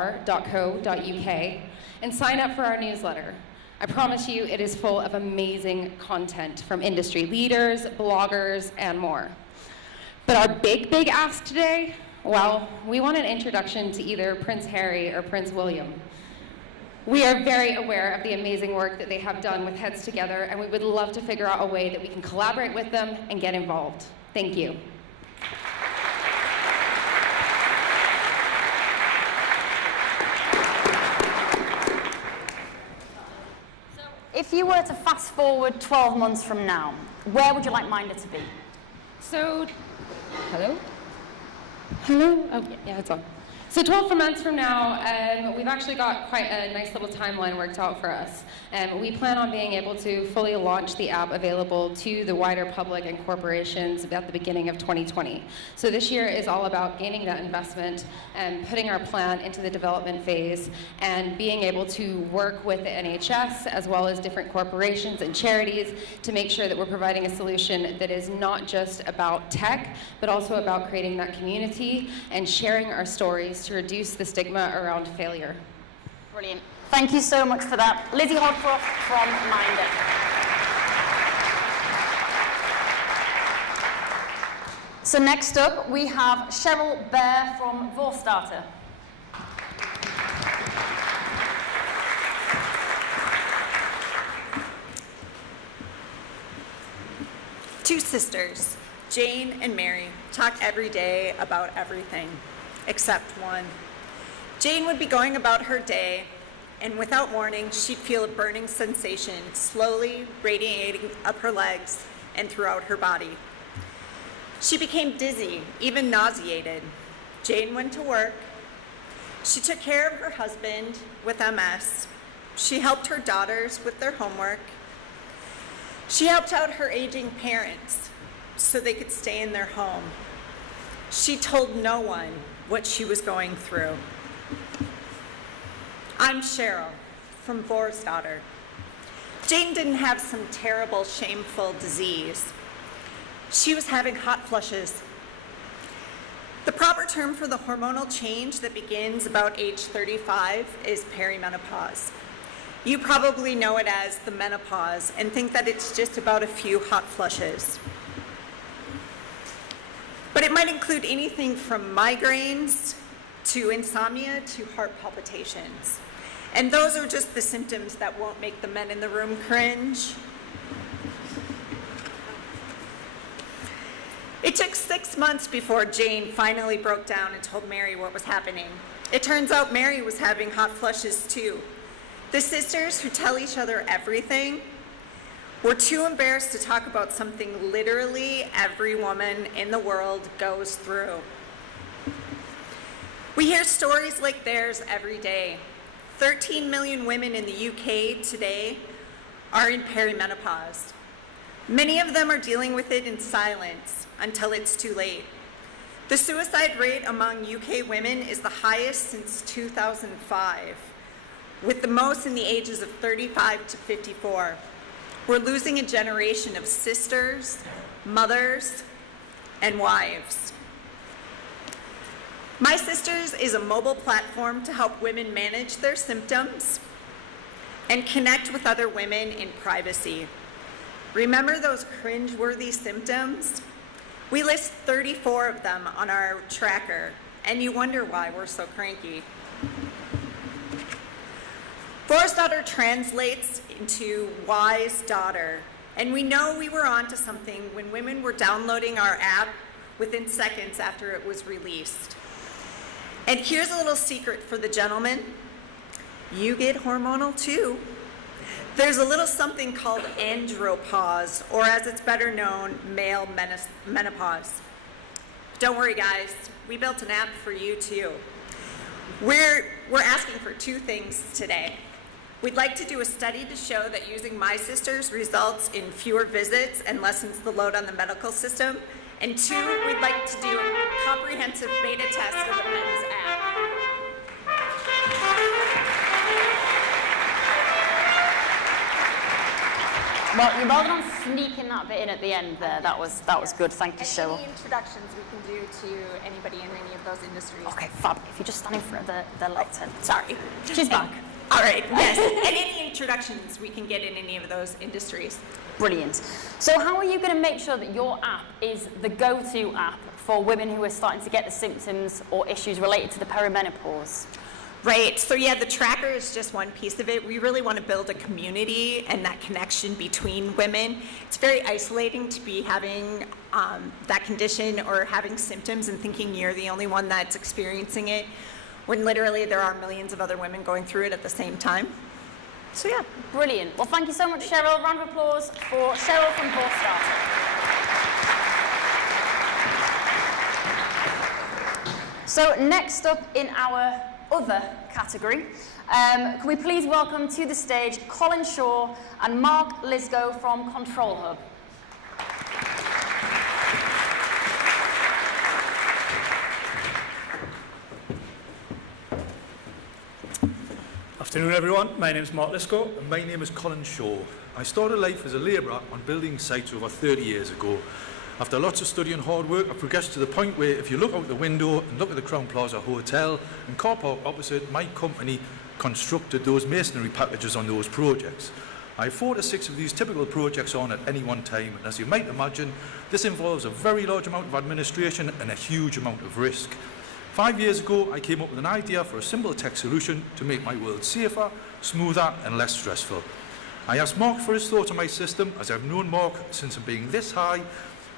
and sign up for our newsletter. I promise you it is full of amazing content from industry leaders, bloggers, and more. But our big ask today, well, we want an introduction to either Prince Harry or Prince William. We are very aware of the amazing work that they have done with Heads Together, and we would love to figure out a way that we can collaborate with them and get involved. Thank you. If you were to fast forward 12 months from now, where would you like Minder to be? So, hello? Hello? Oh, yeah, it's on. So 12 months from now, we've actually got quite a nice little timeline worked out for us. We plan on being able to fully launch the app available to the wider public and corporations at the beginning of 2020. So this year is all about gaining that investment and putting our plan into the development phase and being able to work with the NHS as well as different corporations and charities to make sure that we're providing a solution that is not just about tech, but also about creating that community and sharing our stories to reduce the stigma around failure. Brilliant. Thank you so much for that. Lizzie Hodcroft from Minder. So next up, we have Cheryl Bear from Vorstarter. Two sisters, Jane and Mary, talk every day about everything. Except one. Jane would be going about her day, and without warning, she'd feel a burning sensation slowly radiating up her legs and throughout her body. She became dizzy, even nauseated. Jane went to work. She took care of her husband with MS. She helped her daughters with their homework. She helped out her aging parents so they could stay in their home. She told no one what she was going through. I'm Cheryl from Vorstarter. Jane didn't have some terrible, shameful disease. She was having hot flushes. The proper term for the hormonal change that begins about age 35 is perimenopause. You probably know it as the menopause and think that it's just about a few hot flushes. But it might include anything from migraines to insomnia to heart palpitations. And those are just the symptoms that won't make the men in the room cringe. It took 6 months before Jane finally broke down and told Mary what was happening. It turns out Mary was having hot flushes too. The sisters, who tell each other everything, were too embarrassed to talk about something literally every woman in the world goes through. We hear stories like theirs every day. 13 million women in the UK today are in perimenopause. Many of them are dealing with it in silence until it's too late. The suicide rate among UK women is the highest since 2005, with the most in the ages of 35 to 54. We're losing a generation of sisters, mothers, and wives. My Sisters is a mobile platform to help women manage their symptoms and connect with other women in privacy. Remember those cringe-worthy symptoms? We list 34 of them on our tracker, and you wonder why we're so cranky. Vorstarter translates into wise daughter, and we know we were onto something when women were downloading our app within seconds after it was released. And here's a little secret for the gentlemen. you get hormonal too. There's a little something called andropause, or as it's better known, male menopause. Don't worry guys, we built an app for you too. We're asking for two things today. We'd like to do a study to show that using My Sisters results in fewer visits and lessens the load on the medical system. And two, we'd like to do a comprehensive beta test of the men's app. Well, you're well done on sneaking that bit in at the end there. That was good. Thank you, Cheryl. Any introductions we can do to anybody in any of those industries? Okay, fab. If you just stand in front of the lectern. Sorry. She's back. All right, yes. And any introductions we can get in any of those industries. Brilliant. So how are you going to make sure that your app is the go-to app for women who are starting to get the symptoms or issues related to the perimenopause? Right, so yeah, the tracker is just one piece of it. We really want to build a community and that connection between women. It's very isolating to be having that condition or having symptoms and thinking you're the only one that's experiencing it, when literally there are millions of other women going through it at the same time. So yeah. Brilliant. Well, thank you so much, Cheryl. Round of applause for Cheryl from Horse Starter. So next up in our other category, can we please welcome to the stage Colin Shaw and Mark Lisgo from Control Hub. Afternoon everyone, my name is Mark Lisco and my name is Colin Shaw. I started life as a labourer on building sites over 30 years ago. After lots of study and hard work, I progressed to the point where if you look out the window and look at the Crown Plaza Hotel and car park opposite, my company constructed those masonry packages on those projects. I have 4 to 6 of these typical projects on at any one time, and as you might imagine, this involves a very large amount of administration and a huge amount of risk. 5 years ago, I came up with an idea for a simple tech solution to make my world safer, smoother and less stressful. I asked Mark for his thoughts on my system, as I've known Mark since being this high,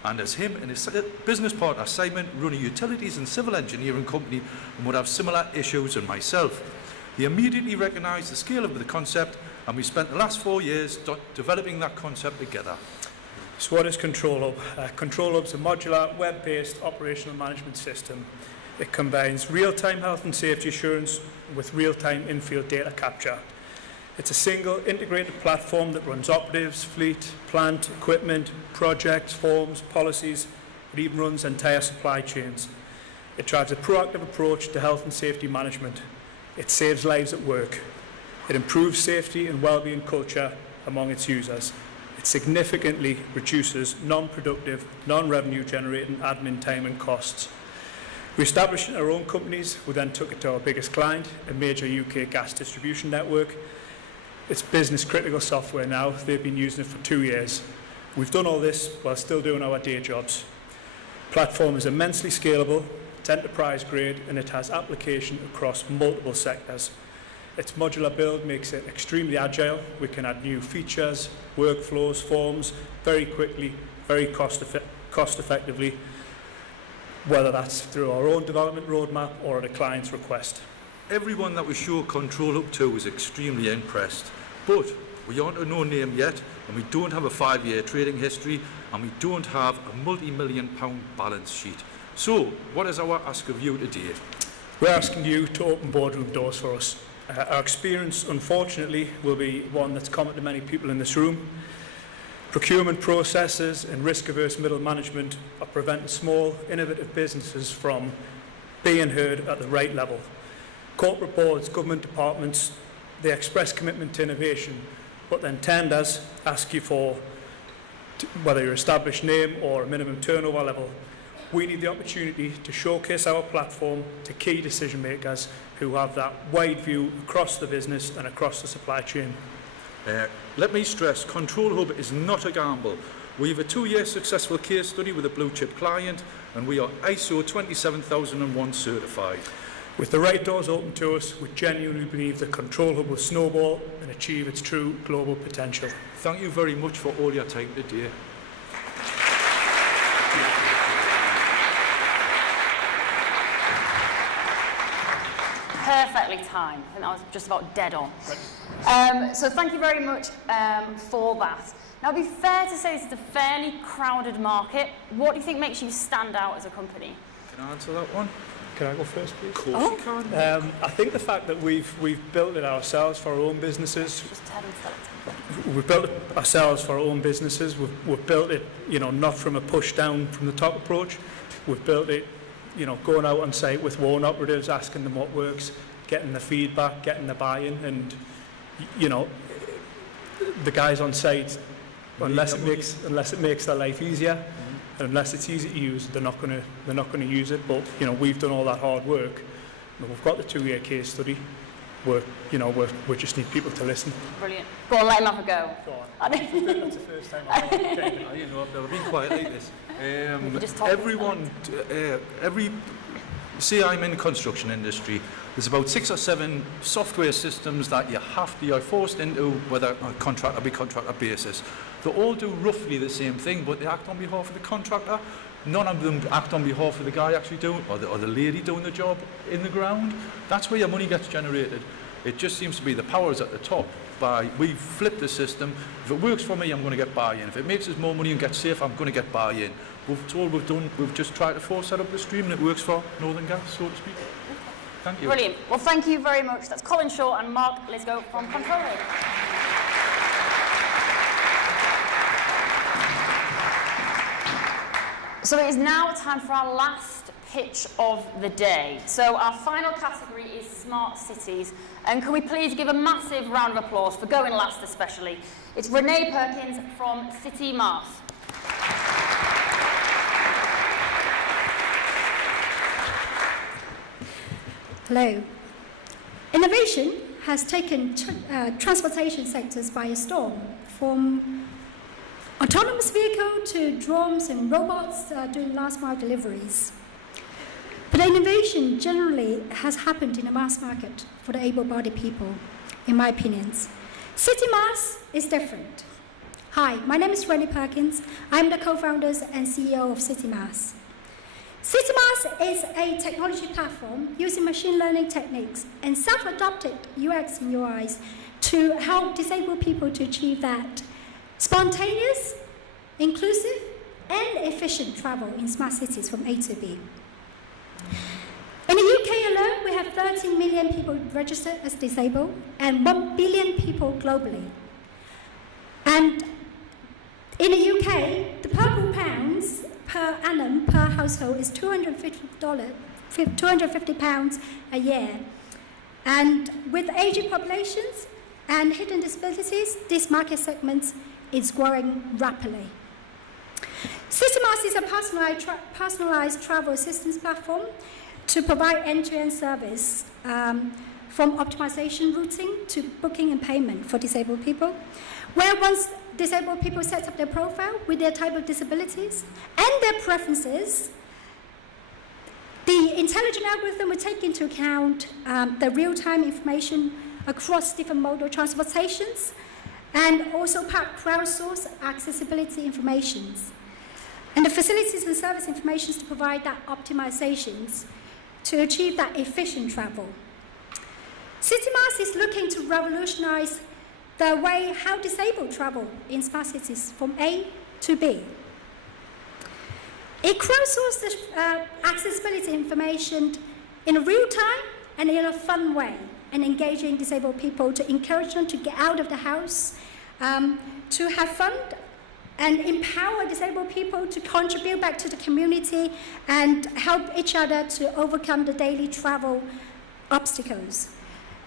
and as him and his business partner Simon run a utilities and civil engineering company and would have similar issues than myself. He immediately recognised the scale of the concept, and we spent the last 4 years developing that concept together. So what is Control Hub? Control Hub is a modular, web-based operational management system. It combines real-time health and safety assurance with real-time in-field data capture. It's a single integrated platform that runs operatives, fleet, plant, equipment, projects, forms, policies. It even runs entire supply chains. It drives a proactive approach to health and safety management. It saves lives at work. It improves safety and well-being culture among its users. It significantly reduces non-productive, non-revenue generating admin time and costs. We established our own companies. We then took it to our biggest client, a major UK gas distribution network. It's business critical software now. They've been using it for 2 years. We've done all this while still doing our day jobs. The platform is immensely scalable, it's enterprise grade, and it has application across multiple sectors. Its modular build makes it extremely agile. We can add new features, workflows, forms very quickly, very cost effectively, whether that's through our own development roadmap or at a client's request. Everyone that we show Control Hub to was extremely impressed, but we aren't a no-name yet, and we don't have a 5-year trading history, and we don't have a multi-million-pound balance sheet. So, what is our ask of you today? We're asking you to open boardroom doors for us. Our experience, unfortunately, will be one that's common to many people in this room. Procurement processes and risk-averse middle management are preventing small, innovative businesses from being heard at the right level. Corporate boards, government departments, they express commitment to innovation, but then tenders ask you for whether your established name or a minimum turnover level. We need the opportunity to showcase our platform to key decision makers who have that wide view across the business and across the supply chain. Let me stress, Control Hub is not a gamble. We have a 2-year successful case study with a blue chip client, and we are ISO 27001 certified. With the right doors open to us, we genuinely believe that Control Hub will snowball and achieve its true global potential. Thank you very much for all your time today. perfectly timed. I think that was just about dead on. So thank you very much for that. Now, it'd be fair to say this is a fairly crowded market. What do you think makes you stand out as a company? Can I answer that one? Can I go first, please? Of course you can. I think the fact that we've built it ourselves for our own businesses. We've built it ourselves for our own businesses. We've built it, not from a push down from the top approach. We've built it, going out on site with WARN operatives, asking them what works, getting the feedback, getting the buy-in, and the guys on site, unless it makes their life easier, and unless it's easy to use, they're not going to use it. But we've done all that hard work. We've got the 2-year case study. We just need people to listen. Brilliant. Go on, let him have a go. Go on. That's the first time I've I've never been quite like this. See, I'm in the construction industry. There's about 6 or 7 software systems that you're forced into, whether on a contractor basis. They all do roughly the same thing, but they act on behalf of the contractor. None of them act on behalf of the guy actually doing, or the lady doing the job in the ground. That's where your money gets generated. It just seems to be the powers at the top. We've flipped the system. If it works for me, I'm going to get buy-in. If it makes us more money and gets safe, I'm going to get buy-in. That's all we've done. We've just tried to force that up the stream, and it works for Northern Gas, so to speak. Thank you. Brilliant. Well, thank you very much. That's Colin Shaw and Mark Lisgo from Control Room. So it is now time for our last pitch of the day. So our final category is smart cities. And can we please give a massive round of applause for going last especially. It's Renee Perkins from City Mars. Hello. Innovation has taken transportation sectors by storm, from autonomous vehicle to drones and robots doing last mile deliveries. But innovation generally has happened in the mass market for the able-bodied people, in my opinions. City Mass is different. Hi, my name is Rennie Perkins. I'm the co-founder and CEO of City Mass. City Mass is a technology platform using machine learning techniques and self-adopted UX and UIs to help disabled people to achieve that spontaneous, inclusive, and efficient travel in smart cities from A to B. In the UK alone, we have 13 million people registered as disabled and 1 billion people globally. And in the UK, the purple pounds per annum per household is £250 a year. And with aging populations and hidden disabilities, this market segment is growing rapidly. CityMass is a personalized travel assistance platform to provide end-to-end service from optimization routing to booking and payment for disabled people, where once disabled people set up their profile with their type of disabilities and their preferences, the intelligent algorithm will take into account the real-time information across different modal transportations and also crowdsource accessibility informations. And the facilities and service information to provide that optimizations to achieve that efficient travel. CityMass is looking to revolutionize the way how disabled travel in smart cities from A to B. It crowdsources accessibility information in a real time and in a fun way, and engaging disabled people to encourage them to get out of the house, to have fun, and empower disabled people to contribute back to the community and help each other to overcome the daily travel obstacles,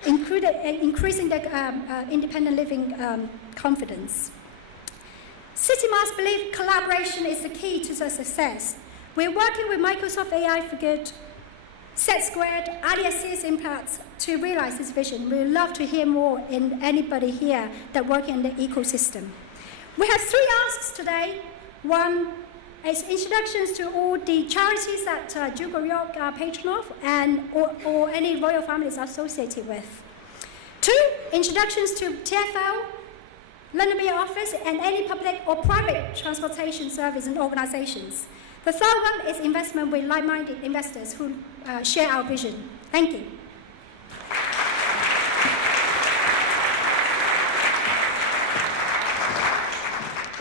increasing their independent living confidence. CityMass believe collaboration is the key to their success. We're working with Microsoft AI for Good, Set Squared, Alias's Impacts to realize this vision. We would love to hear more in anybody here that work in the ecosystem. We have 3 asks today. One is introductions to all the charities that Duke of York are patron of and or any royal families are associated with. 2, introductions to TfL, London Mayor Office, and any public or private transportation service and organizations. The third one is investment with like-minded investors who share our vision. Thank you.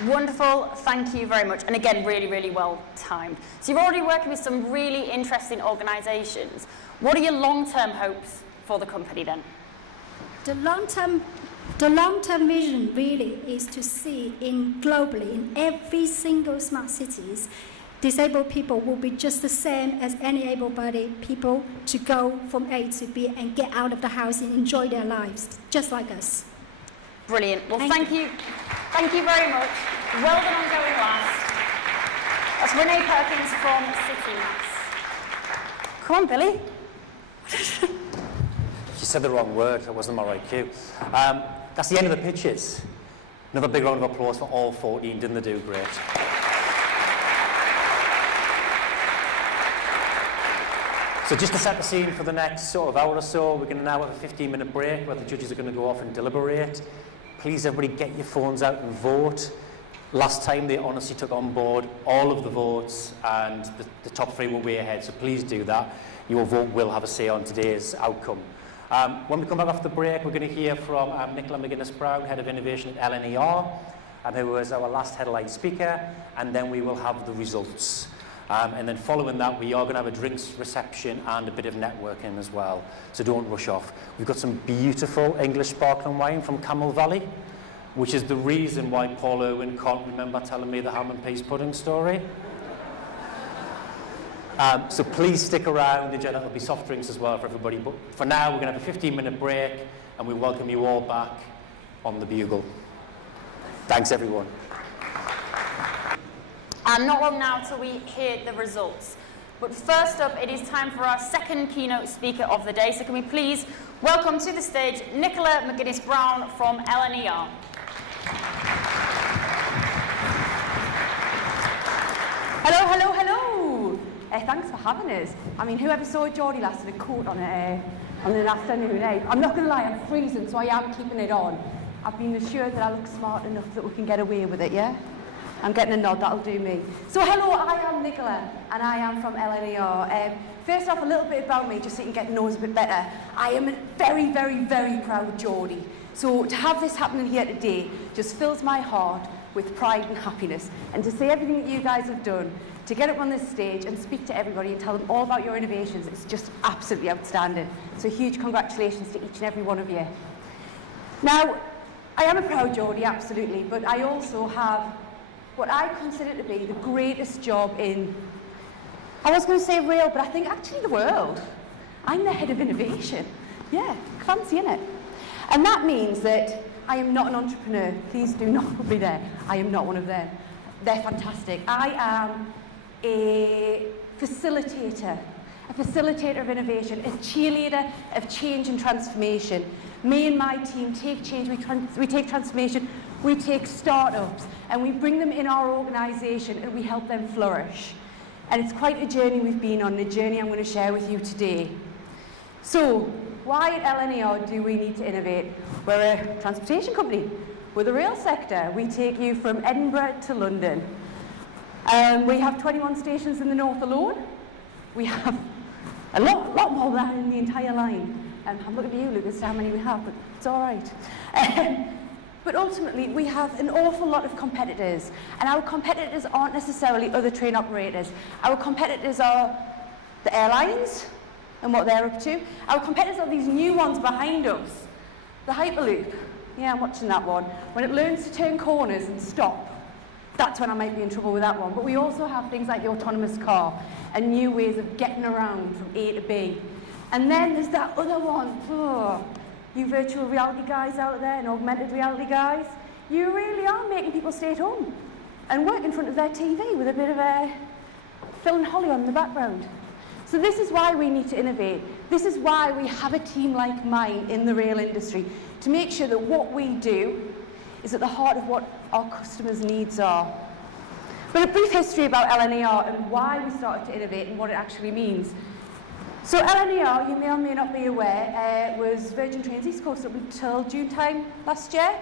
Wonderful, thank you very much. And again, really, really well timed. So you're already working with some really interesting organisations. What are your long-term hopes for the company then? The long-term vision really is to see globally in every single smart cities, disabled people will be just the same as any able-bodied people to go from A to B and get out of the house and enjoy their lives, just like us. Brilliant. Well, thank you. Thank you very much. Well done on going last. That's Renee Perkins from City Mass. Come on, Billy. You said the wrong word. That wasn't my right cue. That's the end of the pitches. Another big round of applause for all 14. Didn't they do great? So just to set the scene for the next sort of hour or so, we're going to now have a 15-minute break where the judges are going to go off and deliberate. Please, everybody, get your phones out and vote. Last time, they honestly took on board all of the votes, and the top 3 were way ahead, so please do that. Your vote will have a say on today's outcome. When we come back after the break, we're going to hear from Nicola McGuinness-Brown, Head of Innovation at LNER, who was our last headline speaker, and then we will have the results. And then following that, we are going to have a drinks reception and a bit of networking as well, so don't rush off. We've got some beautiful English sparkling wine from Camel Valley, which is the reason why Paul Irwin can't remember telling me the ham and peas pudding story. So please stick around, enjoy that. There'll be soft drinks as well for everybody. But for now, we're going to have a 15-minute break, and we welcome you all back on the Bugle. Thanks, everyone. Not long now till we hear the results. But first up, it is time for our second keynote speaker of the day. So can we please welcome to the stage Nicola McGuinness-Brown from LNER. Hello, hello, hello. Thanks for having us. I mean, whoever saw Geordie last in a coat on an afternoon, I'm not going to lie, I'm freezing, so I am keeping it on. I've been assured that I look smart enough that we can get away with it, yeah? I'm getting a nod, that'll do me. So hello, I am Nicola, and I am from LNER. First off, a little bit about me, just so you can get to know us a bit better. I am a very, very, very proud Geordie. So to have this happening here today just fills my heart with pride and happiness. And to see everything that you guys have done, to get up on this stage and speak to everybody and tell them all about your innovations, it's just absolutely outstanding. So huge congratulations to each and every one of you. Now, I am a proud Geordie, absolutely, but I also have what I consider to be the greatest job in, I was going to say rail, but I think actually the world. I'm the head of innovation. Yeah, fancy, innit? And that means that I am not an entrepreneur. Please do not put me there. I am not one of them. They're fantastic. I am a facilitator of innovation, a cheerleader of change and transformation. Me and my team take change, we take transformation, we take startups, and we bring them in our organisation and we help them flourish. And it's quite a journey we've been on, a journey I'm going to share with you today. So, why at LNER do we need to innovate? We're a transportation company. We're the rail sector. We take you from Edinburgh to London. We have 21 stations in the north alone. We have a lot more than that in the entire line. I'm looking at you, Lucas, how many we have, but it's all right. But ultimately, we have an awful lot of competitors, and our competitors aren't necessarily other train operators. Our competitors are the airlines and what they're up to. Our competitors are these new ones behind us. The Hyperloop. Yeah, I'm watching that one. When it learns to turn corners and stop, that's when I might be in trouble with that one. But we also have things like the autonomous car and new ways of getting around from A to B. And then there's that other one. Oh, you virtual reality guys out there and augmented reality guys, you really are making people stay at home and work in front of their TV with a bit of Phil and Holly on in the background. So this is why we need to innovate. This is why we have a team like mine in the rail industry, to make sure that what we do is at the heart of what our customers' needs are. But a brief history about LNER and why we started to innovate and what it actually means. So LNER, you may or may not be aware, was Virgin Trains East Coast up until June time last year.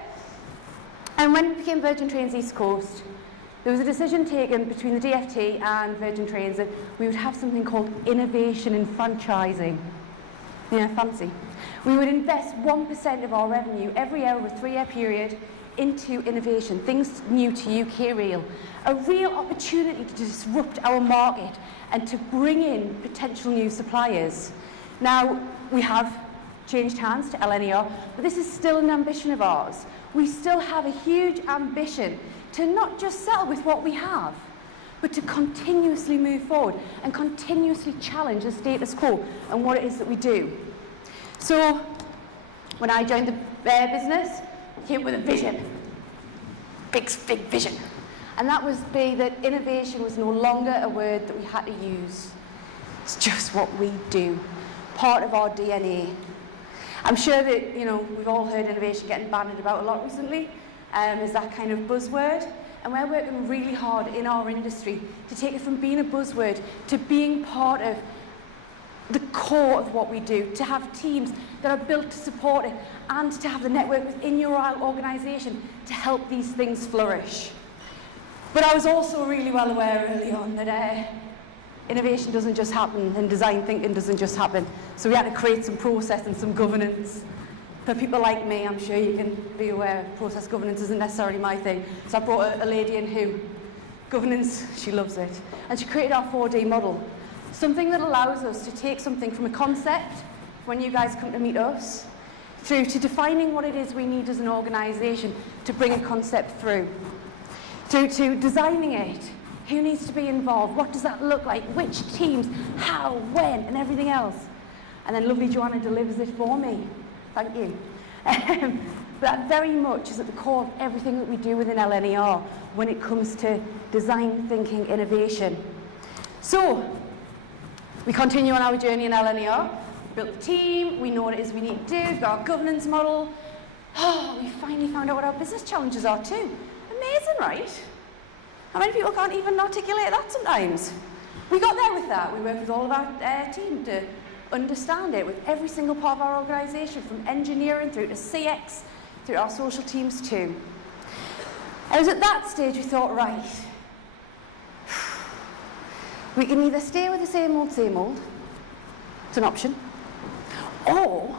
And when it became Virgin Trains East Coast, there was a decision taken between the DfT and Virgin Trains that we would have something called innovation in franchising. Yeah, fancy. We would invest 1% of our revenue every year over a 3-year period into innovation, things new to UK Rail, a real opportunity to disrupt our market and to bring in potential new suppliers. Now, we have changed hands to LNER, but this is still an ambition of ours. We still have a huge ambition to not just settle with what we have, but to continuously move forward and continuously challenge the status quo and what it is that we do. So, when I joined the business, I came with a vision, big vision. And that was that innovation was no longer a word that we had to use. It's just what we do, part of our DNA. I'm sure that, we've all heard innovation getting bandied about a lot recently, is that kind of buzzword. And we're working really hard in our industry to take it from being a buzzword to being part of the core of what we do, to have teams that are built to support it, and to have the network within your organisation to help these things flourish. But I was also really well aware early on that innovation doesn't just happen and design thinking doesn't just happen. So we had to create some process and some governance. For people like me, I'm sure you can be aware process governance isn't necessarily my thing. So I brought a lady in who, governance, she loves it. And she created our 4D model. Something that allows us to take something from a concept, when you guys come to meet us, through to defining what it is we need as an organisation to bring a concept through to designing it, who needs to be involved, what does that look like, which teams, how, when, and everything else. And then lovely Joanna delivers it for me. Thank you. That very much is at the core of everything that we do within LNER when it comes to design thinking innovation. So, we continue on our journey in LNER. We built the team, we know what it is we need to do, we've got our governance model. Oh, we finally found out what our business challenges are too. Amazing, right? How many people can't even articulate that sometimes? We got there with that. We worked with all of our team to understand it with every single part of our organisation, from engineering through to CX, through our social teams too. And it was at that stage we thought, right, we can either stay with the same old, it's an option, or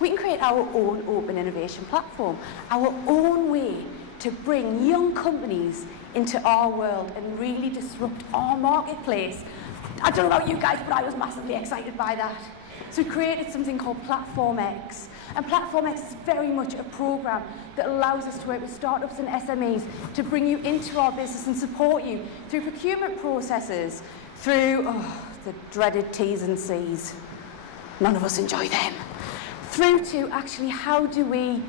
we can create our own open innovation platform, our own way to bring young companies into our world and really disrupt our marketplace. I don't know about you guys, but I was massively excited by that. So we created something called Platform X. And Platform X is very much a program that allows us to work with startups and SMEs to bring you into our business and support you through procurement processes, through the dreaded T's and C's. None of us enjoy them. Through to actually how do we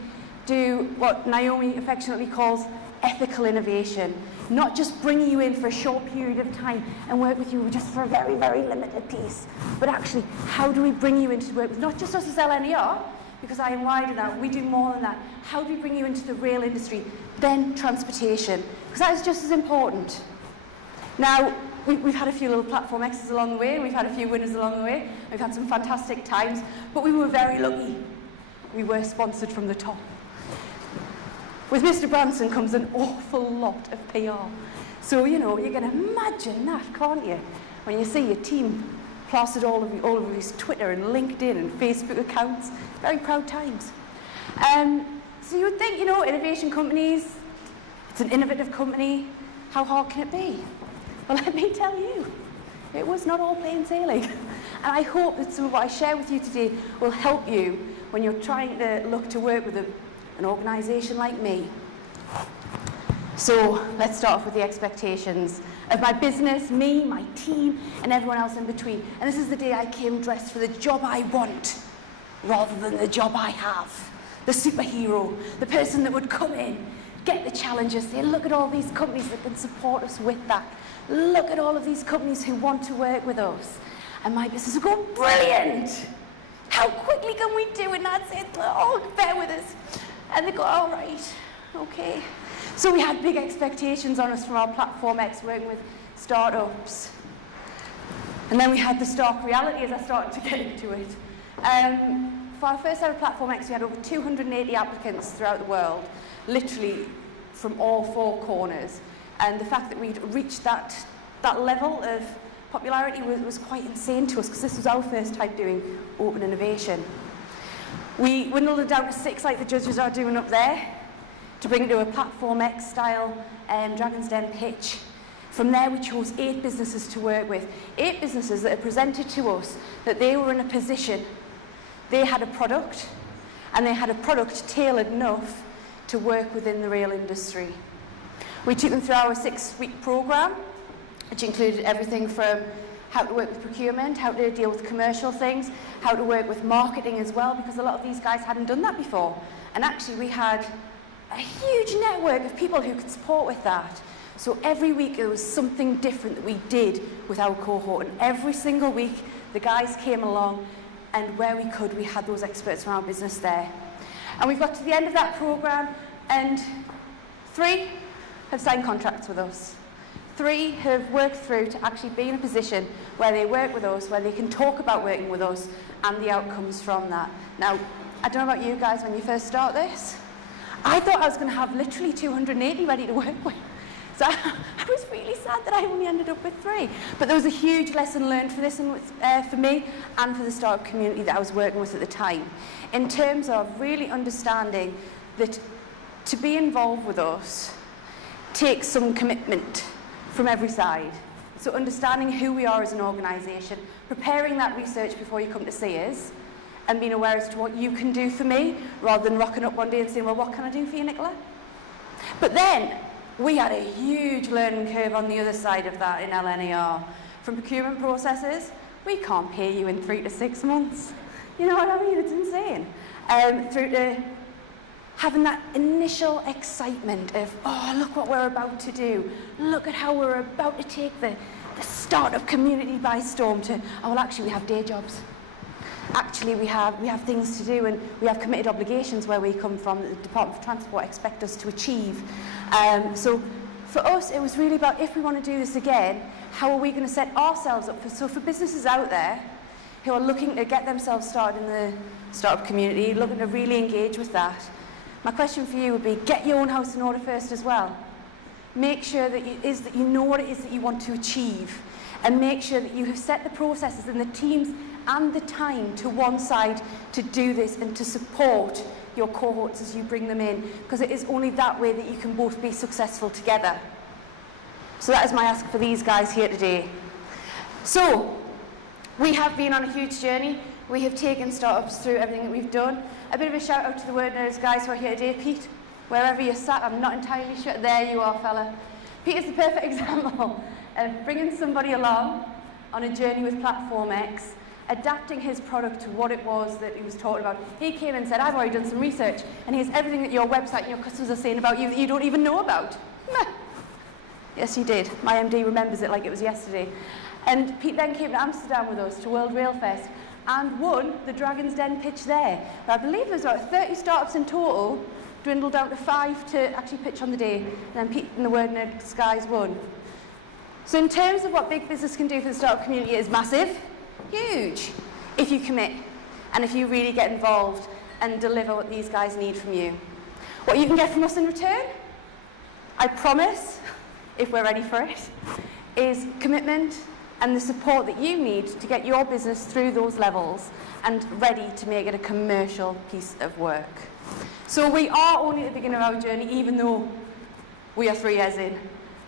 do what Naomi affectionately calls ethical innovation. Not just bring you in for a short period of time and work with you just for a very, very limited piece, but actually, how do we bring you into work with not just us as LNER, because I am wider than that, we do more than that. How do we bring you into the rail industry, then transportation, because that is just as important. Now, we've had a few little Platform X's along the way, we've had a few winners along the way, we've had some fantastic times, but we were very lucky. We were sponsored from the top. With Mr. Branson comes an awful lot of PR. So, you can imagine that, can't you? When you see your team plastered all over his Twitter and LinkedIn and Facebook accounts. Very proud times. So you would think, innovation companies, it's an innovative company, how hard can it be? Well, let me tell you, it was not all plain sailing. And I hope that some of what I share with you today will help you when you're trying to look to work with an organisation like me. So let's start off with the expectations of my business, me, my team, and everyone else in between. And this is the day I came dressed for the job I want, rather than the job I have. The superhero, the person that would come in, get the challenges, say, look at all these companies that can support us with that. Look at all of these companies who want to work with us. And my business would go, brilliant! How quickly can we do it? And I'd say, oh, bear with us. And they go, all right, okay. So we had big expectations on us from our Platform X, working with startups. And then we had the stark reality as I started to get into it. For our first ever Platform X, we had over 280 applicants throughout the world, literally from all four corners. And the fact that we'd reached that level of popularity was quite insane to us, because this was our first time doing open innovation. We dwindled it down to 6 like the judges are doing up there. to bring it to a Platform X style Dragon's Den pitch. From there, we chose 8 businesses to work with. 8 businesses that had presented to us that they were in a position, they had a product, and they had a product tailored enough to work within the rail industry. We took them through our 6-week programme, which included everything from how to work with procurement, how to deal with commercial things, how to work with marketing as well, because a lot of these guys hadn't done that before. And actually, we had a huge network of people who could support with that. So every week there was something different that we did with our cohort, and every single week the guys came along, and where we could, we had those experts from our business there. And we've got to the end of that programme, and 3 have signed contracts with us. 3 have worked through to actually be in a position where they work with us, where they can talk about working with us and the outcomes from that. Now, I don't know about you guys, when you first start this, I thought I was going to have literally 280 ready to work with. So I was really sad that I only ended up with 3. But there was a huge lesson learned for this and for me and for the startup community that I was working with at the time, in terms of really understanding that to be involved with us takes some commitment from every side. So understanding who we are as an organisation, preparing that research before you come to see us, and being aware as to what you can do for me, rather than rocking up one day and saying, well, what can I do for you, Nicola? But then, we had a huge learning curve on the other side of that in LNAR. From procurement processes, we can't pay you in 3 to 6 months. You know what I mean? It's insane. Through to having that initial excitement of, oh, look what we're about to do. Look at how we're about to take the startup community by storm to, oh, well, actually, we have day jobs. Actually, we have things to do, and we have committed obligations where we come from that the Department of Transport expect us to achieve. So for us, it was really about, if we want to do this again, how are we going to set ourselves up for businesses out there who are looking to get themselves started in the startup community, looking to really engage with that. My question for you would be, get your own house in order first as well. Make sure that you know what it is that you want to achieve, and make sure that you have set the processes and the teams and the time to one side to do this and to support your cohorts as you bring them in, because it is only that way that you can both be successful together. So that is my ask for these guys here today. So, we have been on a huge journey. We have taken startups through everything that we've done. A bit of a shout out to the Word Nerds guys who are here today. Pete, wherever you're sat, I'm not entirely sure. There you are, fella. Pete is the perfect example of bringing somebody along on a journey with Platform X, adapting his product to what it was that he was talking about. He came and said, I've already done some research, and here's everything that your website and your customers are saying about you that you don't even know about. Meh. Yes, he did. My MD remembers it like it was yesterday. And Pete then came to Amsterdam with us to World Rail Fest and won the Dragon's Den pitch there. Now, I believe there's about 30 startups in total, dwindled down to 5 to actually pitch on the day, and then Pete and the Word Nerds guys won. So in terms of what big business can do for the startup community, it is massive. Huge, if you commit and if you really get involved and deliver what these guys need from you. What you can get from us in return, I promise, if we're ready for it, is commitment and the support that you need to get your business through those levels and ready to make it a commercial piece of work. So we are only at the beginning of our journey, even though we are 3 years in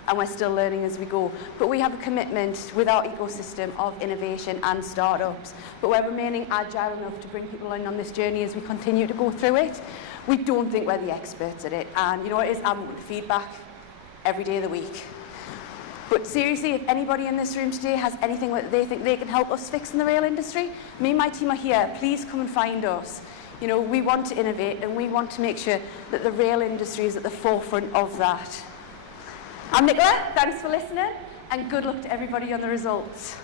and we're still learning as we go. But we have a commitment with our ecosystem of innovation and startups. But we're remaining agile enough to bring people in on this journey as we continue to go through it. We don't think we're the experts at it. And you know what it is? I'm open to feedback every day of the week. But seriously, if anybody in this room today has anything that they think they can help us fix in the rail industry, me and my team are here. Please come and find us. You know, we want to innovate and we want to make sure that the rail industry is at the forefront of that. I'm Nicola, thanks for listening, and good luck to everybody on the results.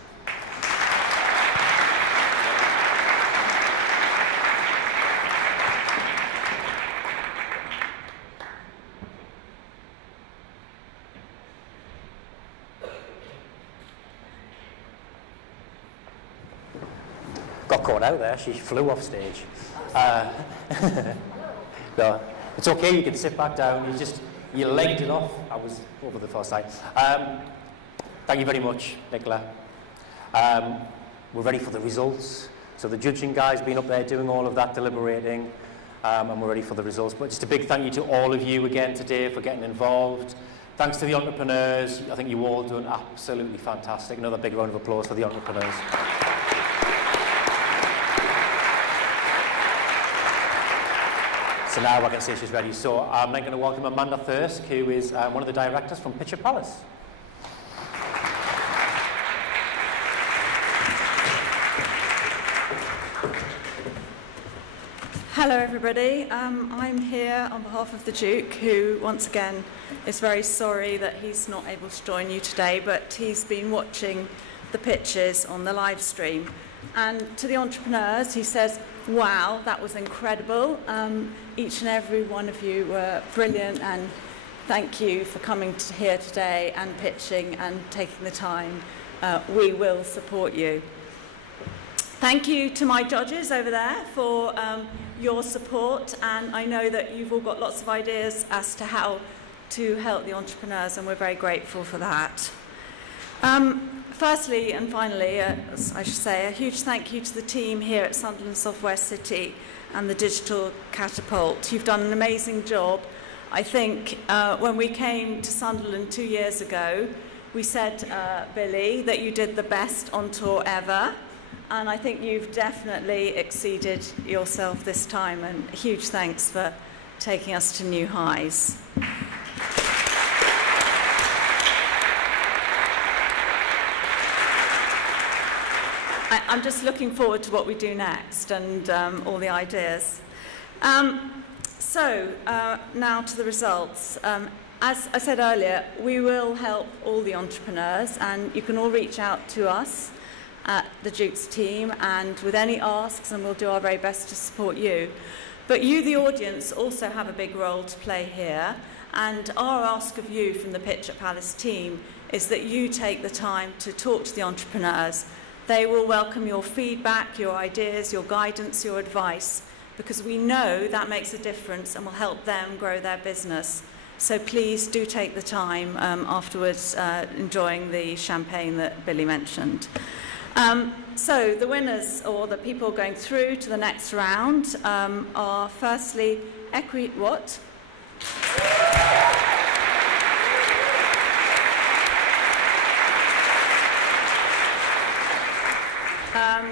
Got caught out there, she flew off stage. No, it's okay, you can sit back down, you legged it off. I was over the far side. Thank you very much, Nicola. We're ready for the results. So the judging guy's been up there doing all of that deliberating. and we're ready for the results. But just a big thank you to all of you again today for getting involved. Thanks to the entrepreneurs. I think you all done absolutely fantastic. Another big round of applause for the entrepreneurs. So now I can say she's ready. So I'm then going to welcome Amanda Thirsk, who is one of the directors from Pitcher Palace. Hello everybody, I'm here on behalf of the Duke, who once again is very sorry that he's not able to join you today, but he's been watching the pitches on the live stream. And to the entrepreneurs, he says, wow, that was incredible. Each and every one of you were brilliant, and thank you for coming here today and pitching and taking the time. We will support you. Thank you to my judges over there for your support, and I know that you've all got lots of ideas as to how to help the entrepreneurs, and we're very grateful for that. Firstly and finally, as I should say, a huge thank you to the team here at Sunderland Software City and the Digital Catapult. You've done an amazing job. I think when we came to Sunderland 2 years ago, we said, Billy, that you did the best on tour ever. And I think you've definitely exceeded yourself this time, and a huge thanks for taking us to new highs. I'm just looking forward to what we do next and all the ideas. So now to the results. As I said earlier, we will help all the entrepreneurs, and you can all reach out to us at the Duke's team and with any asks, and we'll do our very best to support you. But you, the audience, also have a big role to play here, and our ask of you from the Pitch at Palace team is that you take the time to talk to the entrepreneurs. They will welcome your feedback, your ideas, your guidance, your advice, because we know that makes a difference and will help them grow their business. So please do take the time afterwards, enjoying the champagne that Billy mentioned. So the winners, or the people going through to the next round, are firstly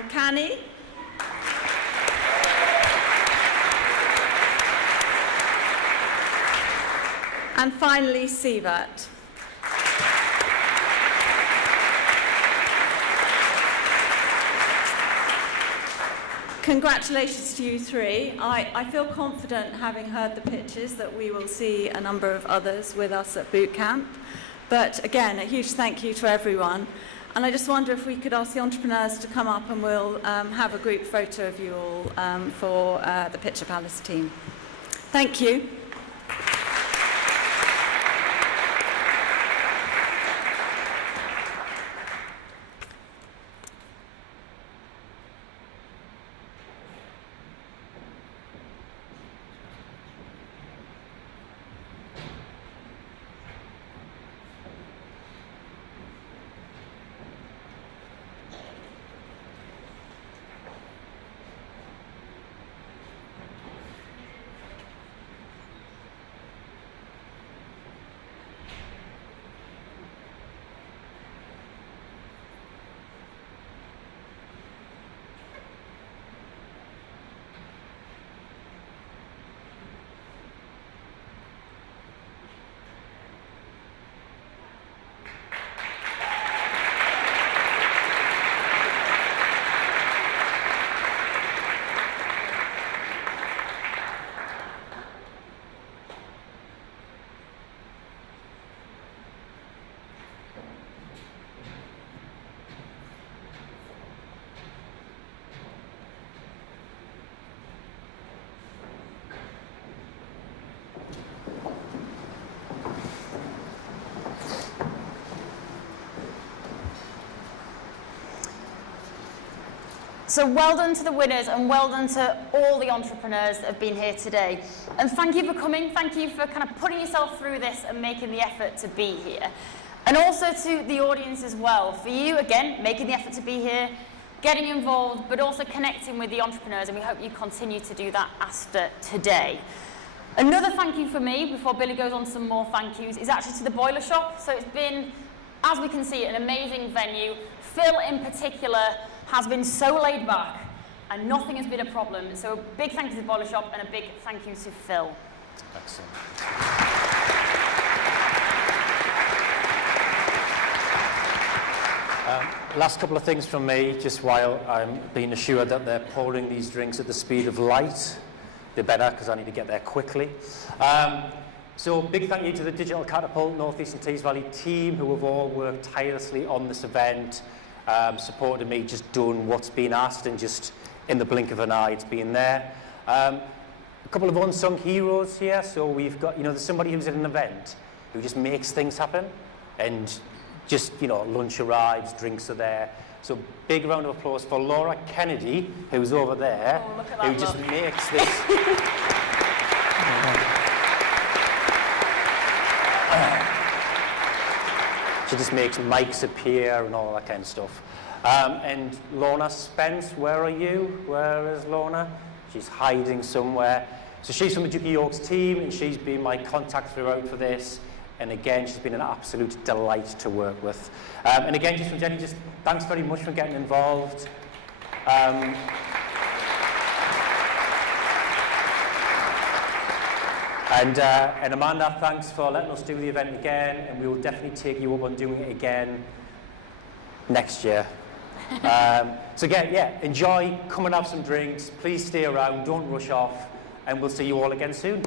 Canny. And finally, Sivat. Congratulations to you three. I feel confident, having heard the pitches, that we will see a number of others with us at boot camp. But again, a huge thank you to everyone. And I just wonder if we could ask the entrepreneurs to come up, and we'll have a group photo of you all for the Pitcher Palace team. Thank you. So well done to the winners, and well done to all the entrepreneurs that have been here today. And thank you for coming. Thank you for kind of putting yourself through this and making the effort to be here. And also to the audience as well. For you, again, making the effort to be here. getting involved, but also connecting with the entrepreneurs, and we hope you continue to do that after today. Another thank you for me, before Billy goes on to some more thank yous, is actually to the Boiler Shop. So it's been, as we can see, an amazing venue. Phil in particular has been so laid back, and nothing has been a problem. So a big thank you to the Boiler Shop, and a big thank you to Phil. Excellent. Last couple of things from me, just while I'm being assured that they're pouring these drinks at the speed of light. They're better because I need to get there quickly. So big thank you to the Digital Catapult North East and Tees Valley team, who have all worked tirelessly on this event, supported me, just done what's been asked, and just in the blink of an eye it's been there. A couple of unsung heroes here. So we've got, there's somebody who's at an event who just makes things happen, and just, lunch arrives, drinks are there. So big round of applause for Laura Kennedy, who's over there, who just makes this. She just makes mics appear and all that kind of stuff. And Lorna Spence, where are you? Where is Lorna? She's hiding somewhere. So she's from the Duke of York's team, and she's been my contact throughout for this. And again, she's been an absolute delight to work with. And again, just from Jenny, just thanks very much for getting involved. And Amanda, thanks for letting us do the event again, and we will definitely take you up on doing it again next year. So again, yeah, enjoy, come and have some drinks, please stay around, don't rush off, and we'll see you all again soon.